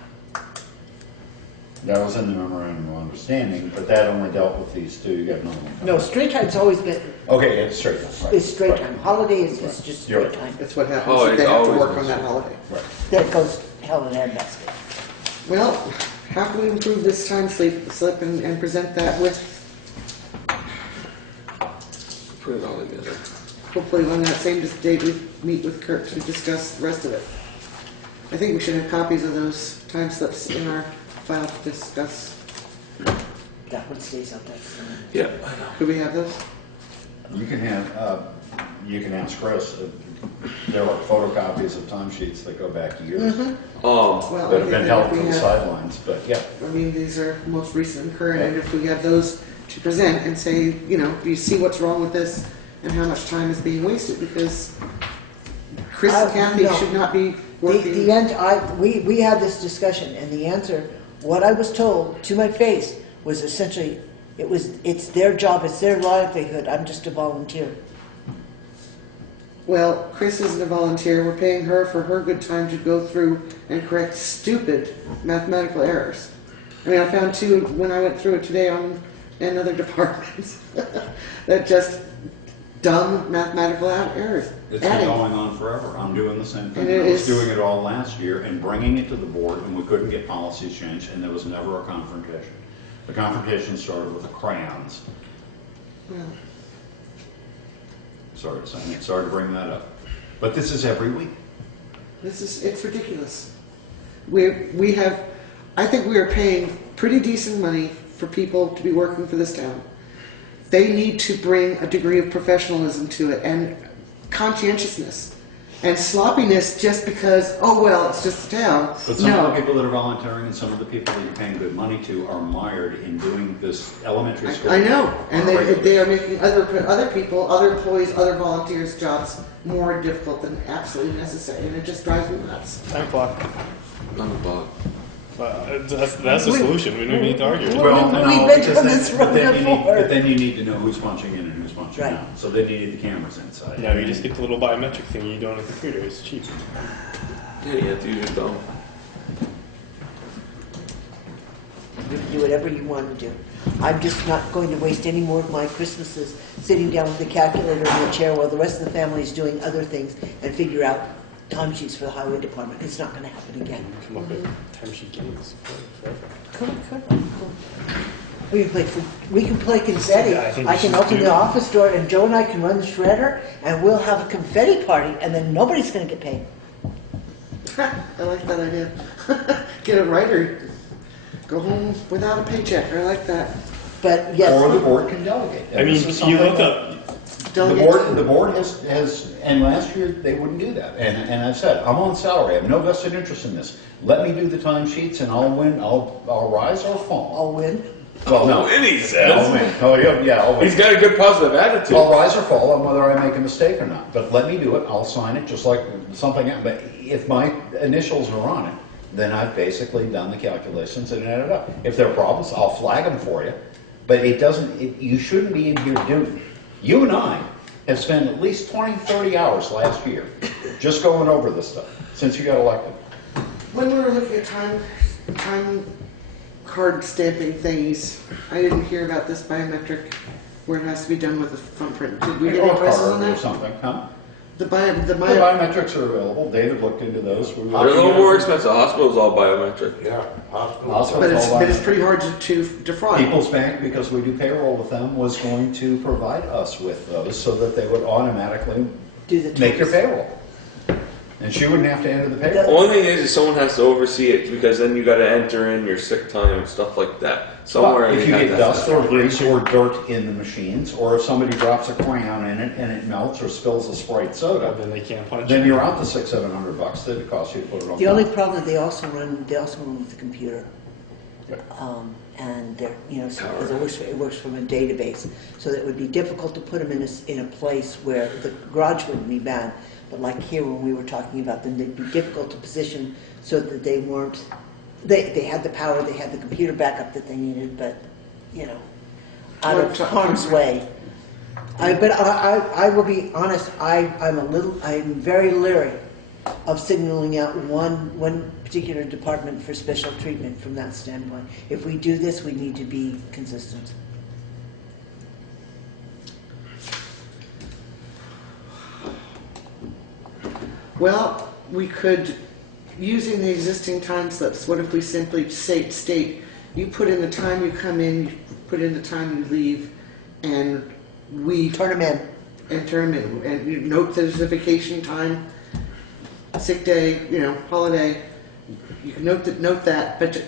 That was in the memorandum of understanding, but that only dealt with these 2, you got another one. No, straight time's always been, Okay, it's straight time. Right. it's straight Right. time. Holiday is just You're straight right. time. That's what happens Oh, if it's they have to always work on been that so. holiday. Right. That goes hell in a handbasket. Well, how can we improve this time slip and present that with, Put it all together. hopefully on that same day we meet with Kurt to discuss the rest of it? I think we should have copies of those time slips in our file to discuss. That one stays up there. Yeah, I know. Do we have those? You can ask Chris, there are photocopies of timesheets that go back years Well, that I have been think held if to we the have, sidelines, but yeah. I mean, these are most recent and current, and if we have those to present and say, you know, do you see what's wrong with this and how much time is being wasted? Because Chris and Kathy no. should not be working. We had this discussion, and the answer, what I was told to my face, was essentially, it's their job, it's their livelihood, I'm just a volunteer. Well, Chris isn't a volunteer. We're paying her for her good time to go through and correct stupid mathematical errors. I mean, I found two when I went through it today in other departments. That just dumb mathematical errors. It's been going on forever. I'm doing the same thing. I was doing it all last year and bringing it to the board, and we couldn't get policies changed, and there was never a confrontation. The confrontation started with the crayons. Well, Sorry to bring that up. But this is every week. it's ridiculous. I think we are paying pretty decent money for people to be working for this town. They need to bring a degree of professionalism to it and conscientiousness. And sloppiness just because, oh well, it's just a town. But some of the people that are volunteering and some of the people that you're paying good money to are mired in doing this elementary school. I know, and they are making other people, other employees, other volunteers' jobs more difficult than absolutely necessary, and it just drives me nuts. Time clock. Not a bug. That's the solution. We don't need to argue. Well, no, We've been because down this road before. but then you need to know who's punching in and who's punching Right. out. So then you need the cameras inside. No, you just get the little biometric thing you do on a computer. It's cheap. Yeah, you have to use your thumb. You can do whatever you want to do. I'm just not going to waste any more of my Christmases sitting down with the calculator in the chair while the rest of the family is doing other things and figure out timesheets for the highway department. It's not going to happen again. Come up with timesheet games. Come. We can play confetti. Yeah, I think I you can should open do- the office door and Joe and I can run the shredder and we'll have a confetti party and then nobody's going to get paid. I like that idea. Get a writer. Go home without a paycheck. I like that. But yes. Or the board can delegate. I mean, This is you something look that- up. The board has, and last year they wouldn't do that. And I've said, I'm on salary, I have no vested interest in this. Let me do the timesheets and I'll win, I'll rise or fall. I'll win. Well, no. And he I'll says. win. Oh, yeah, I'll win. He's got a good positive attitude. I'll rise or fall on whether I make a mistake or not. But let me do it, I'll sign it just like something, but if my initials are on it, then I've basically done the calculations and added up. If there are problems, I'll flag them for you. But you shouldn't be in here doing, you and I have spent at least 20, 30 hours last year just going over this stuff since you got elected. When we were looking at time card stamping thingies, I didn't hear about this biometric where it has to be done with a thumbprint. Did we get any Or prices on card or that? something, huh? The The biometrics are available. David looked into those. They're a little more expensive. Hospital's all biometric. Yeah, hospital. Hospital. but it's pretty hard to defraud. People's Bank, because we do payroll with them, was going to provide us with those so that they would automatically Do the make your totals. payroll. And she wouldn't have to enter the The payroll. only thing is someone has to oversee it because then you got to enter in your sick time and stuff like that. Somewhere But if you have get to- dust or grease or dirt in the machines, or if somebody drops a crayon in it and it melts or spills a Sprite soda, Then they can't punch. then you're out the $600-700 that it costs you to put it on. The only problem, they also run with the computer. And they're, so it works from a database. So that it would be difficult to put them in a place where the garage wouldn't be bad. But like here, when we were talking about them, they'd be difficult to position so that they weren't, they had the power, they had the computer backup that they needed, but, out of harm's way. I will be honest, I'm very leery of signaling out one particular department for special treatment from that standpoint. If we do this, we need to be consistent. Well, we could, using the existing time slips, what if we simply state, you put in the time you come in, you put in the time you leave, and we Turn them in. and turn them in, and you note that there's a vacation time, sick day, holiday. You can note that, but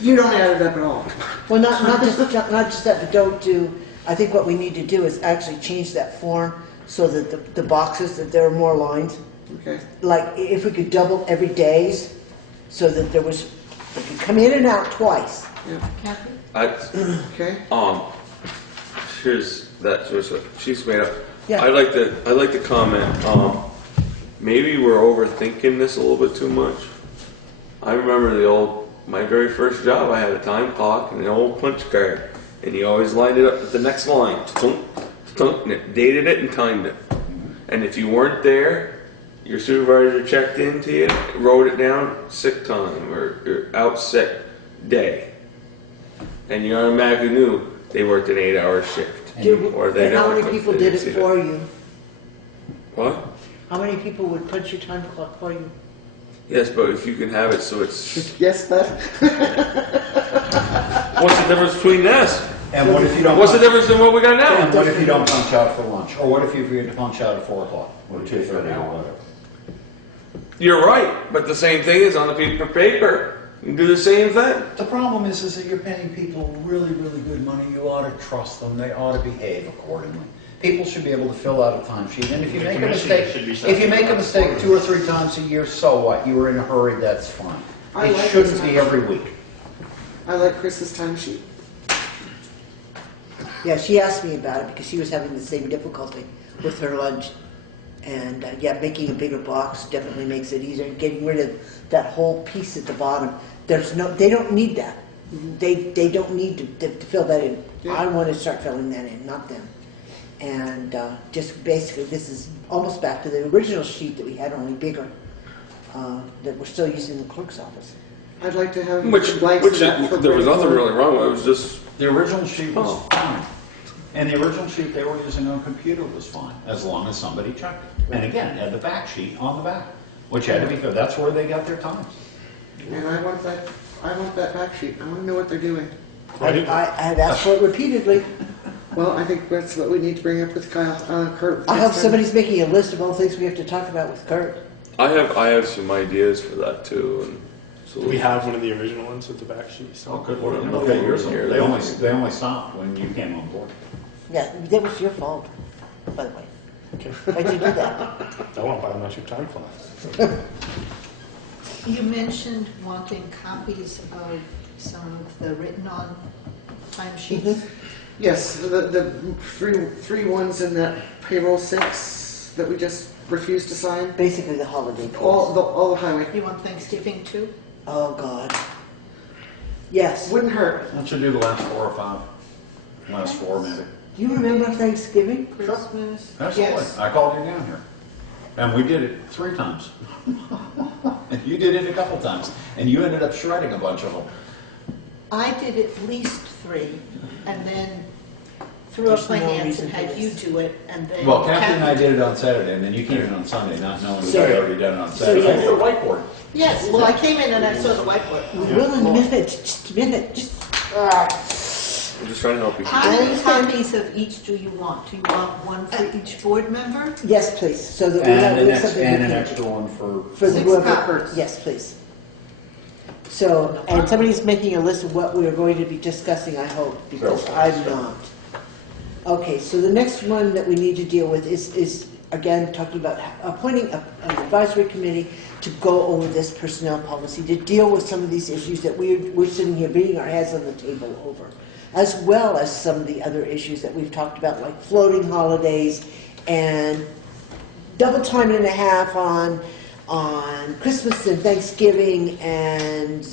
you don't add it up at all. Well, not just that, but don't do, I think what we need to do is actually change that form so that the boxes, that there are more lines. Okay. Like, if we could double every days, so that they could come in and out twice. Yeah. Kathy? Okay. Here's that. She's made up. Yeah. I like the comment. maybe we're overthinking this a little bit too much. I remember my very first job, I had a time clock and an old punch card, and you always lined it up at the next line, and it dated it and timed it. And if you weren't there, your supervisor checked into you, wrote it down, sick time, or out sick day. And you automatically knew they worked an 8-hour shift. Or they And how never many could- people they did didn't it see for that. you? What? How many people would punch your time clock for you? Yes, but if you can have it so it's... Yes, Beth? What's the difference between this? And what if you don't? What's the difference in what we got now? And what if you don't punch out for lunch? Or what if you forget to punch out at 4 o'clock or 2:30 or whatever? You're right, but the same thing is on the piece of paper. You can do the same thing. The problem is that you're paying people really, really good money. You ought to trust them. They ought to behave accordingly. People should be able to fill out a timesheet, and if you make a mistake, if you make a mistake 2 or 3 times a year, so what? You were in a hurry, that's fine. I It like shouldn't this be every week. I like Chris's timesheet. Yeah, she asked me about it because she was having the same difficulty with her lunch. And yeah, making a bigger box definitely makes it easier. Getting rid of that whole piece at the bottom. They don't need that. They don't need to fill that in. Yeah. I want to start filling that in, not them. And just basically, this is almost back to the original sheet that we had, only bigger. That we're still using in the clerk's office. I'd like to have Which blanks of that for there was nothing Payroll. really wrong with it. It was just... The original sheet was Oh. fine. And the original sheet they were using on computer was fine, as long as somebody checked it. And again, it had the back sheet on the back, which had to be, that's where they got their times. And I want that back sheet. I want to know what they're doing. I've asked for it repeatedly. Well, I think that's what we need to bring up with Kyle, Kurt. I hope next time. somebody's making a list of all the things we have to talk about with Kurt. I have some ideas for that too. And so Do we have one of the original ones with the back sheet? Oh, good. What I'm Okay, yours, here, they only stopped when you came on board. Yeah, that was your fault, by the way. Okay. Why'd you do that? I won't buy much of time clock. You mentioned wanting copies of some of the written-on timesheets. Yes, the three ones in that payroll 6 that we just refused to sign. Basically, the holiday pays. All the highway. You want Thanksgiving too? Oh, God. Yes. Wouldn't hurt. Why don't you do the last 4 or 5? Last 4 maybe. You remember Thanksgiving? Christmas? Absolutely. Yes. I called you down here. And we did it 3 times. And you did it a couple times. And you ended up shredding a bunch of them. I did at least 3, and then threw up There's my no hands reason and for had you this. do it, and then. Well, Kathy and I did it on Saturday, and then you came in on Sunday, not knowing that So- we already done it on Saturday. yeah. I did a whiteboard. Yes, well, I came in and I saw the whiteboard. We will in a minute, just a minute. I'm just trying to help you. How many copies of each do you want? Do you want one for each board member? Yes, please, so that we have And something an we can- extra one for. for the 6 whoever. copies. Yes, please. So, and somebody's making a list of what we are going to be discussing, I hope, because Go for it. I'm not. Okay, so the next one that we need to deal with is again, talking about appointing an advisory committee to go over this personnel policy, to deal with some of these issues that we're sitting here beating our heads on the table over, as well as some of the other issues that we've talked about, like floating holidays and double time and a half on Christmas and Thanksgiving, and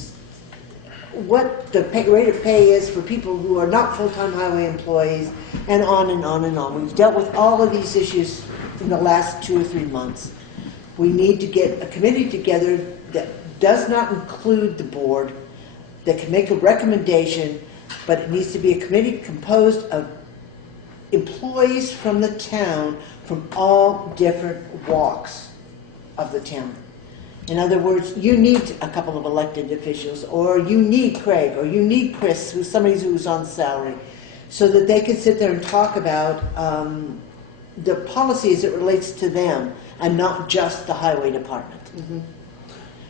what the rate of pay is for people who are not full-time highway employees, and on and on and on. We've dealt with all of these issues in the last 2 or 3 months. We need to get a committee together that does not include the board, that can make a recommendation, but it needs to be a committee composed of employees from the town from all different walks of the town. In other words, you need a couple of elected officials, or you need Craig, or you need Chris, who's somebody who's on salary, so that they can sit there and talk about the policy as it relates to them, and not just the highway department.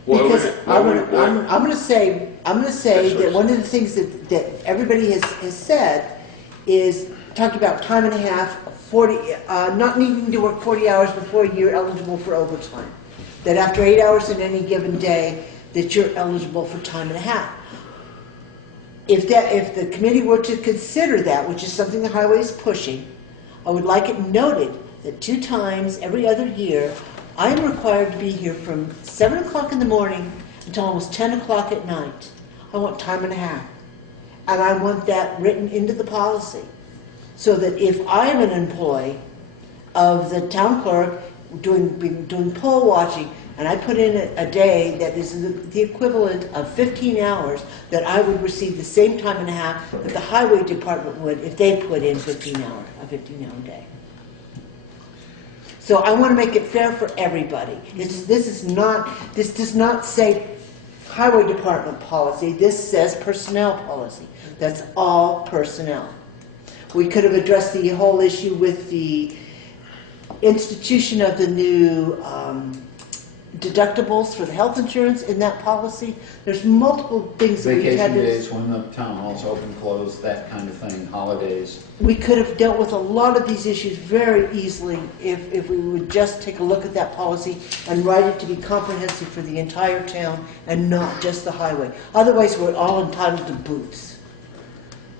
Because I'm going to say that one of the things that everybody has said is talking about time and a half, 40, not needing to work 40 hours before you're eligible for overtime. That after 8 hours in any given day, that you're eligible for time and a half. If the committee were to consider that, which is something the highway is pushing, I would like it noted that 2 times every other year, I am required to be here from 7 o'clock in the morning until almost 10 o'clock at night. I want time and a half. And I want that written into the policy, so that if I am an employee of the town clerk doing poll watching, and I put in a day that is the equivalent of 15 hours, that I would receive the same time and a half that the highway department would if they put in a 15-hour day. So I want to make it fair for everybody. This does not say highway department policy. This says personnel policy. That's all personnel. We could have addressed the whole issue with the institution of the new deductibles for the health insurance in that policy. There's multiple things that we had Vacation to... days, when the town hall's open, closed, that kind of thing, holidays. We could have dealt with a lot of these issues very easily if we would just take a look at that policy and write it to be comprehensive for the entire town and not just the highway. Otherwise, we're all entitled to boots.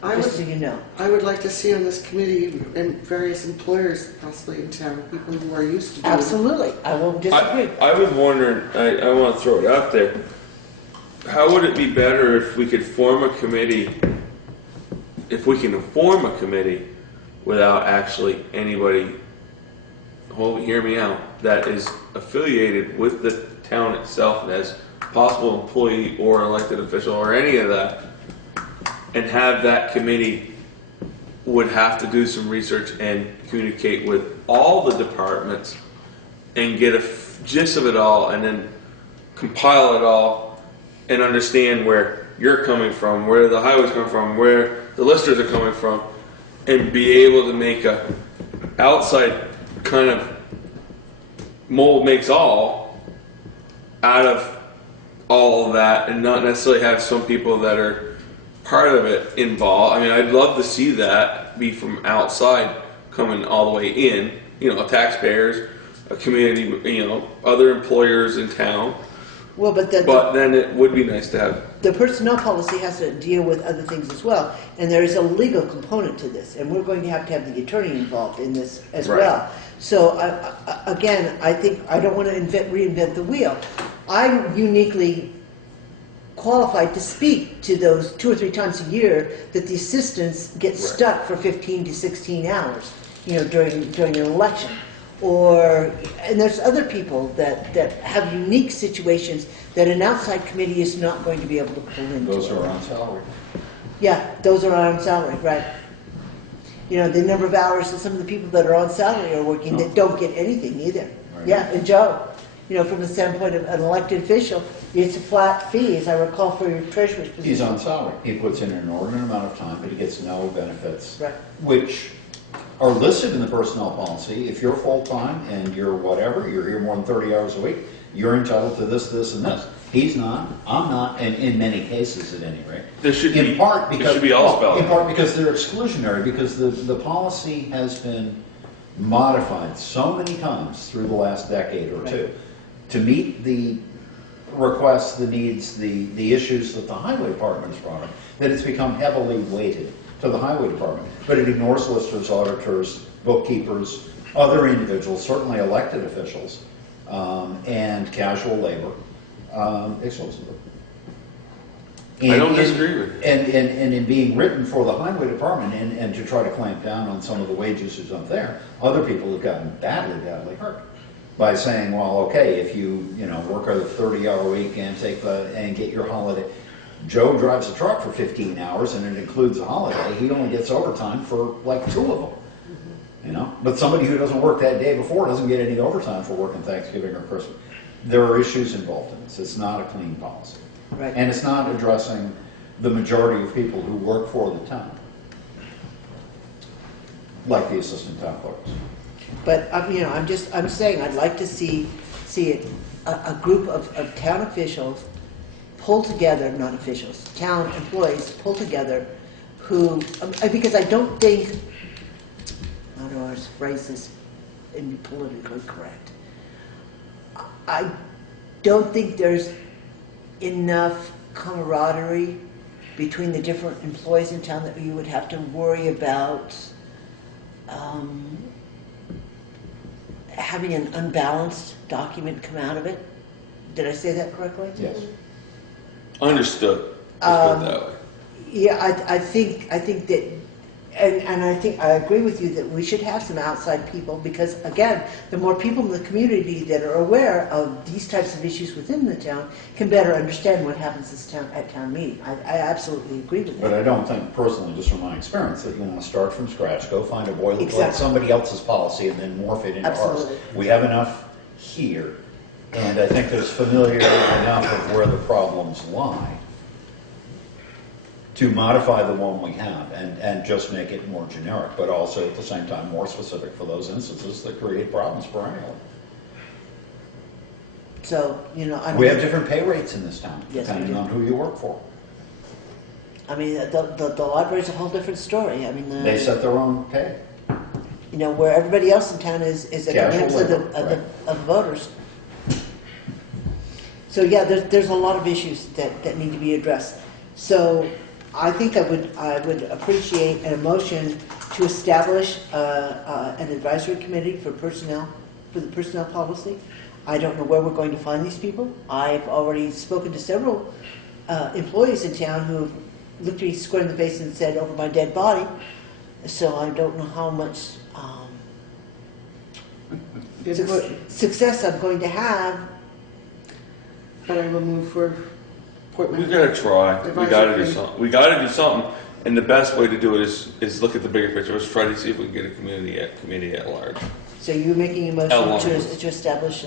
Just so you know. I would like to see on this committee and various employers possibly in town, people who are used to doing. Absolutely, I won't disagree. I was wondering, I want to throw it out there, how would it be better if we could form a committee, if we can form a committee without actually anybody, hear me out, that is affiliated with the town itself as possible employee or elected official or any of that, and have that committee would have to do some research and communicate with all the departments and get a gist of it all and then compile it all and understand where you're coming from, where the highway's coming from, where the listers are coming from, and be able to make a outside kind of mold makes all out of all of that, and not necessarily have some people that are part of it involved. I mean, I'd love to see that be from outside coming all the way in, taxpayers, a community, other employers in town. Well, but then it would be nice to have. The personnel policy has to deal with other things as well, and there is a legal component to this, and we're going to have the attorney involved in this as Right. well. So again, I think I don't want to reinvent the wheel. I'm uniquely qualified to speak to those 2 or 3 times a year that the assistants get stuck for 15 to 16 hours, during an election. And there's other people that have unique situations that an outside committee is not going to be able to pull into. Those who are on salary. Yeah, those are on salary, right. The number of hours that some of the people that are on salary are working that don't get anything either. Right. Yeah, and Joe, from the standpoint of an elected official, it's a flat fee, as I recall, for your treasurer's position. He's on salary. He puts in an inordinate amount of time, but he gets no benefits. Right. Which are listed in the personnel policy. If you're full-time and you're whatever, you're here more than 30 hours a week, you're entitled to this, this, and this. He's not, I'm not, and in many cases at any rate. It should be all spelled. In part because they're exclusionary, because the policy has been modified so many times through the last decade or two to meet the requests, the needs, the issues that the highway department has brought up, that it's become heavily weighted to the highway department. But it ignores listers, auditors, bookkeepers, other individuals, certainly elected officials, and casual labor, exclusively. I don't disagree with you. And in being written for the highway department and to try to clamp down on some of the wage issues up there, other people have gotten badly, badly hurt by saying, well, okay, if you work a 30-hour week and and get your holiday. Joe drives a truck for 15 hours and it includes a holiday. He only gets overtime for like 2 of them. But somebody who doesn't work that day before doesn't get any overtime for working Thanksgiving or Christmas. There are issues involved in this. It's not a clean policy. Right. And it's not addressing the majority of people who work for the town, like the assistant town clerks. But I'm saying I'd like to see a group of town officials pull together, not officials, town employees pull together, because I don't think, how do I phrase this and be politically correct? I don't think there's enough camaraderie between the different employees in town that you would have to worry about having an unbalanced document come out of it. Did I say that correctly? Yes. Understood. Let's put it that way. Yeah, I think that, and I think, I agree with you that we should have some outside people, because again, the more people in the community that are aware of these types of issues within the town can better understand what happens at town meeting. I absolutely agree with But that. I don't think personally, just from my experience, that you want to start from scratch, go find a boilerplate, Exactly. somebody else's policy, and then morph it into ours. Absolutely. We have enough here, and I think there's familiarity enough of where the problems lie to modify the one we have and just make it more generic, but also at the same time more specific for those instances that create problems perennially. So, you know, I mean. We have different pay rates in this town, Yes, we depending do. on who you work for. I mean, the library's a whole different story. I mean, They set their own pay. you know, where everybody else in town is at the Casual whims of labor, right. the voters. So yeah, there's a lot of issues that need to be addressed. So I think I would appreciate a motion to establish an advisory committee for personnel, for the personnel policy. I don't know where we're going to find these people. I've already spoken to several employees in town who looked me square in the face and said, "Over my dead body." So I don't know how much success I'm going to have. But I will move for appointment. We gotta try. We Advisory gotta do committee. something. We gotta do something. And the best way to do it is look at the bigger picture. Let's try to see if we can get a committee at large. So you're making a How motion long? to establish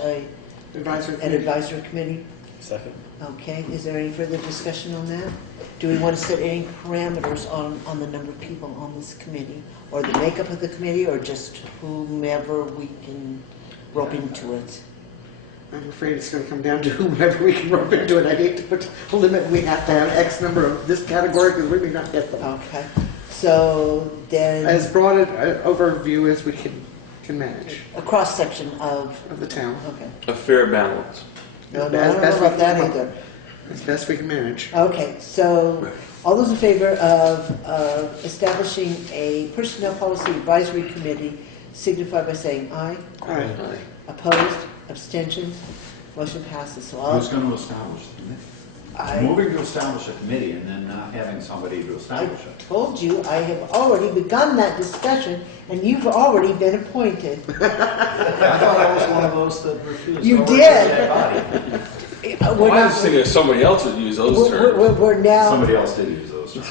Advisory an committee. advisory committee? Second. Okay, is there any further discussion on that? Do we want to set any parameters on the number of people on this committee? Or the makeup of the committee, or just whomever we can rope into it? I'm afraid it's going to come down to whomever we can rope into it. I hate to put a limit. We have to have X number of this category because we may not get them. Okay, so then, As broad an overview as we can manage a cross-section of, of the town. okay. A fair balance. No, I As don't know best we about can that come up. either. As best we can manage. Okay, so all those in favor of establishing a personnel policy advisory committee signify by saying aye. All right. Opposed? Abstentions? Motion passes. So Who's I'll, going to establish the committee? I Moving to establish a committee and then not having somebody to I establish it. told you, I have already begun that discussion, and you've already been appointed. I thought I was one of those that refused. You to work did. with that body. We're Well, I was not, thinking somebody else would use those terms. we're now, Somebody else did use those terms.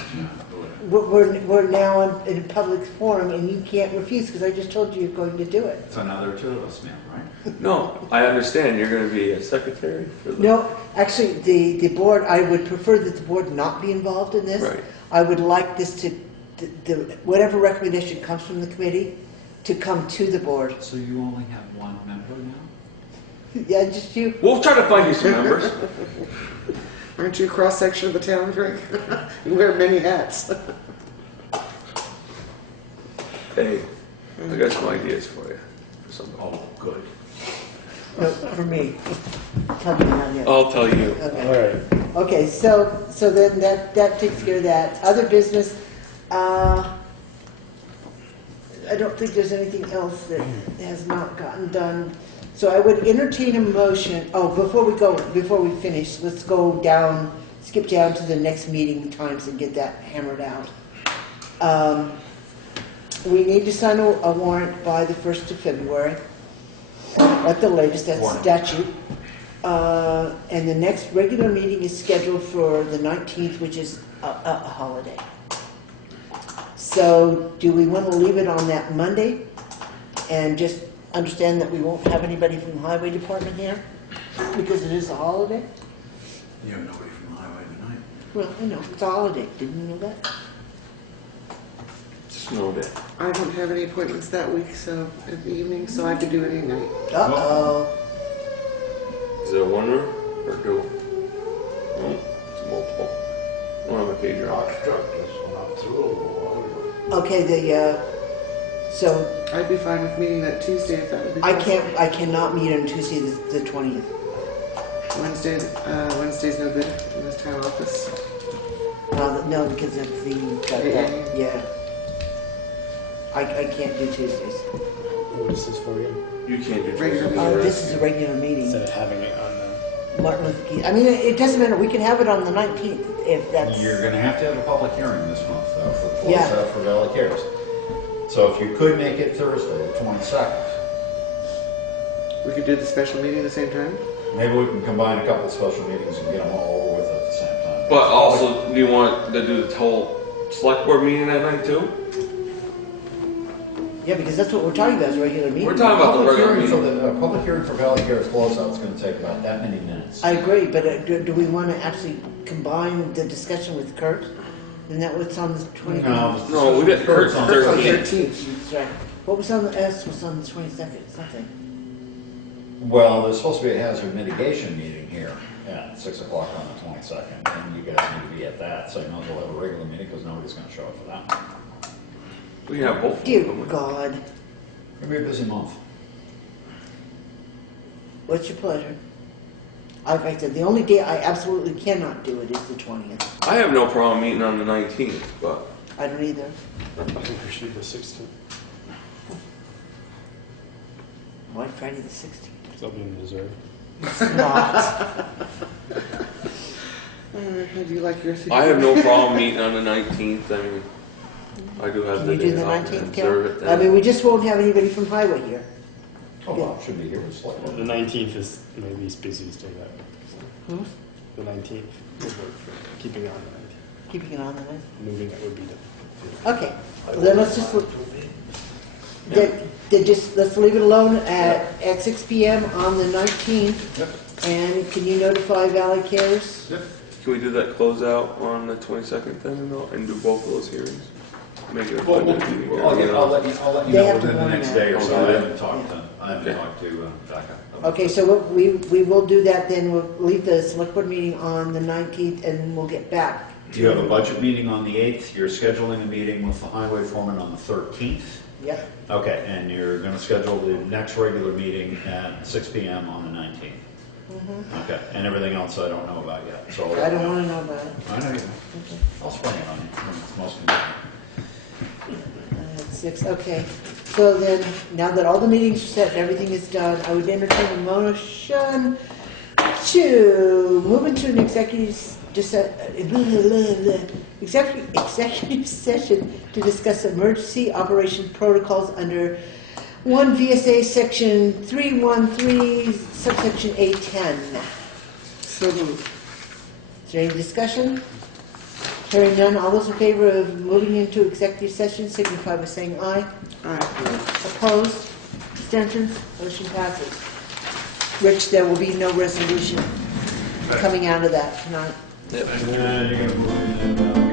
we're now in a public forum, and you can't refuse, because I just told you you're going to do it. It's another two of us, man, right? No, I understand. You're going to be a secretary for the. No, actually, the board, I would prefer that the board not be involved in this. Right. I would like this to, whatever recommendation comes from the committee, to come to the board. So you only have one member now? Yeah, just you. We'll try to find you some members. Aren't you a cross-section of the town, Greg? You wear many hats. Hey, I got some ideas for you. For something. Oh, good. No, for me. Tell me now, yeah. I'll tell you. Okay. Okay, so then that takes care of that. Other business, I don't think there's anything else that has not gotten done. So I would entertain a motion, before we finish, let's skip down to the next meeting times and get that hammered out. We need to sign a warrant by the 1st of February, at the latest, that's Warrant. statute. And the next regular meeting is scheduled for the 19th, which is a holiday. So do we want to leave it on that Monday and just understand that we won't have anybody from the highway department here because it is a holiday? You have nobody from the highway tonight. Well, I know, it's a holiday. Didn't you know that? Just know that. I don't have any appointments that week, so in the evening, so I could do any night. Uh-oh. Is it a one room or two? No, it's multiple. I don't have my pager I'll on. start this one up through. Okay, so I'd be fine with meeting that Tuesday if that would be possible. I cannot meet on Tuesday the 20th. Wednesday's no good in this town office. No, because of the, Yeah. yeah. I can't do Tuesdays. What is this for again? You can't do Regular treasurer. This is a regular meeting. Instead of having it on the. Martin Luther King. I mean, it doesn't matter. We can have it on the 19th if that's. You're gonna have to have a public hearing this month, though, for Yeah. for Valley Cares. So if you could make it Thursday, the 22nd, We could do the special meeting at the same time? maybe we can combine a couple of special meetings and get them all over with at the same time. But also, do you want to do the whole select board meeting that night too? Yeah, because that's what we're talking about is a regular meeting. We're talking about the Public regular hearing for meeting. the, public hearing for Valley Cares closeout is gonna take about that many minutes. I agree, but do we want to actually combine the discussion with Kurt? Isn't that what's on the 20th? No, we got Kurt's on It's on 13th. 13th. That's right. What was on the S was on the 22nd, something. Well, there's supposed to be a hazard mitigation meeting here at 6 o'clock on the 22nd, and you guys need to be at that, so you might as well have a regular meeting, because nobody's gonna show up for that. We can have both. Dear God, It'll be a busy month. what's your pleasure? Like I said, the only day I absolutely cannot do it is the 20th. I have no problem meeting on the 19th, but I don't either. I think we should do the 16th. Why Friday the 16th? Because I'll be in Missouri. It's not. How do you like your I have no problem meeting on the 19th. I mean, I do have Can the you do day the off and 19th, observe it Cal? I then. mean, we just won't have anybody from Highway here. Oh, Bob should be here with select The board. 19th is my least busiest day that week. So the 19th would work for keeping it on the Keeping it on the 19th. 19th. Moving it would be the. Okay, well, then let's just, let's leave it alone at 6 PM on the 19th. And can you notify Valley Cares? Can we do that closeout on the 22nd then and do both of those hearings? Make it a Well, budget meeting. I'll let you They know have to within the warn next that. day or so. Okay. I haven't talked to Becca. Okay, so we will do that then. We'll leave the select board meeting on the 19th and we'll get back. You have a budget meeting on the 8th, you're scheduling a meeting with the highway foreman on the 13th. Yep, Okay, and you're gonna schedule the next regular meeting at 6 PM on the 19th. Okay, and everything else I don't know about yet, so. I don't want to know about it. I know you will. I'll spring it on you when it's most convenient. At 6, okay. So then, now that all the meetings are set and everything is done, I would entertain a motion to move into an executive session to discuss emergency operation protocols under 1 VSA Section 313, subsection A10. So moved. Is there any discussion? Hearing none, all those in favor of moving into executive session signify by saying aye. All right. Opposed? Abstentions? Motion passes. Rich, there will be no resolution coming out of that tonight. And you're gonna move in,